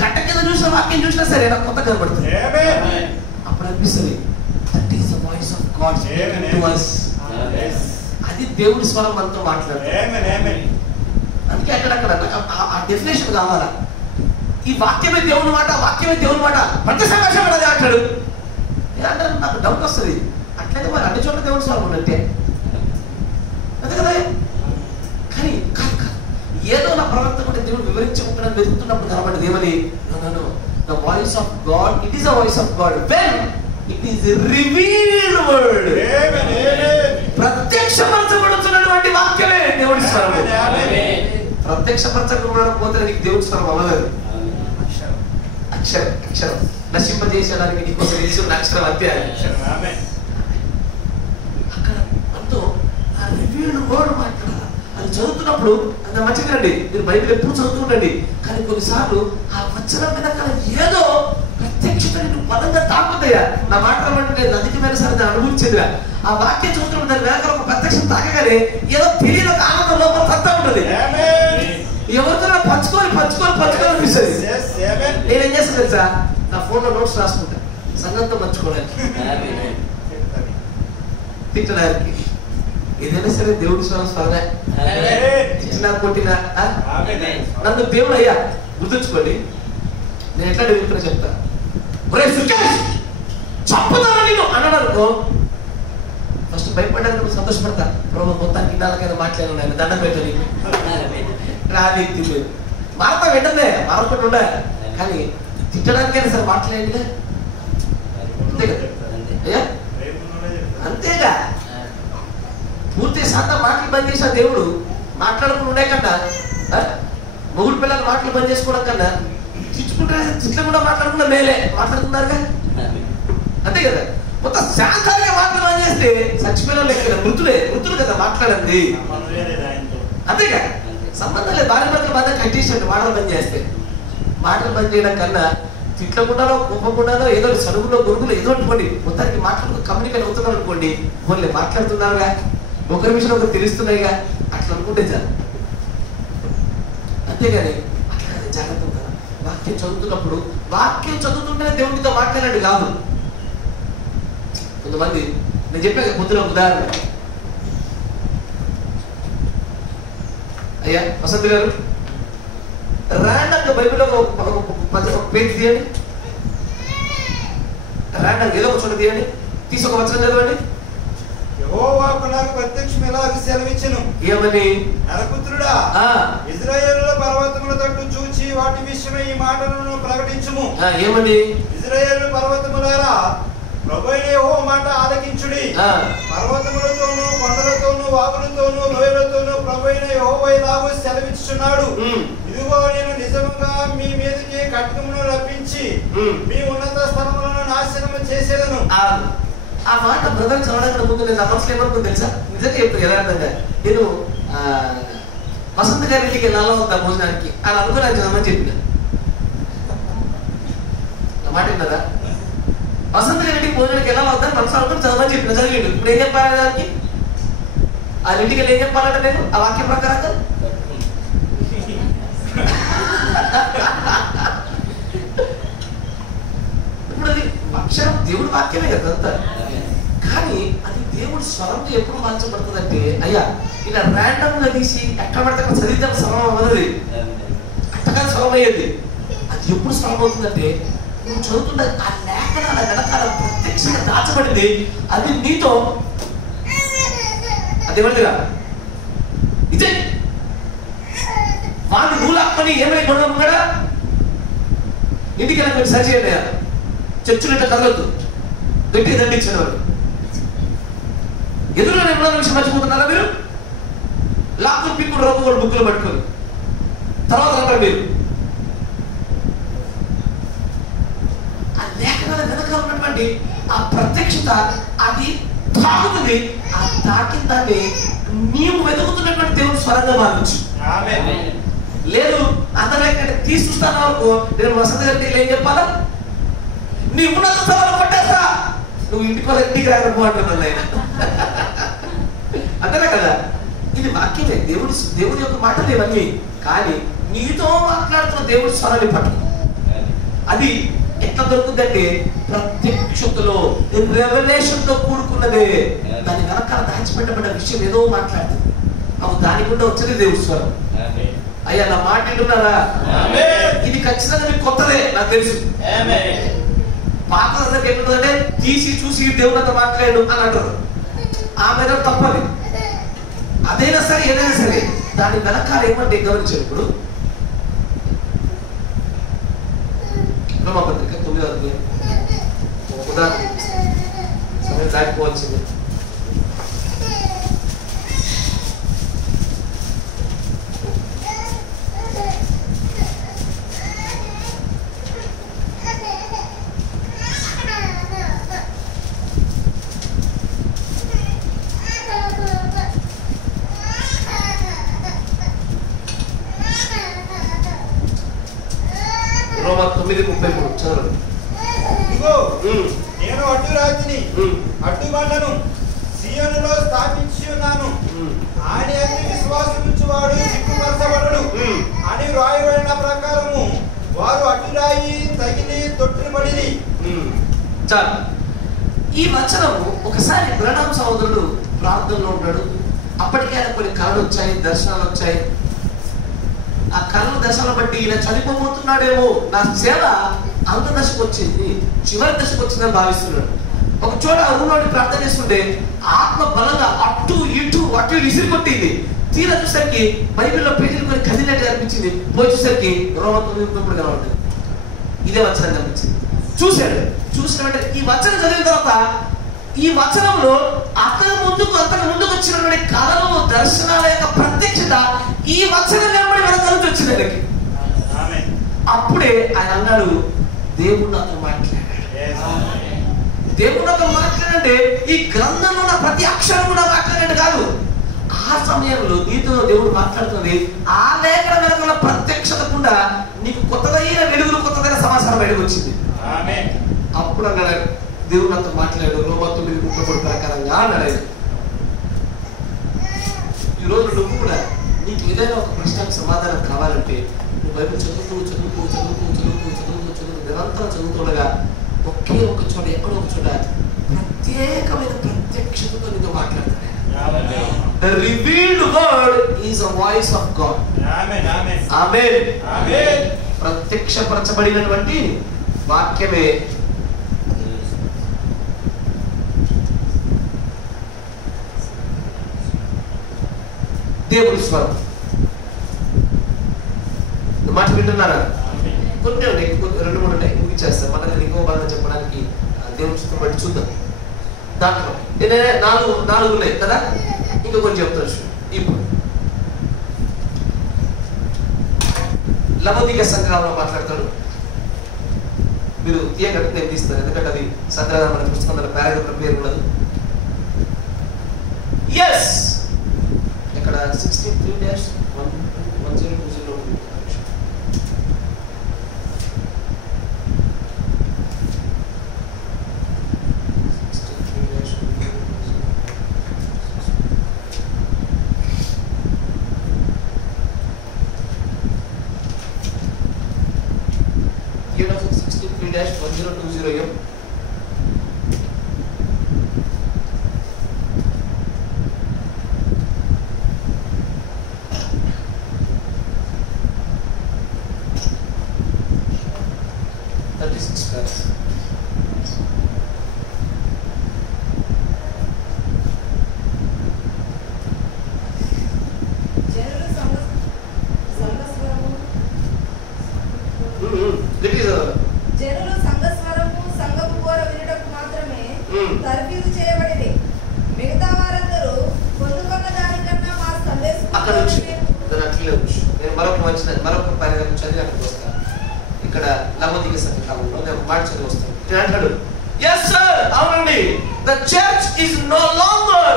గంట కింద చూసిన వాక్యం చూసినా సరే నాకు కొత్త కనబడుతుంది. అప్పుడు అనిపిస్తుంది, that is the voice of God to us. అది దేవుడి స్వరం మనతో మాట్లాడుతుంది. అందుకే అక్కడక్కడ ఆ డెఫినేషన్ కావాలా. ఈ వాక్యమే దేవుని మాట, వాక్యమే దేవుని మాట, ప్రతి సంఘర్షణ అదే అంటాడు. అంటే నాకు డౌట్ వస్తుంది, అట్లయితే మరి అన్ని చోట్ల దేవుని స్వరం ఉన్నట్టే అంతే కదా. కానీ ఏదో నా ప్రవర్తన దేవుడు వివరించుకుంటాడని వెతుకుతున్నప్పుడు కనబడ్డది ఏమని, the voice of God, it is the voice of God when it is revealed word. ప్రత్యక్షపరచబడుతున్నటువంటి వాక్యమే దేవుడి స్వరం. ప్రత్యక్షపరచకపోతే నీకు దేవుడి స్వరం అవ్వలేదు. అక్షరం అక్షరం నశింపజేసేదానికి నీకోసం ఇచ్చిన అక్షరం అంతే. అక్కడ అంటూ ఆ రివీల్డ్ వర్డ్ మాట్లాడాలి. అది చదువుతున్నప్పుడు అంత మంచిగానండి, మీరు బైబిల్ ఎప్పుడు చదువుతుండండి. కానీ కొన్నిసార్లు ఆ వచనం మీద ఏదో ప్రత్యక్షత నీకు పదంగా తాకుతాయా. నా మాట్లాడమంటే నేను అధికమైన సరే నేను అనుభవించేదిగా. ఆ వాక్యం చూస్తున్నప్పుడు దాని వెనక ఒక ప్రత్యక్షం తాకగానే ఏదో తెలియని ఒక ఆనందం లోపల తత్తా ఉంటుంది. ఎవరితో పంచుకొని పంచుకొని పంచుకొని అనిపిస్తుంది. నేనేం చేస్తాను తెలుసా, నా ఫోన్లో నోట్స్ రాసుకుంటా సంఘంతో పంచుకోవడానికి, తిట్టడానికి. ఏదైనా సరే దేవుడి స్వరమే. ఇచ్చినా కొట్టినా నన్ను దేవుడు అయ్యా గుర్తుంచుకోండి. నేను ఎట్లా దేవుడితో చెప్తా, ఒరే సుకేష్ చంపుతాను నేను అన్నాడు అనుకో, ఫస్ట్ భయపడ్డానికి నువ్వు సంతోషపడతా. ప్రభు మొత్తానికి ఇన్నాళ్ళకైనా మాట్లాడాను, ఆయన దండం పెట్టని రాది తినలేదు. మారతా వెంటనే మారకుండా ఉండ, కానీ తిట్టడానికైనా సరే మాట్లాడేదిలే. అంతే కదా అయ్యా, అంతేగా. పూర్తి శాతం మాటలు బంద్ చేసిన దేవుడు మాట్లాడకుండా ఉండే కన్నా, మొగుడు పిల్లలు మాటలు బంద్ చేసుకోవడం కన్నా తిట్టుకుంటే తిట్లు కూడా మాట్లాడకుండా మేలే. మాట్లాడుతున్నారుగా, అంతే కదా. మొత్తం శాంతంగా మాటలు బంద్ చేస్తే చచ్చిపోయిన లెక్క మృతులు కదా మాట్లాడండి, అంతేగా. సంబంధం లేదు. భార్య భర్తల బంధం కట్టేసండి మాటలు బంద్ చేస్తే. మాటలు బంద్ చేయడం కన్నా తిట్లకుండాలో కుప్పకుండాలో ఏదో సరుకులో గొరుగులో ఏదో అనుకోండి, మొత్తానికి మాట్లాడుతూ కమ్యూనికేట్ అవుతున్నారు అనుకోండి. పోలే మాట్లాడుతున్నారుగా, ఒకరి విషయం ఒకరు తెలుస్తున్నాయిగా, అట్లా అనుకుంటే చాలు. అంతేగాని అట్లా జాగ్రత్త ఉంటారు. వాక్యం చదువుతున్నప్పుడు వాక్యం చదువుతుంటేనే దేవుడితో మాట్లాడాడు కాదు. కొంతమంది నేను చెప్పాను పొద్దున ఉదాహరణ. అయ్యా వసంత్ గారు ర్యాండంగా బైబిల్లో ఒక పేజ్ తీయండి, ర్యాండంగా ఏదో ఒక చోట తీయండి, తీసి ఒక వచనం చదవండి. యెహోవా నాకు ప్రత్యక్షం ఎలాగ సెలవిచ్చెను. ఏమని? నరపుత్రుడా, ఇశ్రాయేలు పర్వతముల తట్టు చూచి వాటి విషయమై ఈ మాటలను ప్రకటించుము. ఏమని? ఇశ్రాయేలు పర్వతములారా, ప్రభువైన యెహోవా మాట ఆలకించుడి. పర్వతములతోనూ కొండలతోనూ వాగులతోనూ లోయలతోనూ ప్రభువైన యెహోవా ఇలాగూ సెలవిచ్చుచున్నాడు. ఇదిగో నేను నిజంగా మీ మీదకి ఖడ్గమును రప్పించి మీ ఉన్నత స్థలములను నాశనము చేసేదను. ఆ మాట బ్రదర్ చదవడానికి ముందు నేను మనసులో ఏమనుకుంది తెలుసా? నిజంగా చెప్తాను యథార్థంగా. నేను వసంత గారి ఇంటికి వెళ్ళాలా ఉందా భోజనానికి అలా అనుకుని చదవమని చెప్పిన. ఆ మాట విన్నారా? వసంత గారి ఇంటికి భోజనానికి వెళ్ళాలా వద్దని మనసు అనుకుని చదవమని చెప్పిన. చదివిండు. ఇప్పుడు ఏం చెప్పాలి దానికి? ఆ ఇంటికి వెళ్ళి ఏం చెప్పాలంటే నేను ఆ వాక్యం ప్రకారంగా ఇప్పుడు అది అక్షరం దేవుడి వాక్యమే కదా అంతా. కానీ అది దేవుడి స్వరంతో ఎప్పుడు మార్చబడుతుందంటే అయ్యా ఇలా ర్యాండమ్ గా తీసి ఎక్కడ పడితే అక్కడ చదివితే స్వరం అవ్వదు, అట్టగా స్వరం అయ్యేది. అది ఎప్పుడు స్వరం అవుతుందంటే నువ్వు చదువుతున్న ఆ లేఖనాల వెనకాల ప్రత్యక్షంగా దాచబడింది. అది నీతో అదేమంటిగా ఇదే వాడిని నువ్వు లాక్కొని ఏమైనా గొడవ కూడా ఇంటికి వెళ్ళి మీరు సరి చేయండి. చర్చలు ఇట్లా కదలొద్దు, గట్టిగా దండించాడు వాడు. ఎదురుగా ఎప్పుడో విషయం మర్చిపోతున్నారా మీరు? లాక్కు పిక్కుడు రోగు కూడా బుక్కులు పట్టుకొని తర్వాత అంటారు మీరు. ఆ లేఖనాల వెనకాల ఉన్నటువంటి ఆ ప్రత్యక్షత అది తాకుతుంది. ఆ తాకిన దాన్ని నీవు వెతుకుతున్నటువంటి దేవుడు స్వరంగా మార్చు. లేదు అందరికంటే తీసుకుస్తాను వరకు నేను వసతి గంటే ఏం చెప్పాలా? నీ ఉన్నత స్థలంలో పట్టేస్తా, నువ్వు ఇంటికి ఇంటికి రాకపో అంటున్నాను ఆయన. అంతేనా కదా? ఇది వాక్యమే, దేవుడి యొక్క మాటలు ఇవన్నీ. కానీ నీతో మాట్లాడుతున్న దేవుడి స్వరాన్ని పట్టుకో. అది ఎట్లా దొరుకుతుందంటే ప్రత్యక్షతలో రెవల్యూషన్ తో కూడుకున్నదే. దాని వెనకాల దాచిపెట్టబడ్డ విషయం ఏదో మాట్లాడుతుంది. అవు దాని గుండా వచ్చేది దేవుడి స్వరం. అయ్యా నా మాట వింటున్నారా? ఇది ఖచ్చితంగా మీకు కొత్తదే నాకు తెలుసు. పాత దగ్గర ఎట్లుందంటే తీసి చూసి దేవుడితో మాట్లాడు అని అంటారు. ఆ మీద తప్పది. అదైనా సరే ఏదైనా సరే దాని వెనకాల ఏమంటే గమనించినప్పుడు రోమపత్రిక 9వ అధ్యాయం ఉదాహరణ సమయం దాటిపోవాల్సింది. రోమా 9:33 చదవండి. ఇదిగో నేను అడ్డురాతిని అడ్డుబండను సీయోనులో స్థాపించి ఉన్నాను. ఆయన యందు విశ్వాసముంచువాడు సిగ్గుపరచబడడు అని రాయబడిన ప్రకారము వారు అడ్డురాయి తగిలి తొట్టుబడిరి. చాలు. ఈ వచనము ఒకసారి బ్రహ్మ సహోదరుడు ప్రార్థనలో ఉన్నాడు. అప్పటికే ఆయన కొన్ని కళలు వచ్చాయి, దర్శనాలు వచ్చాయి. ఆ కళల దశలను బట్టి ఈయన చనిపోబోతున్నాడేమో, నా సేవ అంత దశకు వచ్చింది, చివరి దశకు వచ్చిందని భావిస్తున్నాడు. ఒక చోట రూమ్లోని ప్రార్థన చేస్తుంటే ఆత్మ బలంగా అటు ఇటు విసిరి కొట్టింది. తీరా చూసరికి బైబిల్లో పేజీలు కొన్ని కదిలినట్టు అనిపించింది. పోయి చూసరికి రోమా 9:33 కనబడింది. ఇదే వచనం కనిపించింది. చూశాడు. చూసిన వెంటనే ఈ వచనం చదివిన తర్వాత ఈ వచనంలో అంతకు ముందుకు వచ్చినటువంటి కళలు దర్శనాల యొక్క ప్రత్యక్షత ఈ వచనం వెంబడి మన కలిసి వచ్చింది ఆయనకి. అప్పుడే ఆయన అన్నాడు దేవుడు నాతో మాట్లాడాడు. దేవుడు నాతో మాట్లాడంటే ఈ గ్రంథంలో ఉన్న ప్రతి అక్షరం కూడా మాట్లాడాడు కాదు. ఆ సమయంలో నీతో దేవుడు మాట్లాడుతుంది. ఆ లేఖన వెనకాల ప్రత్యక్షత కూడా నీకు కొత్తదైన వెలుగులు, కొత్తదైన సమాచారం బయటకు వచ్చింది. అప్పుడు అన్నాడు దేవుడు నాతో మాట్లాడాడు రోమా 9:33 ప్రకారంగా అన్నాడు. ఈరోజు నువ్వు కూడా నీకు ఏదైనా ఒక ప్రశ్నకు సమాధానం కావాలంటే నువ్వు బైబిల్ చదువుతూ నిరంతరం చదువుతుండగా ఒకే ఒక చోట ఎక్కడో ఒక చోట ప్రత్యేకమైన ప్రత్యక్షతతో నీతో మాట్లాడతాడు. The revealed word is a voice of God. Amen. ప్రత్యక్షపరచబడినటువంటి వాక్యమే దేవుడి స్వరం. మాట వింటున్నారా? కొన్ని ఉన్నాయి, 2-3 ఉన్నాయి, ముగిచేస్తాను. మన ఇంకో బాగా చెప్పడానికి దేవుడి చిత్తం బట్టి చూద్దాం. దాంట్లో నాలుగు ఉన్నాయి కదా, ఇంకా కొంచెం చెప్తాను. ఇప్పుడు లవోదిక సంగ్రహంలో మాట్లాడతాడు. మీరు తీయగట్టు నేను తీస్తాను, ఎందుకంటే అది సంగ్రహం మన పుస్తకంలో పారాగ్రాఫ్ పేరు ఉండదు. ఎస్ ఇక్కడ 63-1020 ఉంది. జనులు సంఘస్వరము సంఘపు బోర వినటకు మాత్రమే తర్ఫీదు చేయబడింది. మిగతా వారందరూ పొందుకున్న దానికన్నా మా సందేశం మరొక పారాగ్రాఫ్ చదివి అక్కడికి వస్తాను. ఇక్కడ లవోదిక సంఘంలో నేను మాట చదివి వస్తాను. అంటాడు, yes sir, అవునండి, the church is no longer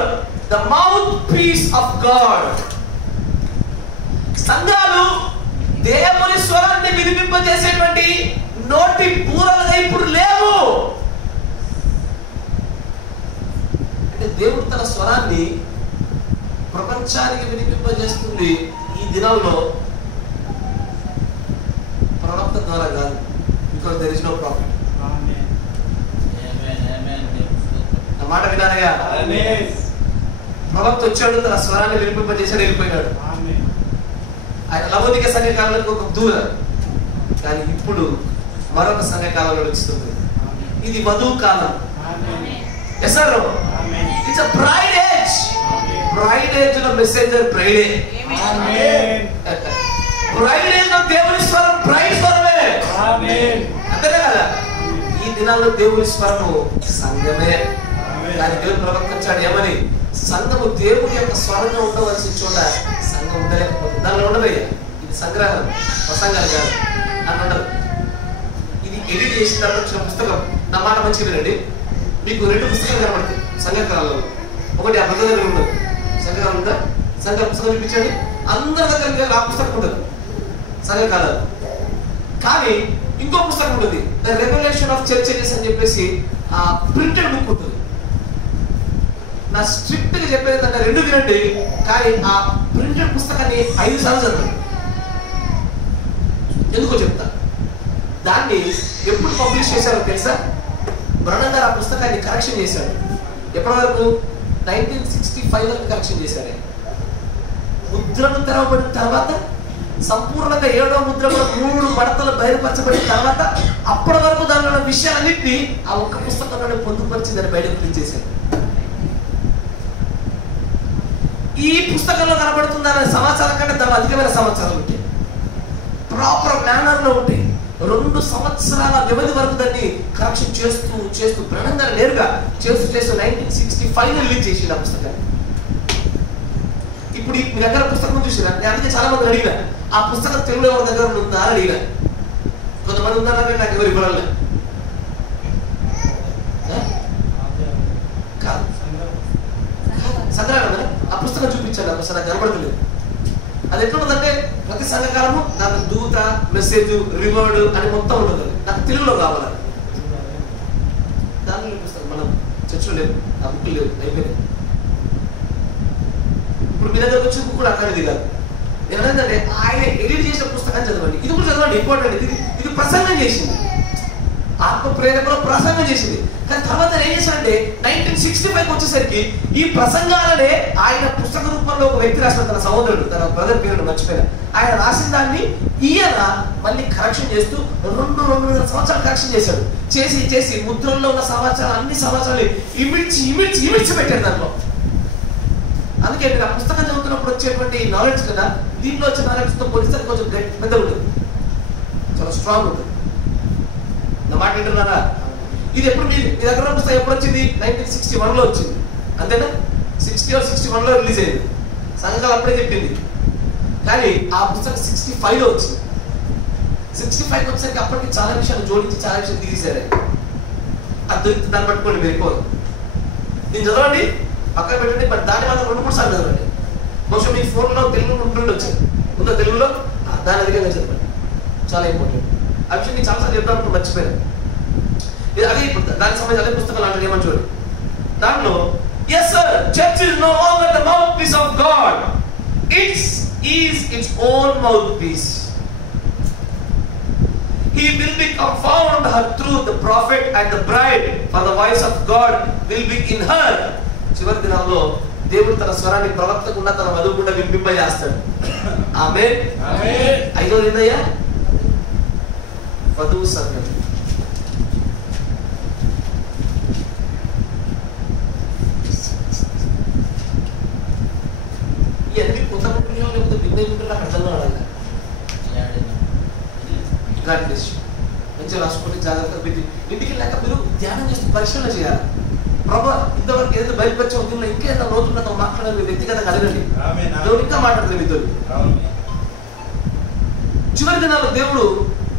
the mouthpiece of God. సంఘాలు దేవుని స్వరాన్ని వినిపింపజేసేటువంటి నోటి పూరలుగా ఇప్పుడు లేవు. అంటే దేవుడు తన స్వరాన్ని ప్రపంచానికి వినిపింపజేస్తుంది ఈ దినంలో ప్రవక్త ద్వారా కాదు. Because there is no profit. నా మాట వినారయ్యా? ప్రవక్త వచ్చాడు, తన స్వరాన్ని వినిపింపజేసాడు, వెళ్ళిపోయాడు. ఆయన లవోదిక సంఘకాలంలో ఒక దూర, కానీ ఇప్పుడు మరొక సంఘకాలంలో వస్తుంది. ఇది వధువు కాలం. It's bride age. Bride age లో మెసెంజర్ బ్రైడే. బ్రైడ్ ఏజ్ లో దేవుని స్వరం బ్రైడ్ స్వరమే. అంతేనే కదా? ఈ దినాల్లో దేవుని స్వరము సంఘమే. కానీ దేవుని ప్రవర్తించాడు ఏమని? సంఘము దేవుని యొక్క స్వరంగా ఉండవలసిన చోట సంఘం ఉండలేకపోతుంది. దానిలో ఉండదయ్యా. ఇది సంగ్రహం, ప్రసంగాలు కాదు అని ఉండదు. ఇది ఎడిట్ చేసిన తర్వాత వచ్చిన పుస్తకం. నా మాట మంచిగా వినండి. మీకు 2 పుస్తకాలు కనబడతాయి సంఘకాలంలో. ఒకటి ఆ దగ్గర ఉండదు. సంఘకాలం ఉందా? సంఘ పుస్తకం చూపించండి. అందరి దగ్గర ఆ పుస్తకం ఉండదు సంఘకాలం. కానీ ఇంకో పుస్తకం ఉంటుంది, ద రెవల్యూషన్ ఆఫ్ చర్చెస్ అని చెప్పేసి ఆ ప్రింటెడ్ బుక్ ఉంటుంది. నా స్ట్రిక్ట్ గా చెప్పేది ఏంటంటే 2 వినండి, కానీ ఆ ప్రింటెడ్ పుస్తకాన్ని 5 సార్లు చదవండి. ఎందుకో చెప్తా. దాన్ని ఎప్పుడు పబ్లిష్ చేశారో తెలుసా? బ్రౌన్ గారు ఆ పుస్తకాన్ని కరెక్షన్ చేశాడు. ఎప్పటి వరకు? 1965 వరకు కరెక్షన్ చేశాడు. ముద్రను తెరవబడిన తర్వాత సంపూర్ణంగా 7వ ముద్ర కూడా 3 మడతలు బయలుపరచబడిన తర్వాత అప్పటి వరకు దానిలో ఉన్న విషయాలన్నింటినీ ఆ ఒక్క పుస్తకంలోనే పొందుపరిచి దాన్ని బయటకు ప్రింట్ చేశారు. ఈ పుస్తకంలో కనబడుతుందనే సమాచారం కంటే దాని అధికమైన సమాచారాలు ఉంటాయి. ప్రాపర్ మేనర్ లో ఉంటాయి. 2 సంవత్సరాల వ్యవధి వరకు దాన్ని కరెక్షన్ చేస్తూ ప్రణంగా నేరుగా చేస్తూ 1965 రిలీజ్ చేసింది ఆ పుస్తకాన్ని. ఇప్పుడు మీ దగ్గర పుస్తకం చూసినా? నేను అందుకే చాలా మంది అడిగినా ఆ పుస్తకం తెలుగులో ఎవరి దగ్గర ఉందా అని అడిగినా. కొంతమంది ఉన్నారని నాకు ఎవరు ఇవ్వడం కాదు. సంగ్రహం ఆ పుస్తకం చూపించాను నాకు, అసలు నాకు కనబడలేదు. అది ఎట్లుంటుందంటే ప్రతి సంఘకాలము నాకు దూత, మెసేజ్, రివర్డ్ అని మొత్తం ఉంటుంది. నాకు తెలుగులో కావాలి. దానిలో పుస్తకం మనం చర్చలో లేదు, ఆ బుక్ లేదు, అయిపోయింది. ఇప్పుడు మీ దగ్గరకు వచ్చిన బుక్ కూడా అట్లాంటిది కాదు. ఏంటంటే ఆయన ఎడిట్ చేసిన పుస్తకాన్ని చదవండి. ఇది కూడా చదవండి, ఇంపార్టెంట్. ఇది ప్రసంగం చేసింది, ఆత్మ ప్రేరణలో ప్రసంగం చేసింది. కానీ తర్వాత ఏం చేశాడంటే 1965 వచ్చేసరికి ఈ ప్రసంగాలనే ఆయన పుస్తక రూపంలో ఒక వ్యక్తి రాసిన, తన సహోదరుడు, తన బ్రదర్ పేరు మర్చిపోయిన, ఆయన రాసిన దాన్ని ఈయన మళ్ళీ కరెక్షన్ చేస్తూ 2 సంవత్సరాలు కరెక్షన్ చేశాడు. చేసి ముద్రల్లో ఉన్న సమాచారాలు, అన్ని సమాచారాలు ఇమిడ్చి పెట్టాడు దాంట్లో. అందుకే మీరు ఆ పుస్తకం చదువుతున్నప్పుడు వచ్చేటువంటి నాలెడ్జ్ కదా, దీంట్లో వచ్చే నాలెడ్జ్తో పోలిస్తే కొంచెం పెద్ద ఉంటుంది, చాలా స్ట్రాంగ్ ఉంటుంది. నా మాట వింటున్నారా? ఇది ఎప్పుడు మీ దగ్గర పుస్తకం ఎప్పుడు వచ్చింది? 1961లో వచ్చింది, అంతేనా? 60 or 61లో రిలీజ్ అయింది. సంఘాలు అప్పుడే చెప్పింది. కానీ ఆ పుస్తకం 65లో వచ్చింది. 65 వచ్చేసరికి అప్పటికి చాలా విషయాలు జోడించి చాలా విషయాలు తీసేశారు. అది దొరికి దాన్ని పట్టుకోండి మీరు ఎక్కువ. దీన్ని చదవండి, పక్కన పెట్టండి. బట్ దాని వల్ల 2-3 సార్లు చదవండి. బహుశా మీ ఫోన్లో తెలుగులో ఉంటుండి వచ్చింది, ఉందా తెలుగులో? దాని అధికంగా చదవండి, చాలా ఇంపార్టెంట్. ఆ విషయం నేను చాలాసార్లు చెప్తాను, మర్చిపోయాను. ఇది అదే ఇప్పుడు దానికి సంబంధించి అదే పుస్తకాలు అంటే ఏమని చూడండి. దాంట్లో yes sir, church is no longer the mouthpiece of God, it is its own mouthpiece. He will be confound her through the prophet and the bride, for the voice of God will be in her. చివరి దినాల్లో దేవుడు తన స్వరాన్ని ప్రవక్తకుండా తన వధువుకుండా వినిపింపజేస్తాడు. ఆమేన్. ఐదోది ఏందయ్యా? వధువు సంగతి. ఇవన్నీ కొత్త పుట్టిన లేకపోతే బిడ్డ పుట్టిన అర్థంగా అడగాలి. మంచిగా రాసుకొని జాగ్రత్తగా పెట్టి ఇంటికి వెళ్ళాక మీరు ధ్యానం చేస్తూ పరిశీలన చేయాలి. ప్రభా, ఇంతవరకు ఏదైతే బయటపరిచే దీనిలో ఇంకేదో లోతున్నతో మాట్లాడాలి, మీ వ్యక్తిగతంగా అడగండి. దేవుడు ఇంకా మాట్లాడుతుంది మీతో. చివరి దినాల్లో దేవుడు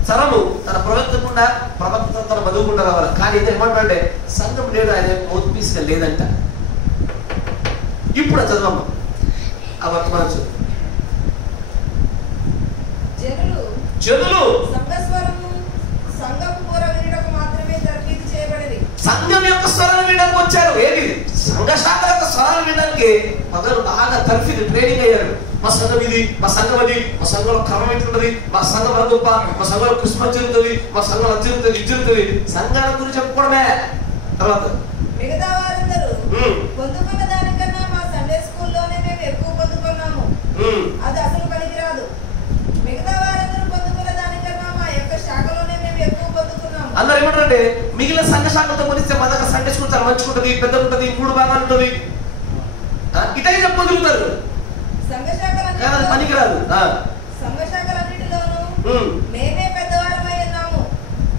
సరము తన ప్రవక్తకుండా తన వధువుకుండా రావాలి. కానీ ఇది ఏమంటే సంఘం లేడు, ఆయన మౌత్ పీస్ గా లేదంట. ఇప్పుడు చదవమ్మా ఆ వర్తమానం చదువు. జనులు సంఘం యొక్క స్వరాన్ని వినడానికి వచ్చారు. ఏది? సంఘ శాఖ యొక్క స్వరాన్ని వినడానికి మొదలు బాగా తర్ఫీదు ట్రైనింగ్ అయ్యారు. మా సంఘం ఇది, మా సంఘం అది, మా సంఘంలో క్రమం ఎట్లుంటది, మా సంఘం అది గొప్ప, మా సంఘంలో క్రిస్మస్ జరుగుతుంది, మా సంఘం అది జరుగుతుంది, ఇది జరుగుతుంది. సంఘాల గురించి చెప్పుకోవడమే. తర్వాత మిగతా వారందరూ పొందుకున్న దానికన్నా మా సండే స్కూల్లోనే మేము ఎక్కువ పొందుకున్నాము, అది అసలు పనికిరాదు. మిగతా వారందరూ పొందుకున్న దానికన్నా మా యొక్క శాఖలోనే మేము ఎక్కువ పొందుకున్నాము. అందరూ ఏమంటారంటే మిగిలిన సంఘ శాఖలతో పోలిస్తే మా దగ్గర సండే స్కూల్ చాలా మంచిగా ఉంటుంది, పెద్ద ఉంటుంది, 3 భాగాలు ఉంటుంది, ఇటే చెప్పగలుగుతారు. కానీ అది పనికిరాదు. సంఘ శాఖలన్నిటిలోనూ మేమే పెద్దవారమై ఉన్నాము,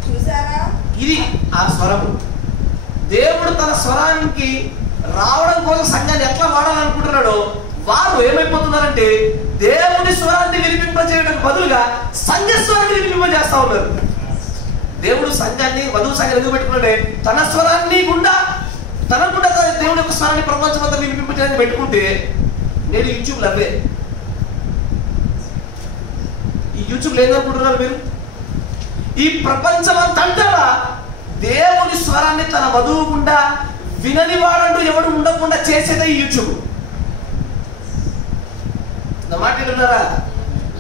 చూసారా? ఇది ఆ స్వరము. దేవుడు తన స్వరానికి రావడం కోసం సంఘాన్ని ఎట్లా వాడాలనుకుంటున్నాడో వారు ఏమైపోతున్నారంటే దేవుని స్వరాన్ని వినిపింపజేయడానికి బదులుగా సంఘ స్వరాన్ని వినిపింపజేస్తా ఉన్నారు. దేవుడు సంఘాన్ని, వధువు సంఘాన్ని ఎందుకు పెట్టుకున్నాడే? తన స్వరాన్ని గుండా దేవుడి యొక్క స్వరాన్ని ప్రపంచం అంతా వినిపింపజేయడానికి పెట్టుకుంటే నేను యూట్యూబ్ లవ్వే. ఈ యూట్యూబ్ లేదనుకుంటున్నారు మీరు? ఈ ప్రపంచం అంతా దేవుని స్వరాన్ని తన వధువు గుండా వినని వాడంటూ ఎవడు ఉండకుండా చేసేదే ఈ యూట్యూబ్. నా మాట వింటున్నారా?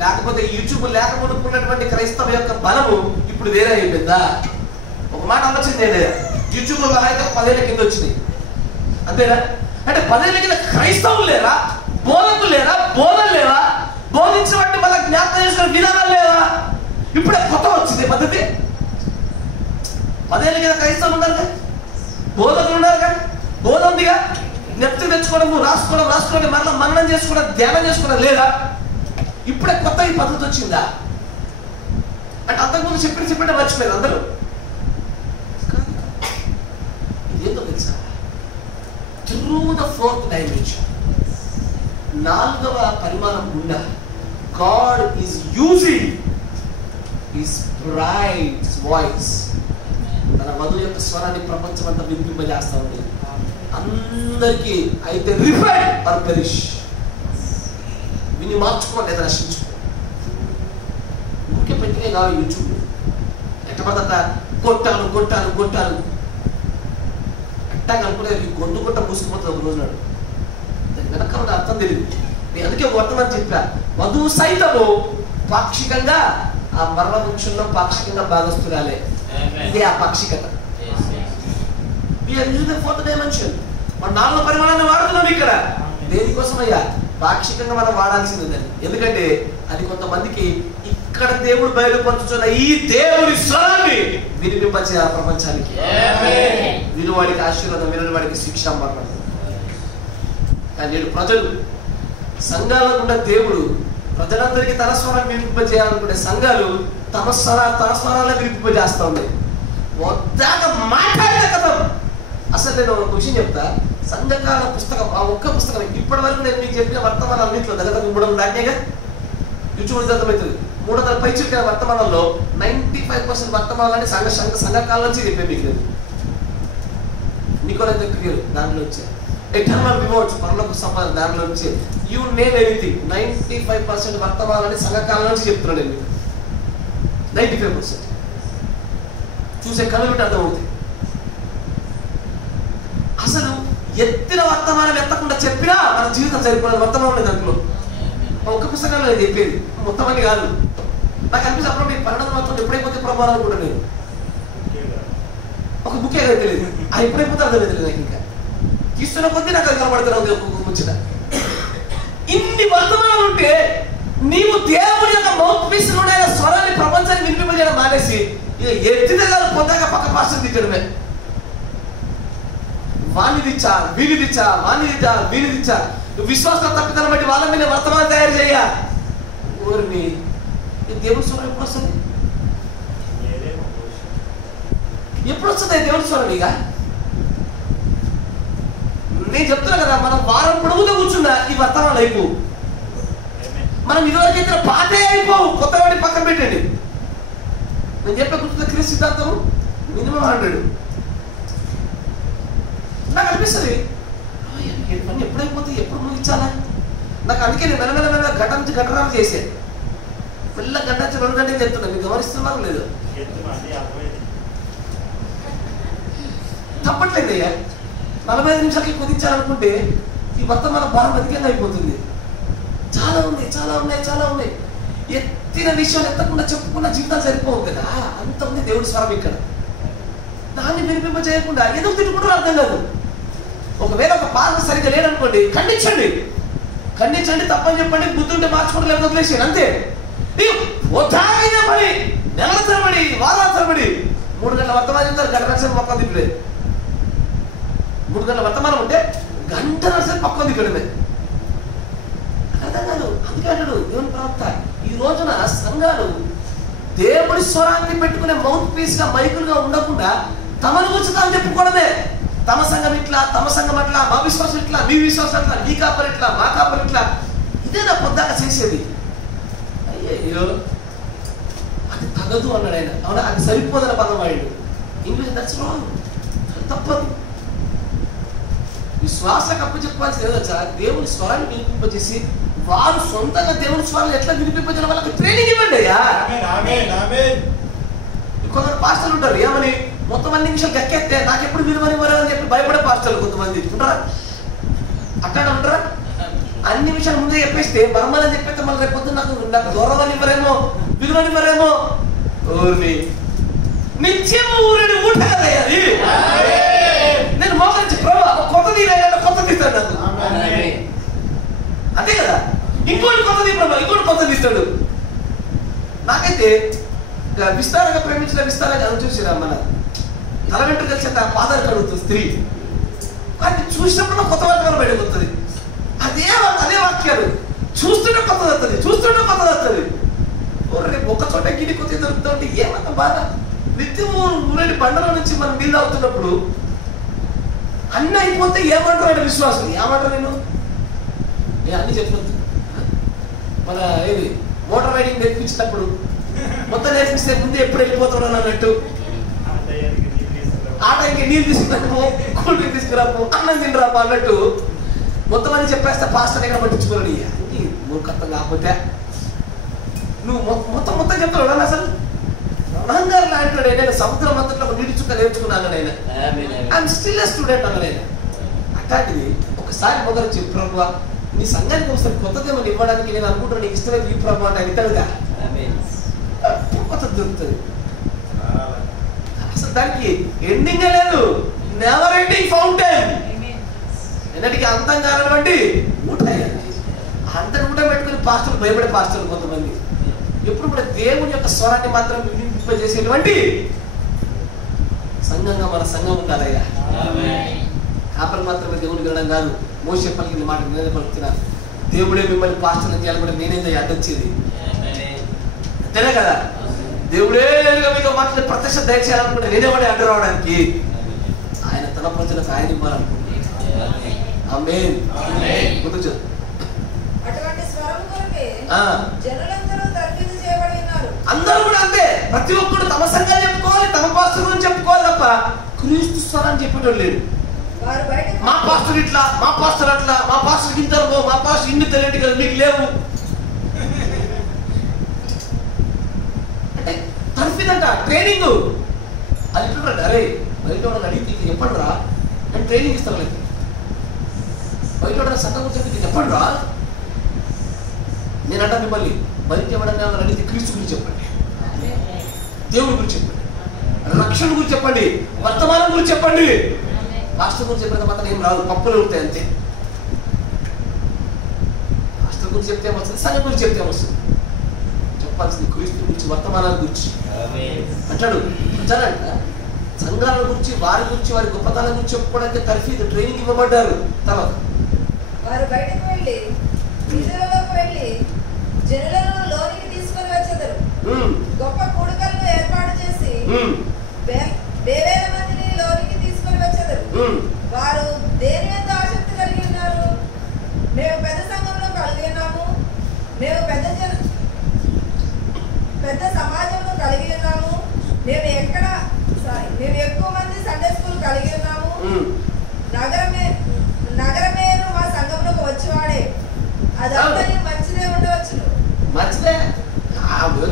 లేకపోతే యూట్యూబ్ లేకపోతున్నటువంటి క్రైస్తవ యొక్క బలము ఇప్పుడు వేరే అయిపోయిందా? ఒక మాట ఆలోచించే, యూట్యూబ్ అయితే 10 ఏళ్ల కింద వచ్చినాయి, అంతేనా? అంటే 10 ఏళ్ల కింద క్రైస్తవులు లేరా? బోధకులు లేరా? బోధలు లేవా? బోధించిన వాటిని మళ్ళీ జ్ఞాపకం చేసుకునే విధానాలు లేవా? ఇప్పుడే కొత్త వచ్చింది పద్ధతి. 10 ఏళ్ళ కింద క్రైస్తవులు ఉన్నారు, బోధకులు ఉన్నారు, బోధ ఉందిగా, నెప్తి తెచ్చుకోవడం, రాసుకోవడం, మరలా మననం చేసుకోవడం, ధ్యానం చేసుకోవడం లేదా? ఇప్పుడే కొత్త ఈ పద్ధతి వచ్చిందా? అంటే అంతకుముందు చెప్పినట్టు మర్చిపోయారు అందరూ. ఇదేంటో తెలుసా? త్రూ ద 4th dimension, 4వ పరిమాణం గుండా God is using his brides voice. తన వధువు యొక్క స్వరాన్ని ప్రపంచం అంతా వినిపింపజేస్తా ఉంది. అందరికీ అయితే రిఫైండ్ ఆర్ పెరిష్, విని మార్చుకోండి లేదా నశించుకో. ఊరికే పెట్టినే కాదు యూట్యూబ్. ఎట్టబడతా కొట్టాను ఎట్టా అనుకునే గొంతు కొట్ట మూసుకుపోతుంది ఒక రోజు నాడు. దాని వెనక అర్థం తెలియదు. నేను అందుకే ఒక వర్తమానం చెప్పా, వధువు సైతము పాక్షికంగా ఆ మరణ వృక్షంలో పాక్షికంగా భాగస్తురాలే. ఇది ఆ పాక్షికత. మన నాలుగు పరిమాణాన్ని వాడుతున్నాం ఇక్కడ. దేనికోసం అయ్యా? పాక్షికంగా మనం వాడాల్సింది ఉందని. ఎందుకంటే అది కొంతమందికి ఇక్కడ దేవుడు బయలుపరుచున్న ఈ దేవుని స్వరాన్ని వినిపించే ఆ ప్రపంచానికి. వినువాడికి ఆశీర్వాదం, వినని వాడికి శిక్ష, మరణం. కానీ నేడు ప్రజలు సంఘాలకు ఉన్న దేవుడు ప్రజలందరికీ తన స్వరాన్ని వినిపింపజేయాలనుకుంటే సంఘాలు తమ స్వరాలే వినిపింపజేస్తా ఉన్నాయి. మొత్తంగా మాట్లాడిన కథ. అసలు నేను ఒక విషయం చెప్తా. సంఘకాల పుస్తకం, ఆ ఒక్క పుస్తకం ఇప్పటి వరకు నేను మీకు చెప్పిన వర్తమానాలు అన్నింటిలో దగ్గర 300 దాటినాయిగా. యూట్యూబ్ అర్థమవుతుంది. 300 పై చెప్పిన వర్తమానంలో 95% వర్తమానాలని సంఘకాలం నుంచి చెప్పాను మీకు. నేను నికోలైతే క్లియర్ దాంట్లో వచ్చే ఎటర్నల్ రివార్డ్స్, పరలోక సంపాదన దాంట్లో వచ్చే యూ నేమ్ ఎనీథింగ్ 95% వర్తమానాలని సంఘకాలం నుంచి చెప్తున్నాను నేను మీకు. 95% చూసే కళ్ళు పెట్టి అర్థమవుతుంది. అసలు ఎత్తిన వర్తమానం ఎత్తకుండా చెప్పినా మన జీవితం సరిపోయిన వర్తమానం లేదు దాంట్లో. ఒక్క పుస్తకంలో నేను చెప్పేది మొత్తం అని కాదు. నాకు అనిపిస్తే అప్పుడు మీకు 12 మొత్తం ఎప్పుడైపోతే ప్రభావం కూడా నేను ఒక బుక్ ఏదో తెలియదు. అది ఎప్పుడైపోతే అర్థం తెలియదు నాకు. ఇంకా తీస్తున్న కొద్దీ నాకు అది కనబడుతున్నా ముచ్చట. ఇన్ని వర్తమానాలు ఉంటే నీవు దేవుడి యొక్క మౌత్ పీస్ నుండి ఆయన స్వరాన్ని ప్రపంచాన్ని వినిపింపజేయడం మానేసి ఇక ఎత్తిన కాదు పొందాక పక్క పాస్టర్ తిట్టడమే. వాణిదిచ్చా వీనిదిచ్చా వాణిదిచ్చా వీనిదిచ్చా విశ్వాసం తప్పిదనం బట్టి వాళ్ళ మీద వర్తమానం తయారు చేయ. ఊరిని దేవుడి స్వరం ఎప్పుడు వస్తుంది? ఎప్పుడు వస్తుంది దేవుడి స్వరం? ఇక నేను చెప్తున్నా కదా, మనం వారం పొడుగుతో కూర్చున్నా ఈ వర్తమానాలు అయిపోవు. మనం ఇదివరకు అయితే పాతే అయిపోవు. కొత్త వాడి పక్కన పెట్టండి. నేను చెప్పే గుర్తున్న క్రీస్తు సిద్ధాంతం మినిమం 100. నాకు అనిపిస్తుంది పని ఎప్పుడైపోతే ఎప్పుడు ముగించాలా. నాకు అందుకే నేను మెల్ల గంట నుంచి గంటరాలు చేశాను. మెల్ల గంట నుంచి 2 గంటలు చెప్తున్నాను. మీరు గమనిస్తున్నారు లేదు? తప్పట్లేదు అయ్యా. 45 నిమిషాలకి కుదించాలనుకుంటే ఈ వర్తమాన భారం అధికంగా అయిపోతుంది. చాలా ఉన్నాయి, చాలా ఉన్నాయి, చాలా ఉన్నాయి. ఎత్తిన విషయాలు ఎత్తకుండా చెప్పుకున్న జీవితాలు సరిపోవు కదా. అంత ఉంది దేవుడి స్వరం ఇక్కడ. దాన్ని వినిపింప చేయకుండా ఎందుకు తిట్టుకుంటారో అర్థం కాదు. ఒకవేళ ఒక పాత్ర సరిగ్గా లేదనుకోండి, ఖండించండి. తప్పని చెప్పండి. బుద్ధుంటే మార్చుకోవడం లేదు, వదిలేసాను అంతే. పడి నెలల తరబడి వారాల తరబడి 3 గంటల వర్తమానం చెప్తారు. గంట నడిచేది పక్కన తిప్పలేదు. 3 గంటల వర్తమానం ఉంటే గంట నడిచేది పక్కన తిప్పడమే. అర్థం కాదు. అందుకే అంటాడు దేవుని ప్రవక్త, ఈ రోజున సంఘాలు దేవుడి స్వరాన్ని పెట్టుకునే మౌత్ పీస్ గా మైకులుగా ఉండకుండా తమను గురించి తాము చెప్పుకోవడమే. తమ సంఘం ఇట్లా, తమ సంఘం అట్లా, మా విశ్వాసం ఇట్లా, మీ విశ్వాసం అట్లా, మీ కాపరి ఇట్లా, మా కాపరి ఇట్లా. ఇదే నా పొద్దాక చేసేది. అయ్యో అది తగదు అన్నాడు ఆయన. అవునా? అది సరిపోదన్న పదం వాడు. English that's wrong. తప్పదు. విశ్వాసకు అప్పు చెప్పాల్సింది ఏదో దేవుని స్వరాన్ని వినిపింపజేసి వారు సొంతంగా దేవుని స్వరాన్ని ఎట్లా వినిపింపజేయడం వాళ్ళకి ట్రైనింగ్ ఇవ్వండి అయ్యా. కొందరు పాస్టర్లు ఉంటారు ఏమని మొత్తం 2 నిమిషాలు గక్కెత్తే నాకు ఎప్పుడు విలువని అని చెప్పి భయపడే పాస్టర్లు కొంతమంది ఉంటారా? అక్కడ ఉంటారా? 2 నిమిషాలు ముందే చెప్పేస్తే బర్మని చెప్పేస్తే మళ్ళీ రేపు పొద్దున్న నాకు గౌరవాన్ని ఇవ్వరేమో, విలువని ఇవ్వరేమో. ఊరిని నిత్యం ఊరిని ఊట కదయ్యా అది. నేను మోకరించి ప్రభా కొత్తది తీస్తాడు నాకు. అంతే కదా. ఇంకోటి కొత్తది ప్రభా, ఇంకోటి కొత్తది ఇస్తాడు. నాకైతే విస్తారంగా ప్రేమించిన విస్తారంగా చూసిరా మన తల వెంట్రుకలు కలిసి పాదాలు కడుగుతుంది స్త్రీ. అది చూసినప్పుడు కొత్త వాక్యాలు బయటకు వస్తుంది. అదే వాక్యాలు చూస్తుంటే కొత్తది వస్తుంది. ఒక్క చోట గిడి కొద్ది దొరుకుతుంటే ఏమంత బాధ. నిత్యము ఊరేడి బండల నుంచి మనం నీళ్ళు అవుతున్నప్పుడు అన్నీ అయిపోతే ఏమంటారు అంటే విశ్వాసం. ఏమంటారు నేను అన్ని చెప్పొద్దు. మన ఏది మోటార్ రైడింగ్ నేర్పించినప్పుడు మొత్తం నేర్పిస్తే ముందు ఎప్పుడు వెళ్ళిపోతున్నాను అన్నట్టు, ఆ టైంకి నీళ్ళు తీసుకురాపో, కూల్ డ్రింక్ తీసుకురాపో, అన్నం తినరాపో అన్నట్టు మొత్తం అని చెప్పేస్తే పాస్టర్ ఎక్కడ పట్టించుకోరని. మూర్ఖత్వం కాకపోతే నువ్వు మొత్తం చెప్తాడు. అసలు రణంగారు లాంటి నేను సముద్రం అంతట్లో నీటి చుక్క నేర్చుకున్నాను. ఐఎమ్ స్టిల్ ఎ స్టూడెంట్ అన్న. అట్లాంటిది ఒకసారి మొదలు చెప్పు, నీ సంఘానికి ఒకసారి కొత్తదేమని ఇవ్వడానికి నేను అనుకుంటున్నాను, నీకు ఇష్టమైతే ఈ ప్రభావం అంటే అవుతాడుగా, కొత్తది దొరుకుతుంది. అసలు దానికి ఎండింగ్ లేదు, నెవర్ ఎండింగ్ ఫౌంటైన్, ఎన్నటికీ అంతం కానటువంటి ఊట. అంత ఊట పెట్టుకుని పాస్టర్లు భయపడే పాస్టర్లు కొంతమంది ఎప్పుడు కూడా దేవుని యొక్క స్వరాన్ని మాత్రం వినిపింపజేసేటువంటి సంఘంగా మన సంఘం ఉండాలయ్యా. కాపలు మాత్రమే దేవుని వినడం కాదు, మోసే పలికిన మాట నేనే పలుకుతున్నాను. దేవుడే మిమ్మల్ని పాస్టర్లు చేయాలి కూడా నేనేందో అడ్డొచ్చేది అంతేనే కదా. దేవుడే మీతో మాట్లాడే ప్రత్యక్ష దయచేయాలనుకుంటే నేనేమని అడ్డు రావడానికి, ఆయన తన ప్రజలకు ఆయన ఇవ్వాలనుకుంటున్నాను. ఆమేన్. ముందు చెప్పు. అటువంటి స్వరం కొరకే ఆ. జనులందరూ తర్ఫీదు చేయబడి ఉన్నారు. అందరూ కూడా అంతే, ప్రతి ఒక్కరు తమ సంఘాలు చెప్పుకోవాలి, తమ పాస్టర్ గురించి చెప్పుకోవాలి తప్ప క్రీస్తు స్వరాన్ని చెప్పేటోళ్ళు లేడు. వారు బయటకు మా పాస్టర్ ఇట్లా, మా పాస్టర్ అట్లా, మా పాస్టర్ ఇంత, మా పాస్టర్ ఇన్ని తెలియదు కదా మీకు లేవు అంటే తర్ఫీదంట, ట్రైనింగ్. అది ఇట్లా అరే బయట వాళ్ళని అడిగి చెప్పండి రా అని ట్రైనింగ్ ఇస్తారు. లేదు బయట వాళ్ళ సంఘం గురించి చెప్పండి రా. నేనంటా మిమ్మల్ని బయట ఎవడన్నా అడిగితే క్రీస్తు గురించి చెప్పండి, దేవుడి గురించి చెప్పండి, రక్షణ గురించి చెప్పండి, వర్తమానం గురించి చెప్పండి. రాష్ట్రం గురించి చెప్పిన మాత్రం ఏం రాదు, పప్పులు ఉంటాయి అంతే. రాష్ట్రం గురించి చెప్తే ఏమొస్తుంది, సంఘం గురించి చెప్తే ఏమొస్తుంది, చెప్పాల్సింది క్రీస్తు గురించి, వర్తమానాల గురించి అంటాడు. అంటారంట సంఘాల గురించి, వారి గురించి, వారి గొప్పతనం గురించి చెప్పుకోవడానికి తర్ఫీదు ట్రైనింగ్ ఇవ్వబడ్డారు. తర్వాత వారు బయటకు వెళ్ళి వీధులలోకి వెళ్ళి జనులను లోనికి తీసుకొని వచ్చేదరు. గొప్ప కూడికలను ఏర్పాటు చేసి వేవేల మందిని లోనికి తీసుకొని వచ్చేదరు. వారు దేని మీద ఆసక్తి కలిగి ఉన్నారు? మేము పెద్ద సంఘంలో కలిగి ఉన్నాము, మేము పెద్ద సమాజంలో కలిగి ఉన్నాము, మేము ఎక్కువ మంది సండే స్కూల్ కలిగి ఉన్నాము, నగరమేను మా సంఘంలోకి వచ్చివాడే. అదంతా నీకు మంచిదే ఉండవచ్చును. మంచిదే,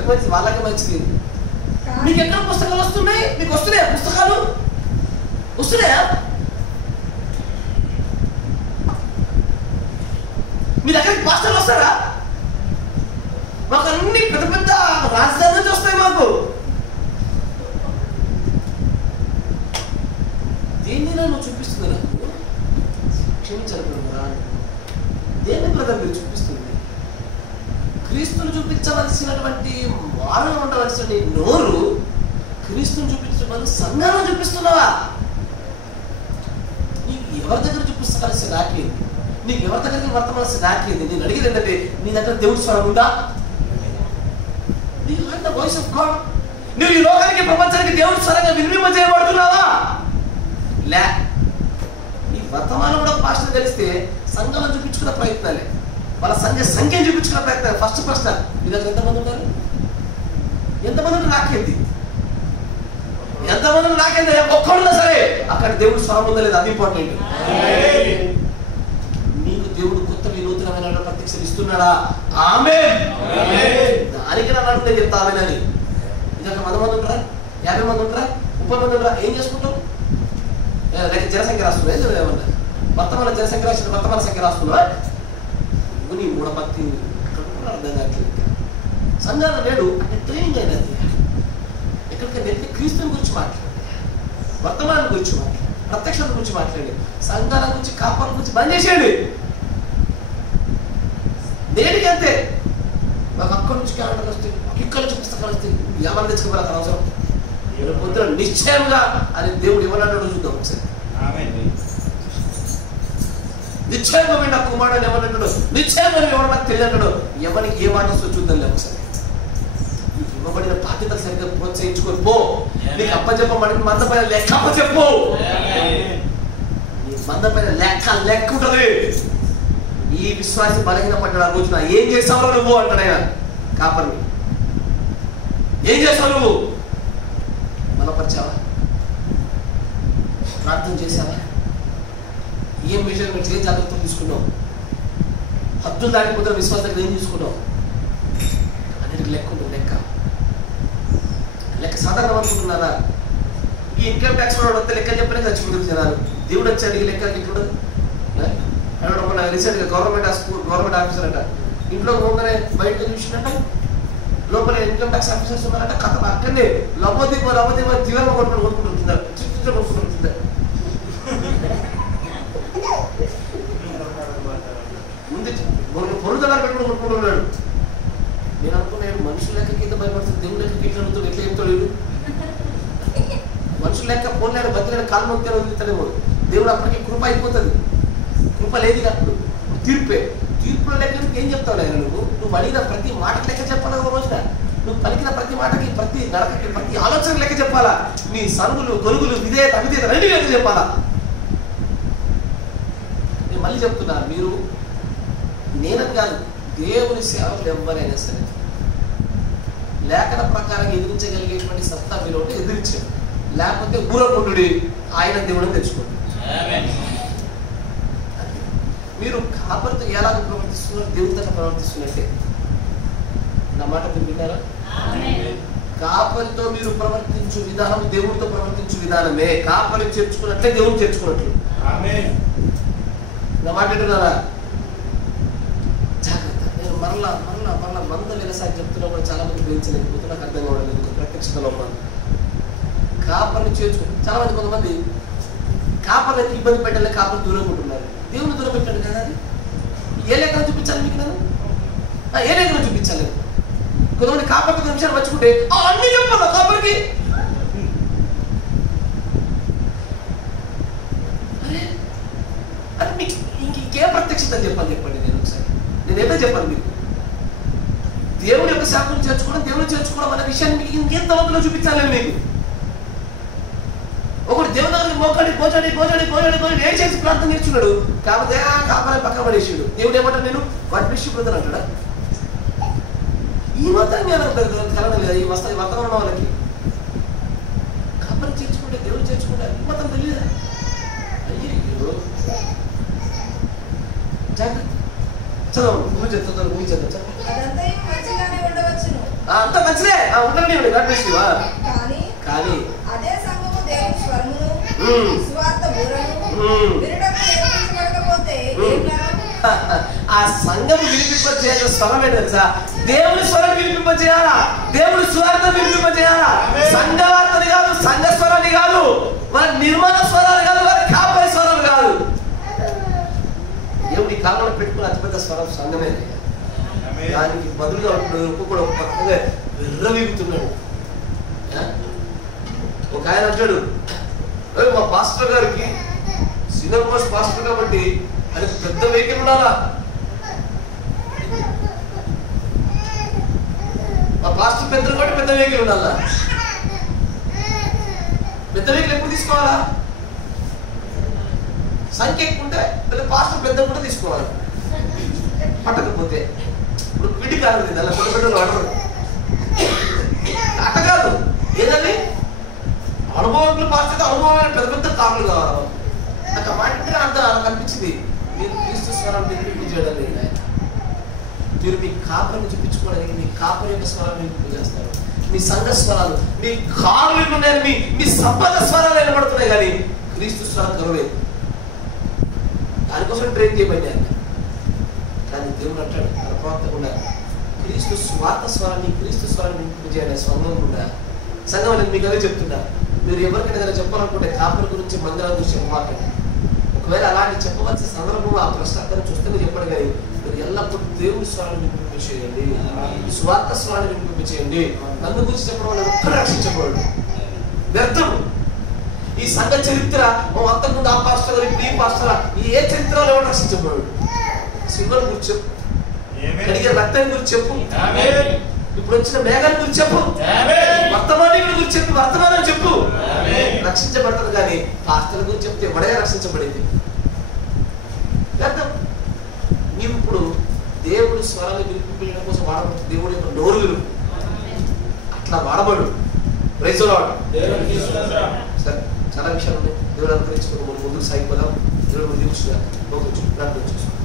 మంచి వాళ్ళకి మంచిది. మీకు ఎక్కడ పుస్తకాలు వస్తున్నాయి? మీకు వస్తున్నాయా పుస్తకాలు? వస్తున్నాయా? మీ దగ్గరికి పాస్టర్లు వస్తారా? మాకు అన్ని పెద్ద పెద్ద రాజధాని నుంచి వస్తాయి. మాకు దేన్ని నువ్వు చూపిస్తుంది నాకు క్షమించాలి బ్రదరా, దేన్ని బ్రదర్ మీరు చూపిస్తుంది? క్రీస్తుని చూపించవలసినటువంటి వారు ఉండవలసిన నోరు క్రీస్తుని చూపించడం సంఘాలను చూపిస్తున్నావా? నీకు ఎవరి దగ్గర చూపించవలసిన నాకేంది, నీకు ఎవరి దగ్గరికి వర్తమానసి నాకేంది? నేను అడిగేది ఏంటంటే నీ దగ్గర దేవుడి స్వరం ఉందా? Voice of God. నువ్వు ఈ లోకానికి, ప్రపంచానికి దేవుడి స్వరంగా వినిపింపజేయబడుతున్నావా? లే. ఈ వర్తమానం కూడా పాస్టర్ తెలిస్తే సంఘంలో చూపించుకున్న ప్రయత్నాలే, వాళ్ళ సంఖ్యను చూపించుకున్న ప్రయత్నం. ఫస్ట్ ప్రశ్న, మీ దగ్గర ఎంతమంది ఉంటారు? ఎంతమంది ఉంటారు? నాకేంది? ఎంతమంది నాకేంది? ఒక్కడున్నా సరే అక్కడ దేవుడు స్వరం ఉందా లేదా, అది ఇంపార్టెంట్. నీకు దేవుడు కొత్త వినూతనమైన ప్రత్యక్షలు ఇస్తున్నాడా? ఆమేన్. దానికి నన్ను అడుగుతే చెప్తా ఆమెనని. ఇదొక 100 మంది ఉంటారా, 50 మంది ఉంటారా, 30 మంది ఉంటారా? ఏం చేసుకుంటావు? జనసంఖ్య రాస్తున్నావు, ఏమన్నా వర్తమాన జనసంఖ్య రాసిన వర్తమాన సంఖ్య రాస్తున్నావా? నీ మూఢభక్తి అర్థం కావట్లేదు. సంఘాల నేడు అంటే ట్రైనింగ్ అయినది. ఎక్కడికైనా వెళ్తే క్రీస్తుని గురించి మాట్లాడి, వర్తమానం గురించి మాట్లాడి, ప్రత్యక్షత గురించి మాట్లాడి, సంఘాల గురించి, కాపాల గురించి బంద్ చేసేయండి. దేనికి అంతే. మాకు అక్కడి నుంచి క్యాలెండర్ వస్తాయి, ఇక్కడ నుంచి పుస్తకాలు వస్తాయి, ఎవరు తెచ్చుకోవాలి అక్కడ అవసరం. పొద్దున నిశ్చయంగా అని దేవుడు ఎవరన్నాడు చూద్దాం ఒకసారి. నిశ్చయంగా నా కుమారుడు ఎవరన్నాడు, నిశ్చయంగా ఎవరు నాకు తెలియన్నాడు, ఎవరికి ఏ మాట వస్తుందో చూద్దాం ఒకసారి. ఇవ్వబడిన బాధ్యత సరిగ్గా ప్రోత్సహించుకొని పో. నీకు అప్పచెప్పబడి మంద పైన లెక్క అప్పచెప్పు. నీ మంద పైన లెక్క ఉంటుంది. ఈ విశ్వాసి బలహీన పడ్డాడు ఆ రోజున, ఏం చేసావు నువ్వు అంటాడు ఆయన కాపర్ని. ఏం చేసావు నువ్వు? బలపరిచావా? ప్రార్థన చేశావా? ఏం విషయం ఏ జాగ్రత్తలు తీసుకున్నావు? హద్దులు దాటిపోతే విశ్వాస దగ్గర ఏం తీసుకున్నావు? అన్నిటికి లెక్క ఉంటుంది. లెక్క సాధారణం అనుకుంటున్నారా? ఈ ఇన్కమ్ ట్యాక్స్ వాడు వస్తే లెక్క చెప్పలే చచ్చిపోతుంది జనాలు. దేవుడు వచ్చి అడిగి లెక్క ఎట్లుండదు. మన రీసెంట్గా గవర్నమెంట్ ఆఫీసర్ అంట, ఇంట్లో పోగానే బయటకు చూసినట్ట లోపల ఇన్కమ్ ట్యాక్స్ ఆఫీసర్స్ ఉన్నారంట, కథ అక్కడనే లబోదీప జీవనం కొట్టుకుంటున్నారు, చుట్టూ కొట్టుకుంటున్నారు. ముందు పొరుదలాలు పెట్టుకుని కొట్టుకుంటున్నాడు. నేను అనుకున్నాను మనుషుల లెక్క కింద భయపడుతుంది, దేవుడు లెక్క గిట్ల అవుతుంది, ఎట్లా చెప్తాడు వీడు? మనుషుల లెక్క పోలేడు బతిలాడు కాలు మొక్తాడు వదిలితాడేమో. దేవుడు అప్పటికి కృప అయిపోతుంది. కృప లేదు అప్పుడు తీర్పుల లెక్క ఏం చెప్తావు ఆయన? నువ్వు అడిగిన ప్రతి మాటకి లెక్క చెప్పాలా? ఒక రోజున నువ్వు పలికిన ప్రతి మాటకి, ప్రతి నడకకి, ప్రతి ఆలోచన లెక్క చెప్పాలా? నీ సరుగులు గొలుగులు విధేయత అవిధేయత రెండు లెక్క చెప్పాలా? నేను మళ్ళీ చెప్తున్నా, మీరు నేనని కాదు, దేవుని సేవకులు ఎవరైనా సరే లేఖన ప్రకారం ఎదిరించగలిగేటువంటి సత్తా మీరు ఉంటే ఎదిరించాడు, లేకపోతే ఊరకుండు ఆయన దేవుడిని తెచ్చుకోండి. మీరు కాపరితో ఎలాగ ప్రవర్తిస్తున్నారు? దేవుడితో ప్రవర్తిస్తున్నట్టే. నా మాట మీరు విన్నారా? కాపరితో మీరు ప్రవర్తించు విధానం దేవుడితో ప్రవర్తించు విధానమే. కాపరి చేర్చుకున్నట్లే దేవుడు చేర్చుకున్నట్లు. నా మాట వింటున్నారా? జాగ్రత్త. నేను మరలా మంద వ్యవసాయం చెప్తున్నా కూడా చాలా మంది గ్రహించలేకపోతే నాకు అర్థం కావడం ప్రత్యక్షత లోపల. కాపరిని చేర్చుకుని చాలా మంది, కొంతమంది కాపర్లకి ఇబ్బంది పెట్టాలి, కాపర్లు దూరం ఉంటున్నారు. దేవుని దూరం పెట్టాడు కదా, అది ఏ లేఖనం చూపించాలి మీకు? నేను ఏ లేఖనం చూపించాలి? కొంతమంది కాపర్ 10 నిమిషాలు మర్చుకుంటే అన్ని చెప్పాలి కాపర్కి. అరే మీకు ఇంకేం ప్రత్యక్షత చెప్పాలి చెప్పండి? నేను ఒకసారి నేనేదో చెప్పాలి మీకు. దేవుడి యొక్క శాఖను చేర్చుకోవడం, దేవుని చేర్చుకోవడం అనే విషయాన్ని మీకు ఇంకేం తలపులో చూపించాలని మీకు. ఒకటి దేవుని మోకాడి పోచాడి ఏం చేసి ప్రార్థన నేర్చున్నాడు, కాకపోతే కాపాలని పక్క పడేసాడు. దేవుడు ఏమంటాడు? నేను వాటి విషయం బ్రదర్ అంటాడా? ఈ మాత్రం కలడం లేదా? ఈ వర్తమానం వాళ్ళకి కాపని చేర్చుకుంటే దేవుడు చేర్చుకుంటే ఈ మాత్రం తెలియదా? అయ్యో జాగ్రత్త. చదవండి, నువ్వు చేద్దాం. అంత మంచిదే ఉండండి కానీ అదే సంఘము దేవుని స్వరమును స్వార్థ బూరను వినకపోతే ఆ సంఘం వినిపింపజేయాలి. స్వరం ఏంటి తెలుసా? దేవుని స్వరం వినిపింపజేయాలా, దేవుని స్వార్థం వినిపింపజేయాలా. సంఘవార్తని కాదు, సంఘ స్వరాన్ని కాదు, మన నిర్మాణ స్వరాలు కాదు, మన కాపరి స్వరాలు కాదు. దేవుడి కాలంలో పెట్టుకున్న అతిపెద్ద స్వరం సంఘమే. దానికి బదులుగా కూడా ఒక పక్కగా విర్రవీగుతున్నాడు. ఒక ఆయన అంటాడు, మా పాస్టర్ గారికి సీనియర్ మోస్ట్ పాస్టర్ కాబట్టి అది పెద్ద వెహికల్ ఉండాలా? మా పాస్టర్ పెద్ద కాబట్టి పెద్ద వెహికల్ ఉండాలా? పెద్ద వెహికల్ ఎప్పుడు తీసుకోవాలా? సంఖ్య ఎక్కువ ఉంటే పెద్ద పాస్టర్ పెద్ద కూడా తీసుకోవాలి. పట్టకపోతే ఇప్పుడు పిడి కాదు కదా, అలా పెద్ద పెద్దలు వాడరు. అట్ట కాదు, ఏదండి అనుభవంలో పాస్టర్ అనుభవమైన పెద్ద పెద్ద కార్లు కావాలి. నాకు మాట నాకు అనిపించింది, మీరు క్రీస్తు స్వరాన్ని వినిపించడం లేదు ఆయన. మీరు మీ కాపులను చూపించుకోవడానికి మీ కాపుల యొక్క స్వరాన్ని వినిపించేస్తారు. మీ సంఘ స్వరాలు, మీ కాళ్ళు వింటున్నాయని మీ సంపద స్వరాలు వినబడుతున్నాయి, కానీ క్రీస్తు స్వరం కలవలేదు. దానికోసం ట్రైన్ చేయబడ్డాను. కానీ దేవుడు అంటాడు తన ప్రవర్తకుండా క్రీస్తు స్వార్థ స్వరాన్ని, క్రీస్తు స్వరాన్ని వినిపించేయాలి. స్వంగం కూడా సంఘం అనేది మీకు అదే చెప్తున్నా. మీరు ఎవరికైనా ఏదైనా చెప్పాలనుకుంటే కాపుల గురించి, మందిరాల గురించి చెప్పమాకండి. ఒకవేళ అలాంటి చెప్పవలసిన సందర్భంలో ఆ ప్రశ్నార్థాన్ని చూస్తే చెప్పండి, కానీ మీరు ఎల్లప్పుడూ దేవుని స్వరాన్ని వినిపించేయండి, స్వార్థ స్వరాన్ని వినిపించేయండి. నన్ను గురించి చెప్పడం వల్ల ఒక్కరు రక్షించకూడదు, వ్యర్థం. ఈ సంఘ చరిత్ర అంతకుముందు ఆ పాస్టర్ ఇప్పుడు ఈ పాస్టర్ ఏ చరిత్రలో ఎవరు రక్షించకూడదు. సింహం గురించి చెప్పు, కడిగే రక్తం గురించి చెప్పు, ఇప్పుడు వచ్చిన మేఘాల గురించి చెప్పు, వర్తమానం గురించి చెప్పు, వర్తమానం చెప్పు, రక్షించబడతారు. కానీ పాస్టర్ల గురించి చెప్తే ఎవడే రక్షించబడింది? నీవు ఇప్పుడు దేవుడి స్వరాన్ని వినిపించడం కోసం వాడబడు, దేవుడి యొక్క నోరులు అట్లా వాడబడు. Praise lord. సరే, చాలా విషయాలు ఉన్నాయి. దేవుడు అనుకరించుకుని ముందుకు సాగిపోదాం. దేవుడు దీవించుగా ప్రార్థన చేస్తాం.